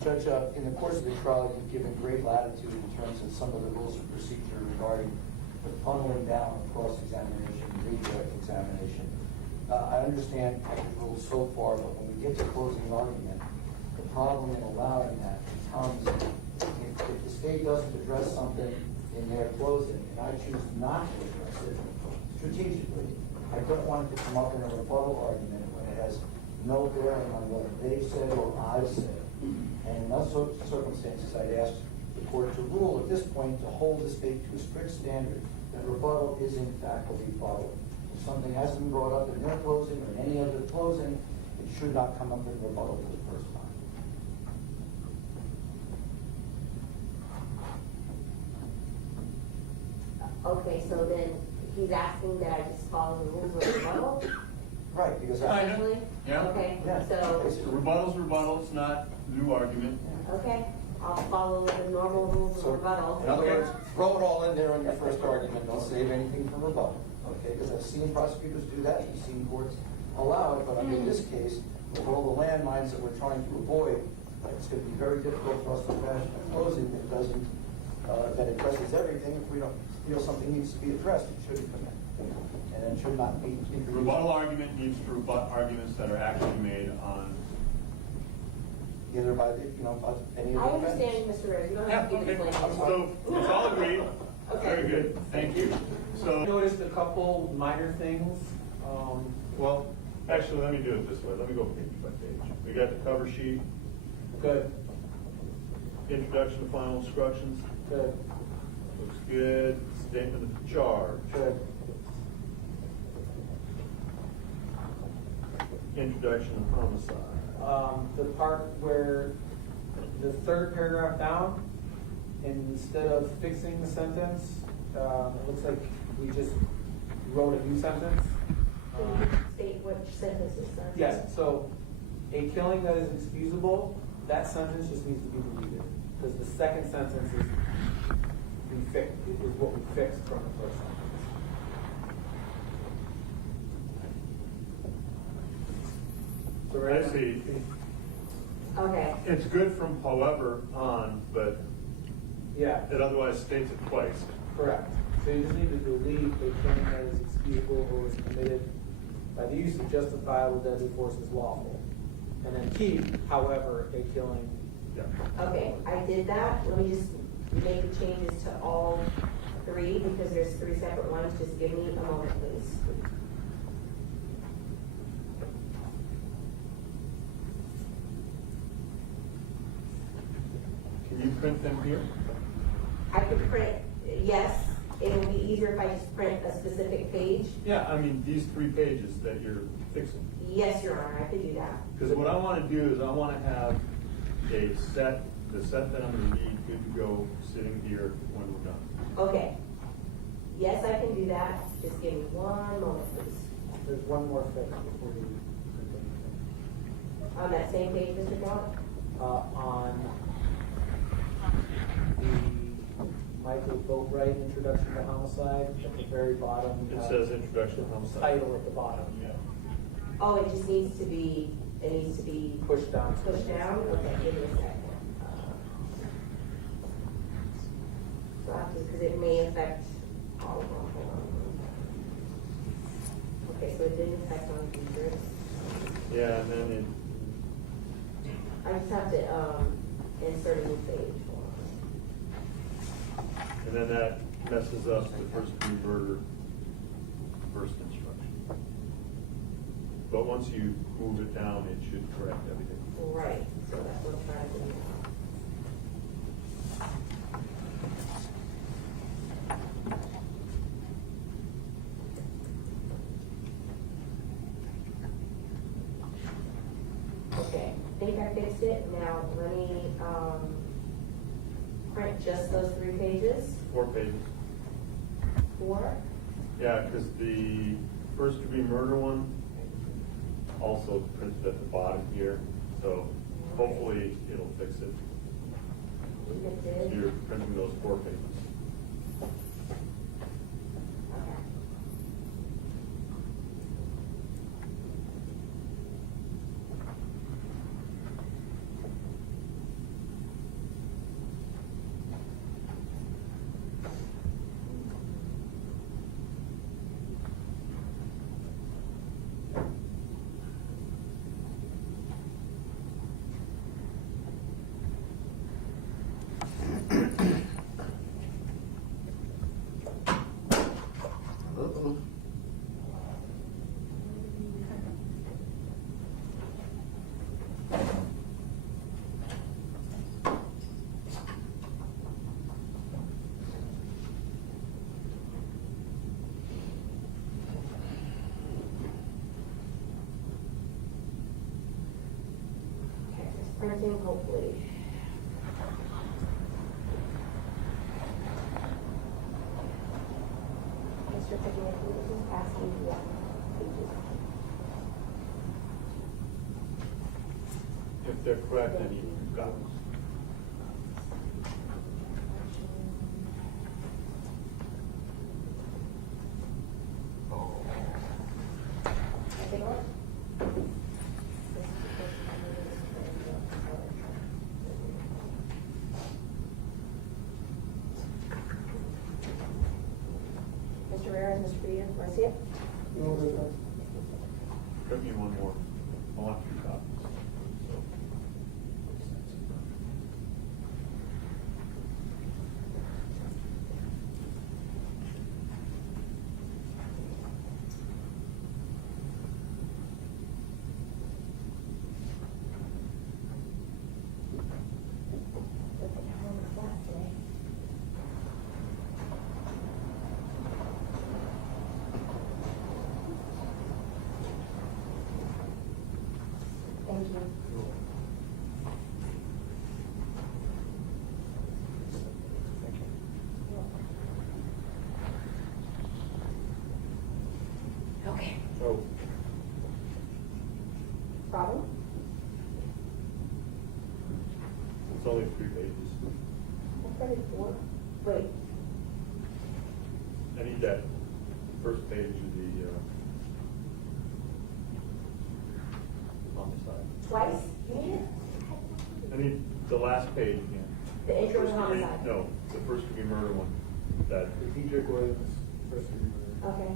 Judge, in the course of the trial, you've given great latitude in terms of some of the rules of procedure regarding the funneling down of cross-examination, redirect examination. I understand the rules so far, but when we get to closing argument, the problem in allowing that becomes, if the state doesn't address something in their closing, and I choose not to address it strategically, I don't want it to come up in a rebuttal argument when it has no bearing on what they've said or I've said. And in those circumstances, I'd ask the court to rule at this point to hold the state to a strict standard that rebuttal is in fact will be followed. If something hasn't been brought up in their closing or any other closing, it should not come up in rebuttal for the first time. Okay, so then he's asking that I just follow the rules of rebuttal? Right, because Kinda. Essentially? Yeah. Okay, Yeah. so, Rebuttal's rebuttal, it's not new argument. okay, I'll follow the normal rules of So, rebuttal. in other words, throw it all in there on your first argument, don't save anything for rebuttal, okay? Because I've seen prosecutors do that, I've seen courts allow it, but I mean, in this case, with all the landmines that we're trying to avoid, it's gonna be very difficult for us to fashion a closing that doesn't, that addresses everything. If we don't feel something needs to be addressed, it shouldn't come in. And it should not be introduced. Rebuttal argument needs to rebut arguments that are actually made on. Either by the, by any of the I understand, defendants. Mr. Rose, you don't Yeah, have to give okay. an explanation. So, it's all agreed. Okay. Very good, thank you. I So, noticed a couple minor things. well, actually, let me do it this way. Let me go page by page. We got the cover sheet, Good, introduction to final instructions. good, Looks good. Statement of charge. good. Introduction of homicide. The part where the third paragraph down, instead of fixing the sentence, it looks like we just wrote a new sentence. Can you state which sentence is that? Yes, so a killing that is excusable, that sentence just needs to be deleted. Because the second sentence is what we fixed from the first sentence. So I right see. Okay, It's good from however on, but Yeah, it otherwise states it twice. correct. So you just need to delete a killing that is excusable or was committed by the use of justifiable deadly force is lawful. And then keep, however, a killing. Yeah. okay, I did that. Let me just make the changes to all three because there's three separate ones. Just give me a moment, please. Can you print them here? I could print, yes, it will be easier if I just print a specific page. Yeah, I mean, these 3 pages that you're fixing. Yes, Your Honor, I could do that. Because what I want to do is I want to have the set that I'm going to need good to go sitting here when we're done. Okay. Yes, I can do that. Just give me one moment, please. There's one more fix before you print anything. On that same page, Mr. John? On the Michael Boatwright introduction to homicide, at the very bottom. It says introduction to homicide. Title at the bottom. Yeah. Oh, it just needs to be, Pushed down. pushed down? Okay, give me a second. So I have to, because it may affect all of them. Hold on. Okay, so it didn't affect on features. Yeah, and then I just have to, insert a new page. Hold on. and then that messes up the first degree murder first instruction. But once you move it down, it should correct everything. Right, so that's what I'm trying to do now. Okay, I think I fixed it. Now, let me, print just those 3 pages. 4 pages. 4? Yeah, because the first degree murder one also printed at the bottom here, so hopefully it'll fix it. It So did? you're printing those 4 pages. Okay. Okay, it's printing, hopefully. Mr. checking it, who's asking what pages? If they're correct, then you've got them. Take a look. Mr. Reyes, Mr. Padilla, want to see it? Give me one more. I want 2 copies. So. Looks like I'm on the flat today. Thank you. Okay. So, Problem? it's only 3 pages. That's ready for. Wait, I need that first page of the, on the side. twice? You need it? I need the last page again. The intro First and degree- homicide. No, the first degree murder one. That, Cedric Williams, first degree murder. Okay.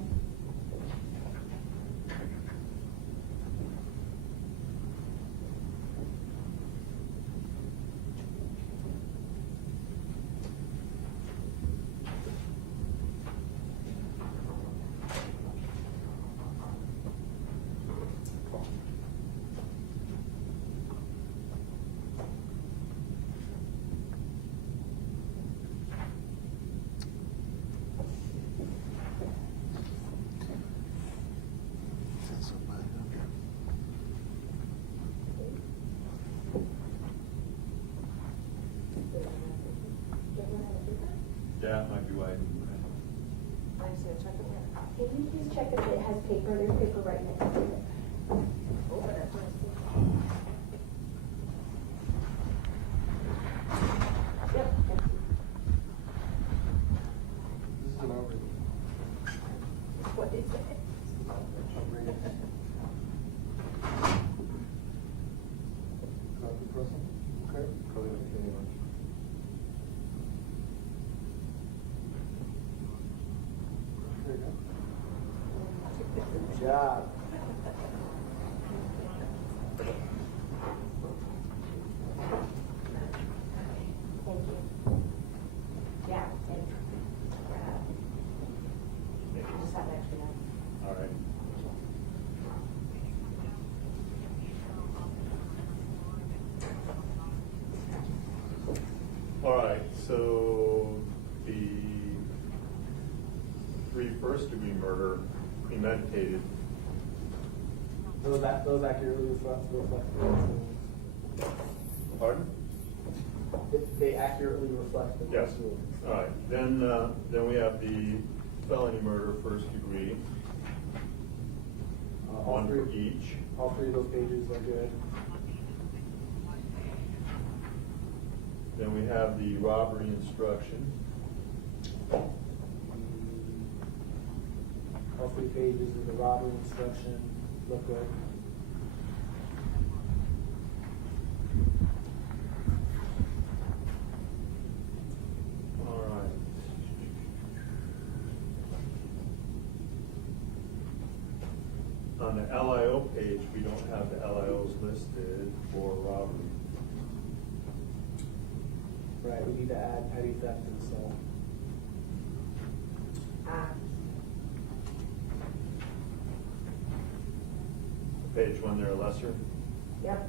yeah, it might be why. I just gotta check it here. Can you please check if it has paper? There's paper right next to it. Open it first. Yep. Thank you. This is an overview. What is it? Copy present? Okay. There you go. Good job. Thank you. Yeah, and, you just have extra now. All right. All right, so the 3 first degree murder premeditated. Those accurately reflect the Pardon? They accurately reflect the Yes. rulings. All right, then we have the felony murder first degree, All 1 for three, each. all 3 of those pages are good. Then we have the robbery instruction. All 3 pages of the robbery instruction look good. All right. On the LIO page, we don't have the LIOs listed for robbery. Right, we need to add petty theft and assault. Page 1, they're lesser. Yep.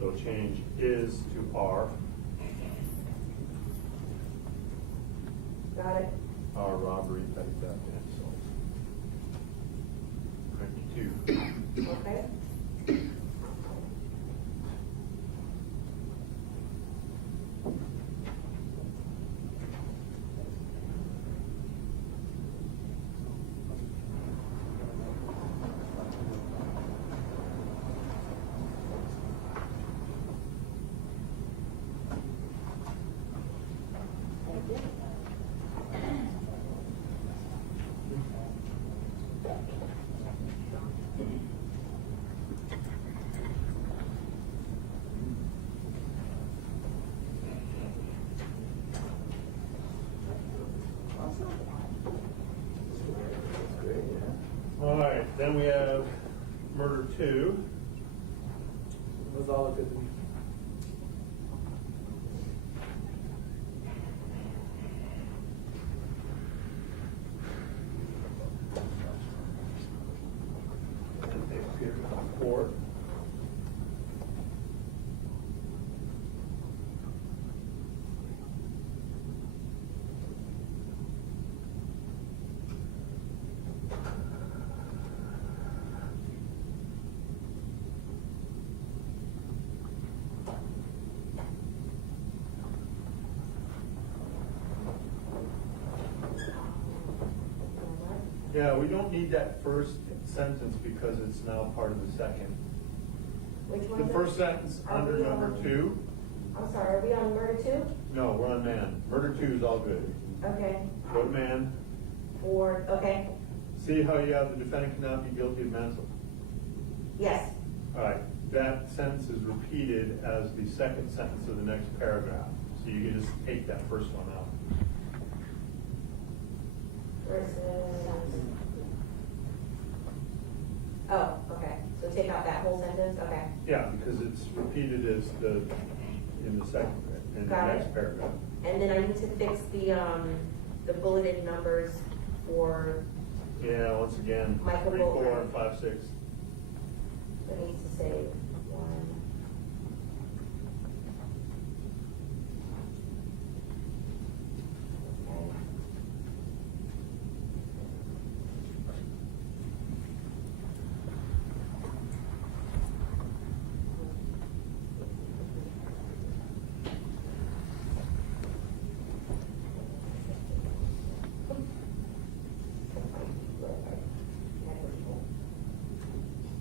So change is to R. Got it. R robbery, petty theft, and assault. 22. Okay. Then we have murder 2. Those all look good to me. And they appear to come forward. Yeah, we don't need that first sentence because it's now part of the second. Which one The is it? first sentence Are under we number on- 2. I'm sorry, are we on murder 2? No, we're on man. Murder 2 is all good. Okay. Go to man. Okay, See how you have the defendant cannot be guilty of manslaughter. yes, All right, that sentence is repeated as the second sentence of the next paragraph. So you can just take that first one out. versus, oh, okay, so take out that whole sentence, okay. Yeah, because it's repeated as in the Got it. next paragraph. And then I need to fix the bulleted numbers for, Yeah, once again, Michael 3, 4, Bolton. and 5, 6. I need to say 1.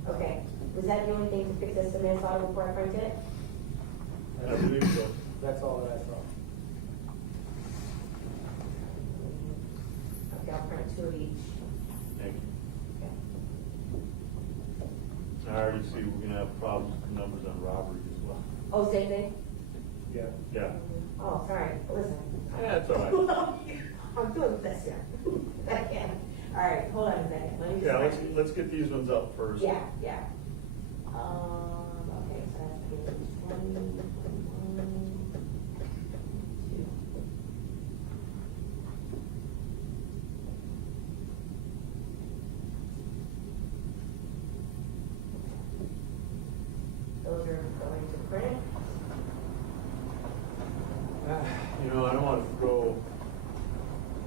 Okay, was that the only thing to fix this manslaughter before I print it? I believe so. That's all that I saw. Okay, I'll print 2 of each. Thank you. Okay. I already see we're gonna have problems with the numbers on robbery as well. Oh, same thing? Yeah. Yeah. Oh, sorry, listen. Yeah, it's all right. I'm doing this here. Okay. All right, hold on a second, let me just. Yeah, write- let's get these ones up first. Yeah, yeah. Okay, so that's page 20, 21, 2. Those are going to print. You know, I don't want to throw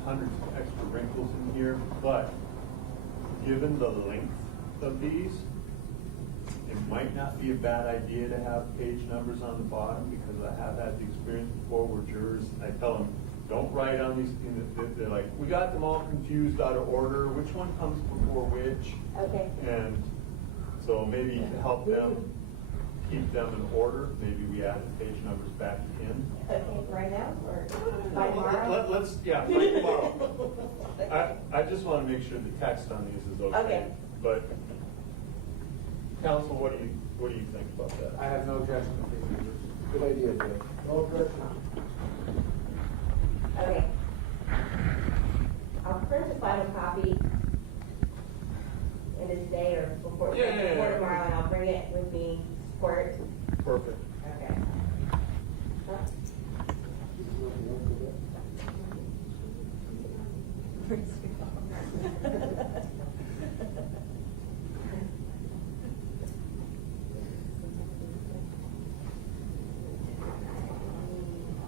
hundreds of extra wrinkles in here, but given the length of these, it might not be a bad idea to have page numbers on the bottom, because I have had the experience before where jurors, I tell them, don't write on these, they're like, we got them all confused out of order, which one comes before which? Okay. And so maybe to help them keep them in order, maybe we add the page numbers back in. Okay, right now, or by tomorrow? Let's, yeah, by tomorrow. I just want to make sure the text on these is okay. Okay. But, counsel, what do you think about that? I have no objection to these numbers. Good idea, Judge. No objection. Okay. I'll print the final copy in this day or before tomorrow, and I'll bring it with me for it. Perfect. Okay. Huh?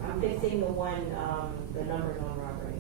I'm fixing the numbers on robbery.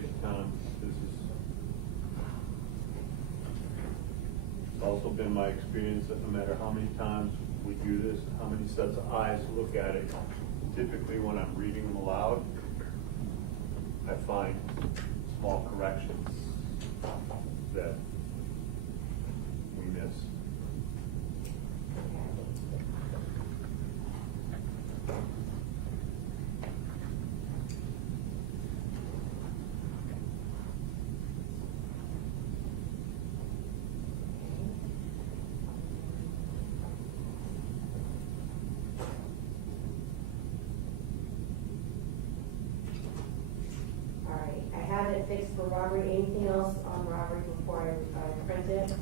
takes time. It's also been my experience that no matter how many times we do this, how many sets of eyes look at it, typically when I'm reading them aloud, I find small corrections that we miss. All right, I have it fixed for robbery. Anything else on robbery before I print it?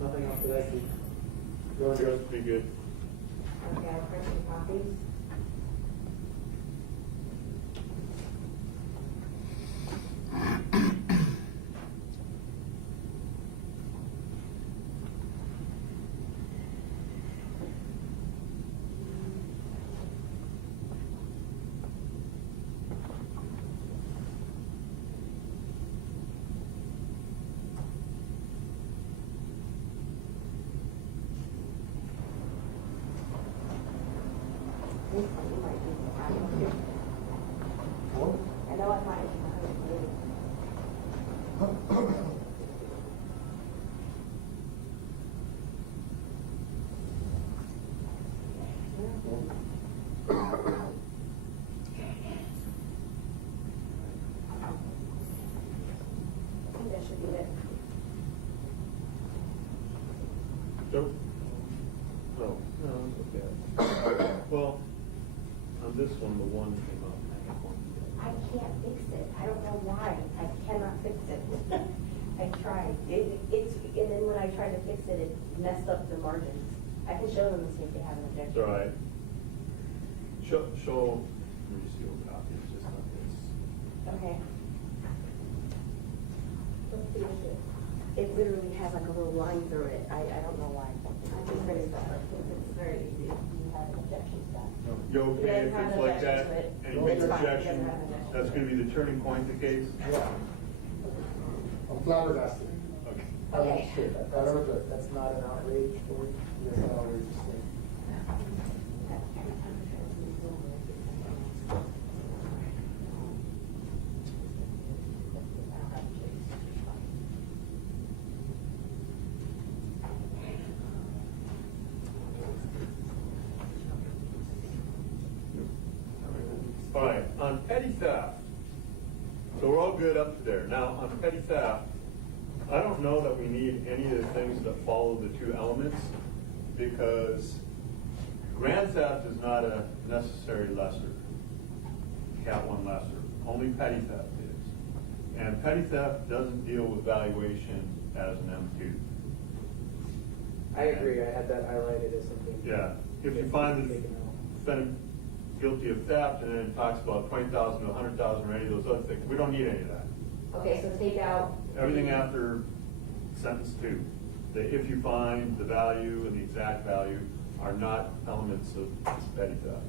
Nothing else that I see. Yours to be good. Okay, I'll print some copies. I know it might. I think that should be it. Nope. No. No, it's okay. Well, on this one, the one came up. I can't fix it. I don't know why. I cannot fix it. I tried. It's, and then when I tried to fix it, it messed up the margins. I can show them and see if they have an It's objection. all right. Show, let me see what copy, it's just not this. Okay. Let's see what it is. It literally has like a little line through it. I don't know why. I just printed that. It's very easy. You have an objection to that. You okay if He doesn't have it's an like objection that? to it. And you make It's an fine. He objection, doesn't have an objection. that's gonna be the turning point in the case? Yeah. I'm flabbergasted. Okay. Okay. That's not an outrage for you? Yes, an outrageous thing. All right, on petty theft, so we're all good up to there. Now, on petty theft, I don't know that we need any of the things that follow the two elements, because grand theft is not a necessary lesser, cat one lesser, only petty theft is. And petty theft doesn't deal with valuation as an M2. I agree, I had that highlighted as something. Yeah, if you find the defendant guilty of theft, and then it talks about 20,000 to 100,000 or any of those other things, we don't need any of that. Okay, so take out. Everything after sentence 2, the if you find, the value, and the exact value are not elements of petty theft.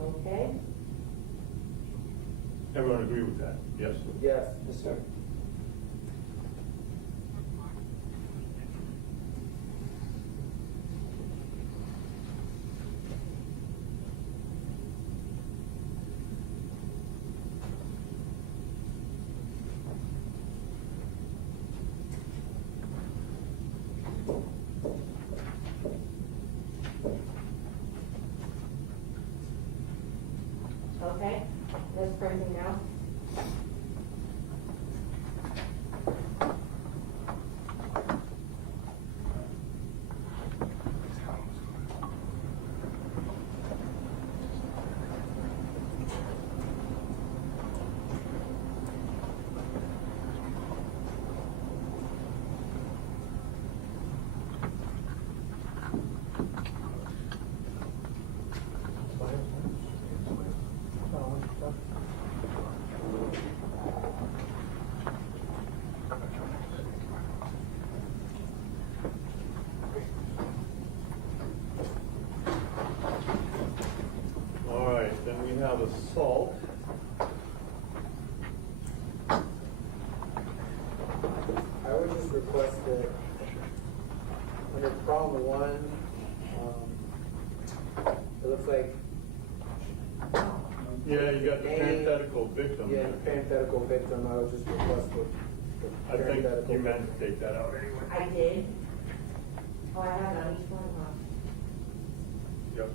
Okay. Everyone agree with that? Yes? Yes. Yes, sir. Okay, that's printing now. All right, then we have assault. request that under problem one, it looks like. Yeah, you got the parenthetical victim. Yeah, parenthetical victim, I would just request the I think parenthetical you meant victim. to take that out anyway. I did. Oh, I have it on each one, huh? Yep.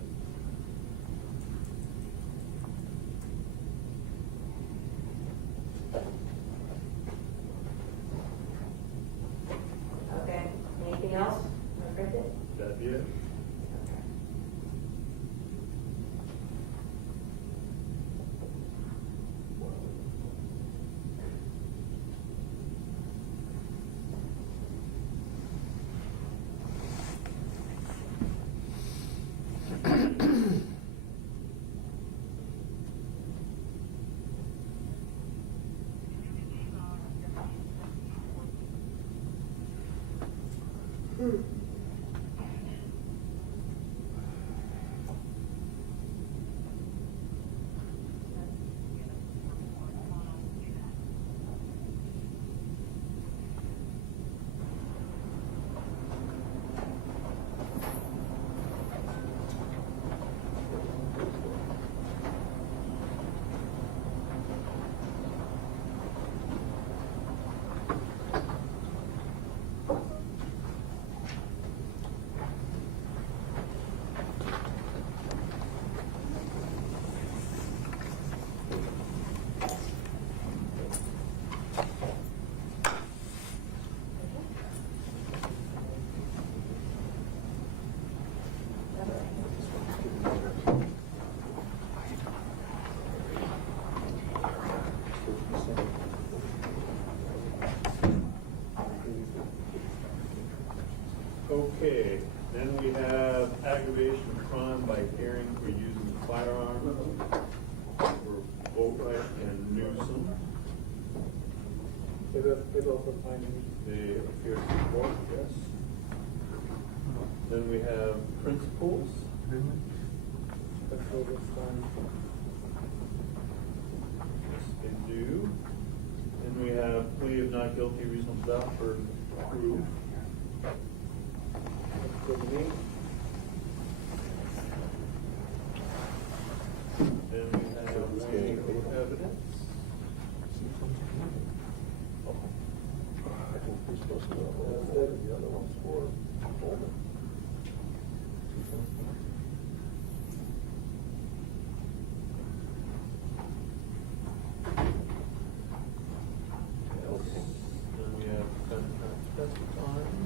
Okay, anything else? Want to print it? That'd be it. Okay, then we have aggravation of crime by carrying or using firearms for Bori and nuisance. They both look fine to me. They appear to be both, yes. Then we have principles. That's both looks fine. Yes, they do. Then we have plea of not guilty, reasonable doubt for proof. Looks good to me. Then we have weighing of evidence. The other one's for Coleman. Then we have defendant not specifying.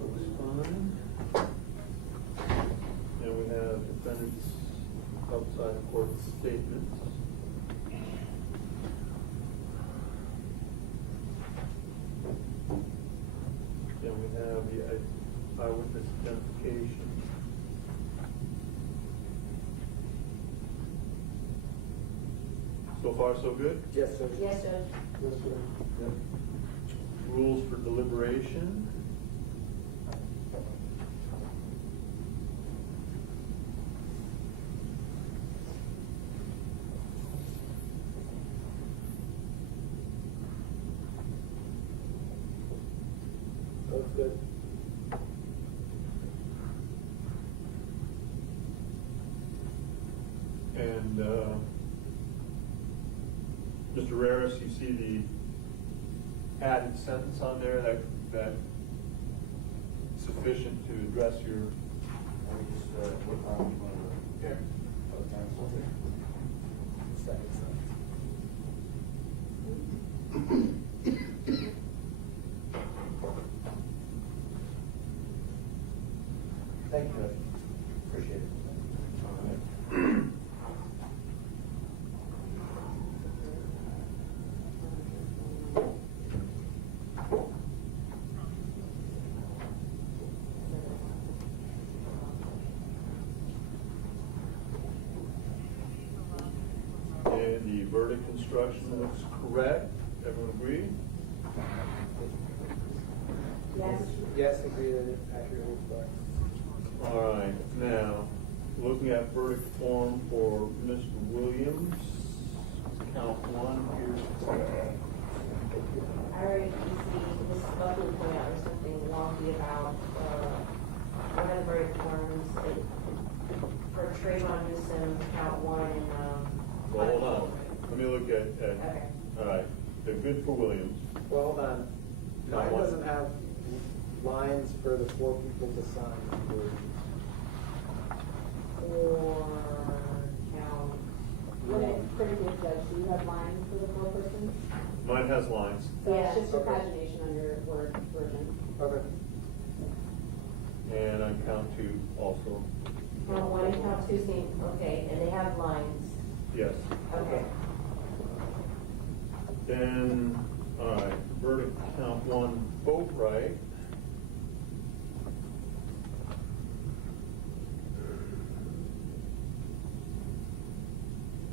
Looks fine. Then we have defendants outside court statements. Then we have the eyewitness identification. So far, so good? Yes, sir. Yes, Judge. Yes, sir. Rules for deliberation. Looks good. And, Mr. Raris, you see the added sentence on there that sufficient to address your. Let me just, put on one of the. Here. Other council. Second sentence. Thank you, Judge. Appreciate it. And the verdict instruction looks correct. Everyone agree? Yes. Yes, agree that it accurately reflects. All right, now, looking at verdict form for Mr. Williams, count one, here's verdict forms for Trayvon Newsom, count 1 and, Well, hold on, let me look at, Okay. all right, they're good for Williams. Well, hold on. Count Mine one. doesn't have lines for the 4 people to sign. Or count, When it's printed, Judge, do you have lines for the 4 persons? Mine has lines, So it's Yeah. just your Okay. pagination on your Word version. Okay. and on count 2 also, count 1 and count 2 seem, okay, and they have lines. yes. Okay. Then, all right, verdict count 1, vote right.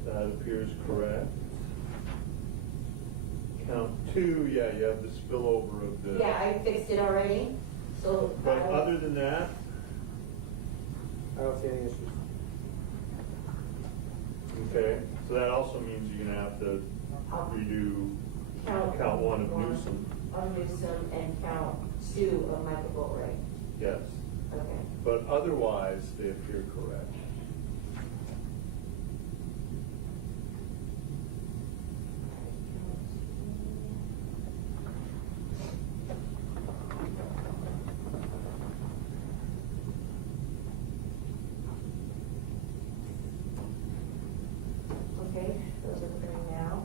That appears correct. Count 2, yeah, you have the spillover of the. Yeah, I fixed it already, so. But other than that, I don't see any issues. okay, so that also means you're gonna have to redo count 1 of Newsom, Of Newsom and count 2 of Michael Bori. yes. Okay. But otherwise, they appear correct. Okay, those are occurring now.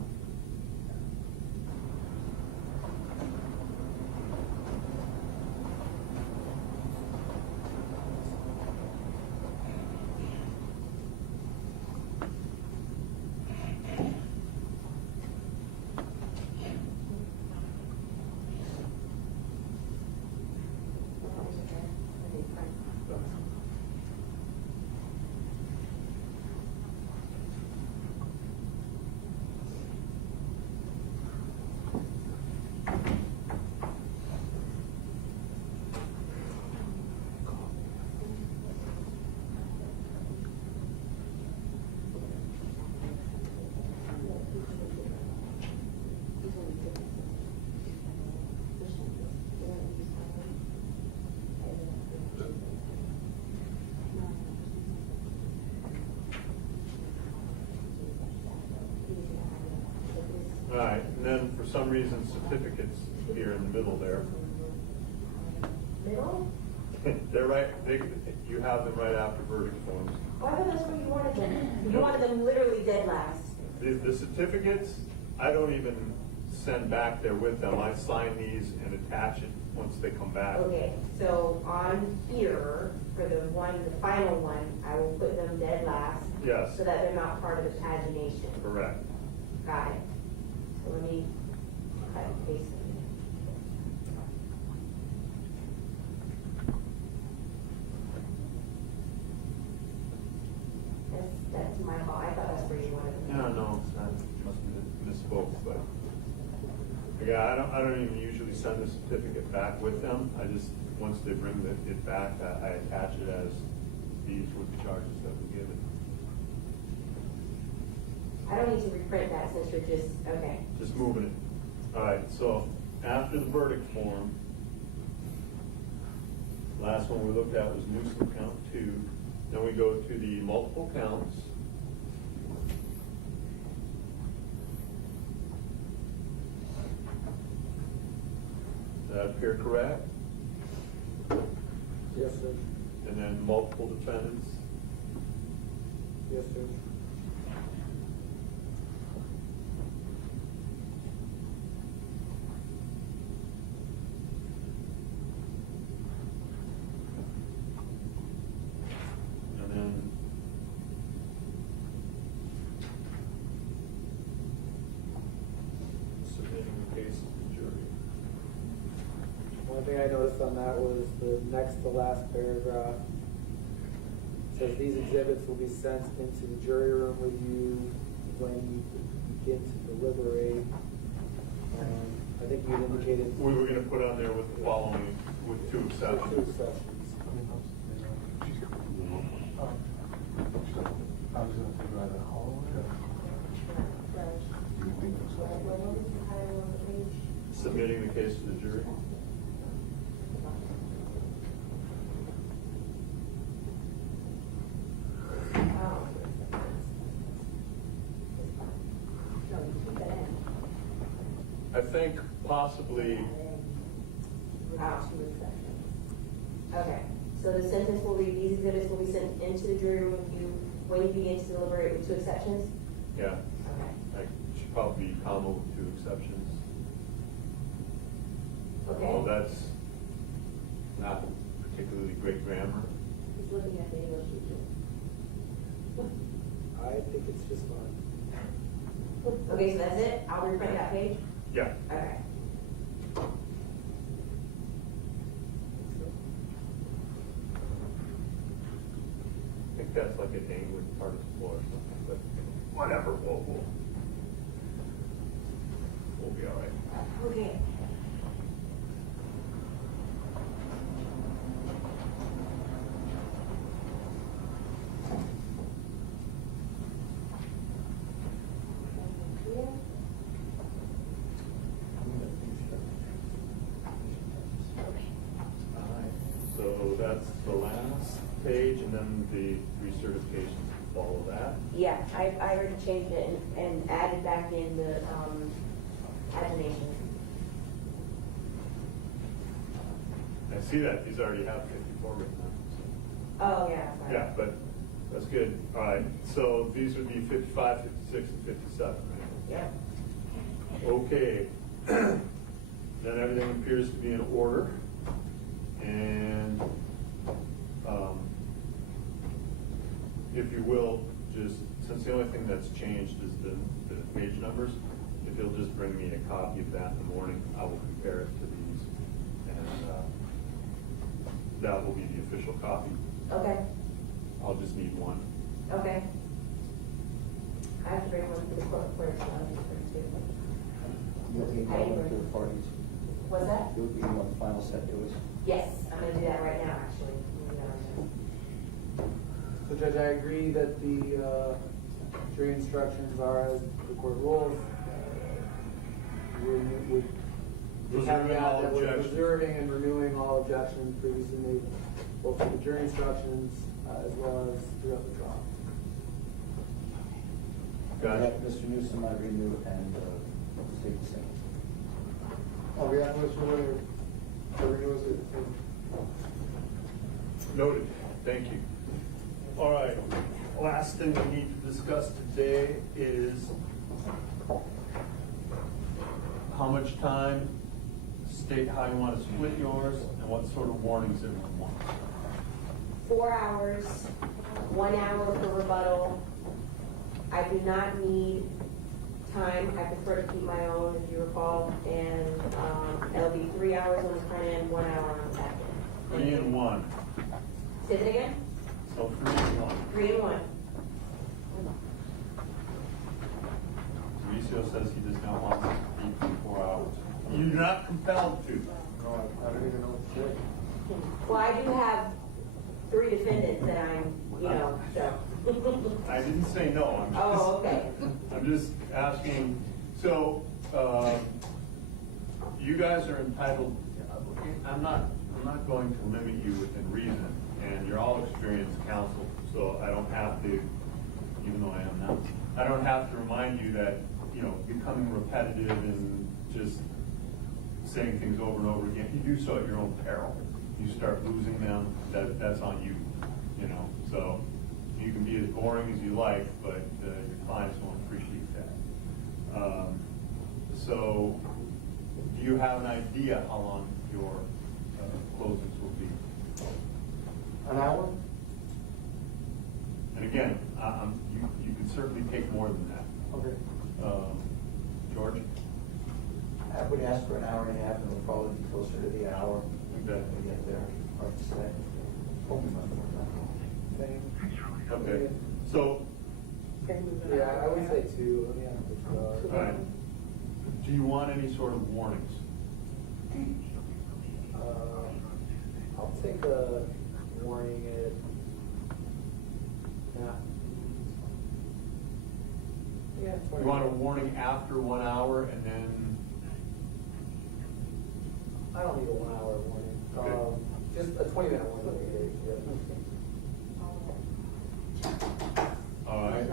All right, and then for some reason certificates here in the middle there. Middle? They're right, you have them right after verdict forms. Why thought that's where you wanted them? You wanted them literally dead last. The certificates, I don't even send back there with them. I sign these and attach it once they come back. Okay, so on here, for the final one, I will put them dead last. Yes. So that they're not part of the pagination. Correct. Got it. So let me cut and paste them. That's my fault. I thought that's where you wanted them. No, no, it's not, must be misspoke, but. Yeah, I don't even usually send the certificate back with them. I just, once they bring it back, I attach it as these with the charges that were given. I don't need to reprint that since you're just, okay. Just moving it. All right, so after the verdict form, last one we looked at was Newsom count 2. Then we go to the multiple counts. Does that appear correct? Yes, sir. And then multiple defendants. Yes, sir. And then submitting the case to the jury. One thing I noticed on that was the next to last paragraph. It says these exhibits will be sent into the jury room with you when you begin to deliberate. I think you had indicated. We were gonna put on there with the following, with 2 exceptions. 2 exceptions. I was gonna figure out a hallway. Submitting the case to the jury. think possibly, Wow. Okay, so the sentence will read, these exhibits will be sent into the jury room with you when you begin to deliberate with 2 exceptions? yeah, Okay. I should probably be comma with 2 exceptions. Okay. Well, that's not particularly great grammar. He's looking at the English teacher. I think it's just fine. Okay, so that's it? I'll reprint that page? Yeah. Okay. I think that's like a name with participle or something, but whatever, we'll be all right. Okay. All right, so that's the last page, and then the recertifications follow that. Yeah, I already changed it and added back in the, pagination. I see that, these already have 54 written down. Oh, yeah, sorry. Yeah, but that's good. All right, so these would be 55, 56, and 57, right? Yeah. Okay. Then everything appears to be in order. And if you will, just, since the only thing that's changed is the page numbers, if you'll just bring me a copy of that in the morning, I will compare it to these. And that will be the official copy. Okay, I'll just need one. okay. I have to bring one to the court for it, so I'll just bring two. You'll email them to the parties. What's that? You'll email the final set to us. Yes, I'm gonna do that right now, actually. I'm gonna do that right now. So Judge, I agree that the jury instructions are as the court rules. With the Preserving all caveat that we're objections. preserving and renewing all objections previously made, both for the jury instructions as well as throughout the trial. Gotcha. Mr. Newsom, I renew and state the same. On behalf of Mr. Winter, everyone knows it. Noted. Thank you. All right. Last thing we need to discuss today is how much time, state how you want to split yours, and what sort of warnings everyone wants. 4 hours, 1 hour for rebuttal. I do not need time. I prefer to keep my own, if you recall, and it'll be 3 hours on the front end, 1 hour on the back end. 3 and 1. Say it again? So 3 and 1. 3 and 1. Mauricio says he does not want this to be 4 hours. You're not compelled to. No, I don't even know what to say. Well, I do have 3 defendants that I'm, so. I didn't say no. I'm just, Oh, okay. I'm just asking. So, you guys are entitled. I'm not going to limit you within reason, and you're all experienced counsel. So I don't have to, even though I am now, I don't have to remind you that becoming repetitive and just saying things over and over again. You do so at your own peril. You start losing them. That's on you. So. You can be as boring as you like, but your clients won't appreciate that. So, do you have an idea how long your closings will be? An hour? And again, you can certainly take more than that. Okay. George? I would ask for an hour and a half, and it'll probably be closer to the hour Okay. when we get there. Hard to say. Hopefully much more than Same. Okay. So, Yeah, I would say 2. Let me have all right. Do you want any sort of warnings? I'll take a warning at. Yeah. You want a warning after 1 hour and then? I don't need a 1 hour warning. Okay. Just a 20-minute warning. All right.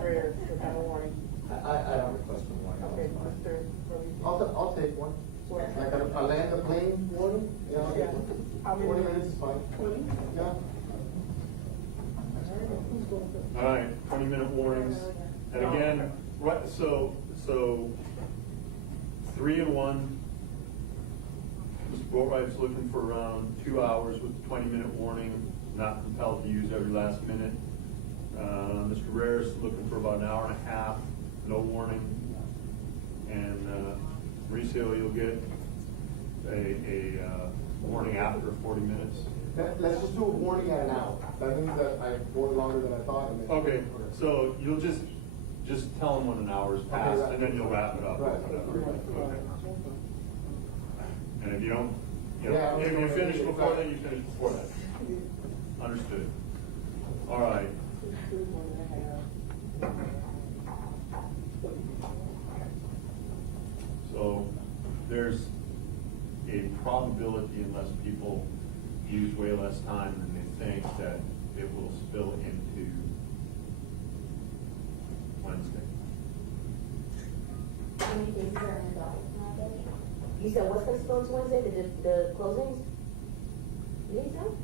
Have a warning. I don't request a warning. Okay, answer for me. I'll take one. Sure. Like a land the plane warning? Yeah, I'll take Yeah. How one. many 20 minutes is fine. 20? Yeah. Who's going first? All right, 20-minute warnings. And again, right, so 3 and 1. Mr. Boatwright's looking for around 2 hours with the 20-minute warning, not compelled to use every last minute. Mr. Rare's looking for about an hour and a half, no warning. And Mauricio, you'll get a warning after 40 minutes. Let's just do a warning at an hour. That means that I warned longer than I thought. And then- Okay, so you'll just tell them when an hour's passed, right. and then you'll wrap it up. Right. Okay. And if you don't, Yeah, if you finish before then, you finish before that. Understood. All right. 1.5. So there's a probability, unless people use way less time than they think, that it will spill into Wednesday. How many cases are in the docket? You said what's gonna spill into Wednesday, the closings? You think so?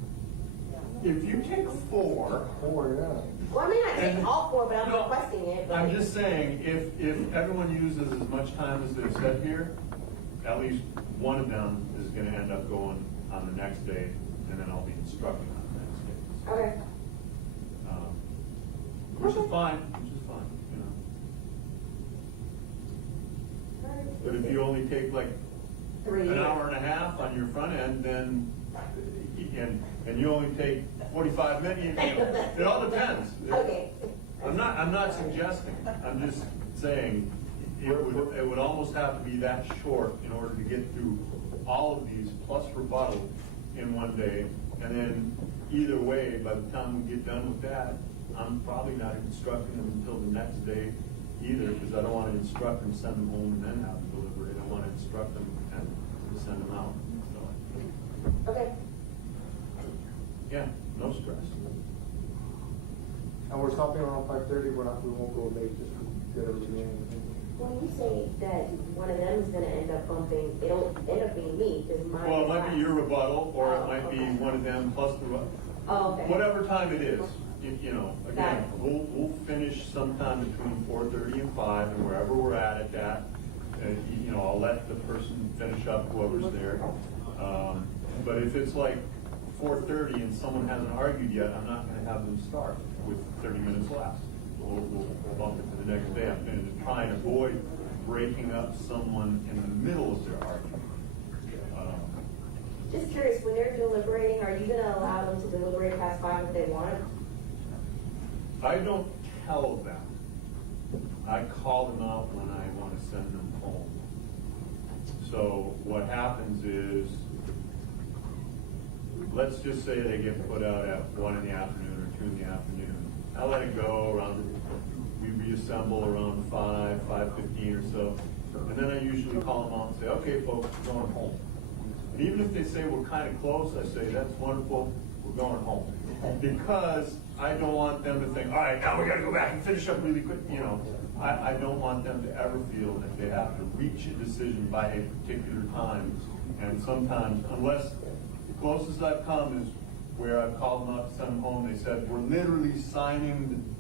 If you take 4, yeah. Well, I mean, I take And- all 4, but I'm No, requesting it, but. I'm just saying, if everyone uses as much time as they've said here, at least one of them is gonna end up going on the next day, and then I'll be instructing on the next day. Okay. Which is fine, you know. But if you only take like 3. an hour and a half on your front end, then, and you only take 45 minutes, you know, it all depends. Okay. I'm not suggesting, I'm just saying, it would almost have to be that short in order to get through all of these plus rebuttal in one day. And then either way, by the time we get done with that, I'm probably not instructing them until the next day either, because I don't want to instruct them, send them home, and then have them deliberate. I want to instruct them and send them out. So, Okay. yeah, no stress. And we're stopping around 5:30. We won't go late just to get everything in. When you say that one of them is gonna end up bumping, it'll end up being me, because mine. Well, it is might be last. your rebuttal, or it might be okay. one of them plus the, Oh, okay. whatever time it is, you know, Got again, it. we'll finish sometime between 4:30 and 5, and wherever we're at that, you know, I'll let the person finish up, whoever's there. But if it's like 4:30 and someone hasn't argued yet, I'm not gonna have them start with 30 minutes left. We'll bump it to the next day. I'm going to try and avoid breaking up someone in the middle of their argument. Just curious, when they're deliberating, are you gonna allow them to deliberate past 5 if they want? I don't tell them. I call them out when I want to send them home. So what happens is, let's just say they get put out at 1 in the afternoon or 2 in the afternoon. I let it go around, we reassemble around 5:15 or so. And then I usually call them out and say, okay, folks, we're going home. And even if they say we're kind of close, I say, that's wonderful, we're going home. Because I don't want them to think, all right, now we gotta go back and finish up really quick, you know. I don't want them to ever feel that they have to reach a decision by a particular time. And sometimes, unless the closest I've come is where I've called them up, sent them home, they said, we're literally signing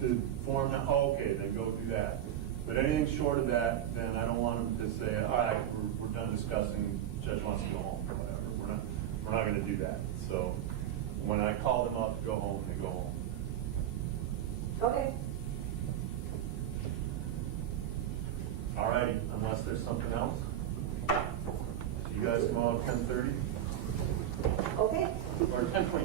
the form now. Oh, okay, then go do that. But anything short of that, then I don't want them to say, all right, we're done discussing, judge wants to go home, or whatever. We're not gonna do that. So when I call them up to go home, they go home. Okay. All righty, unless there's something else. So you guys tomorrow at 10:30 Okay. or 10:20?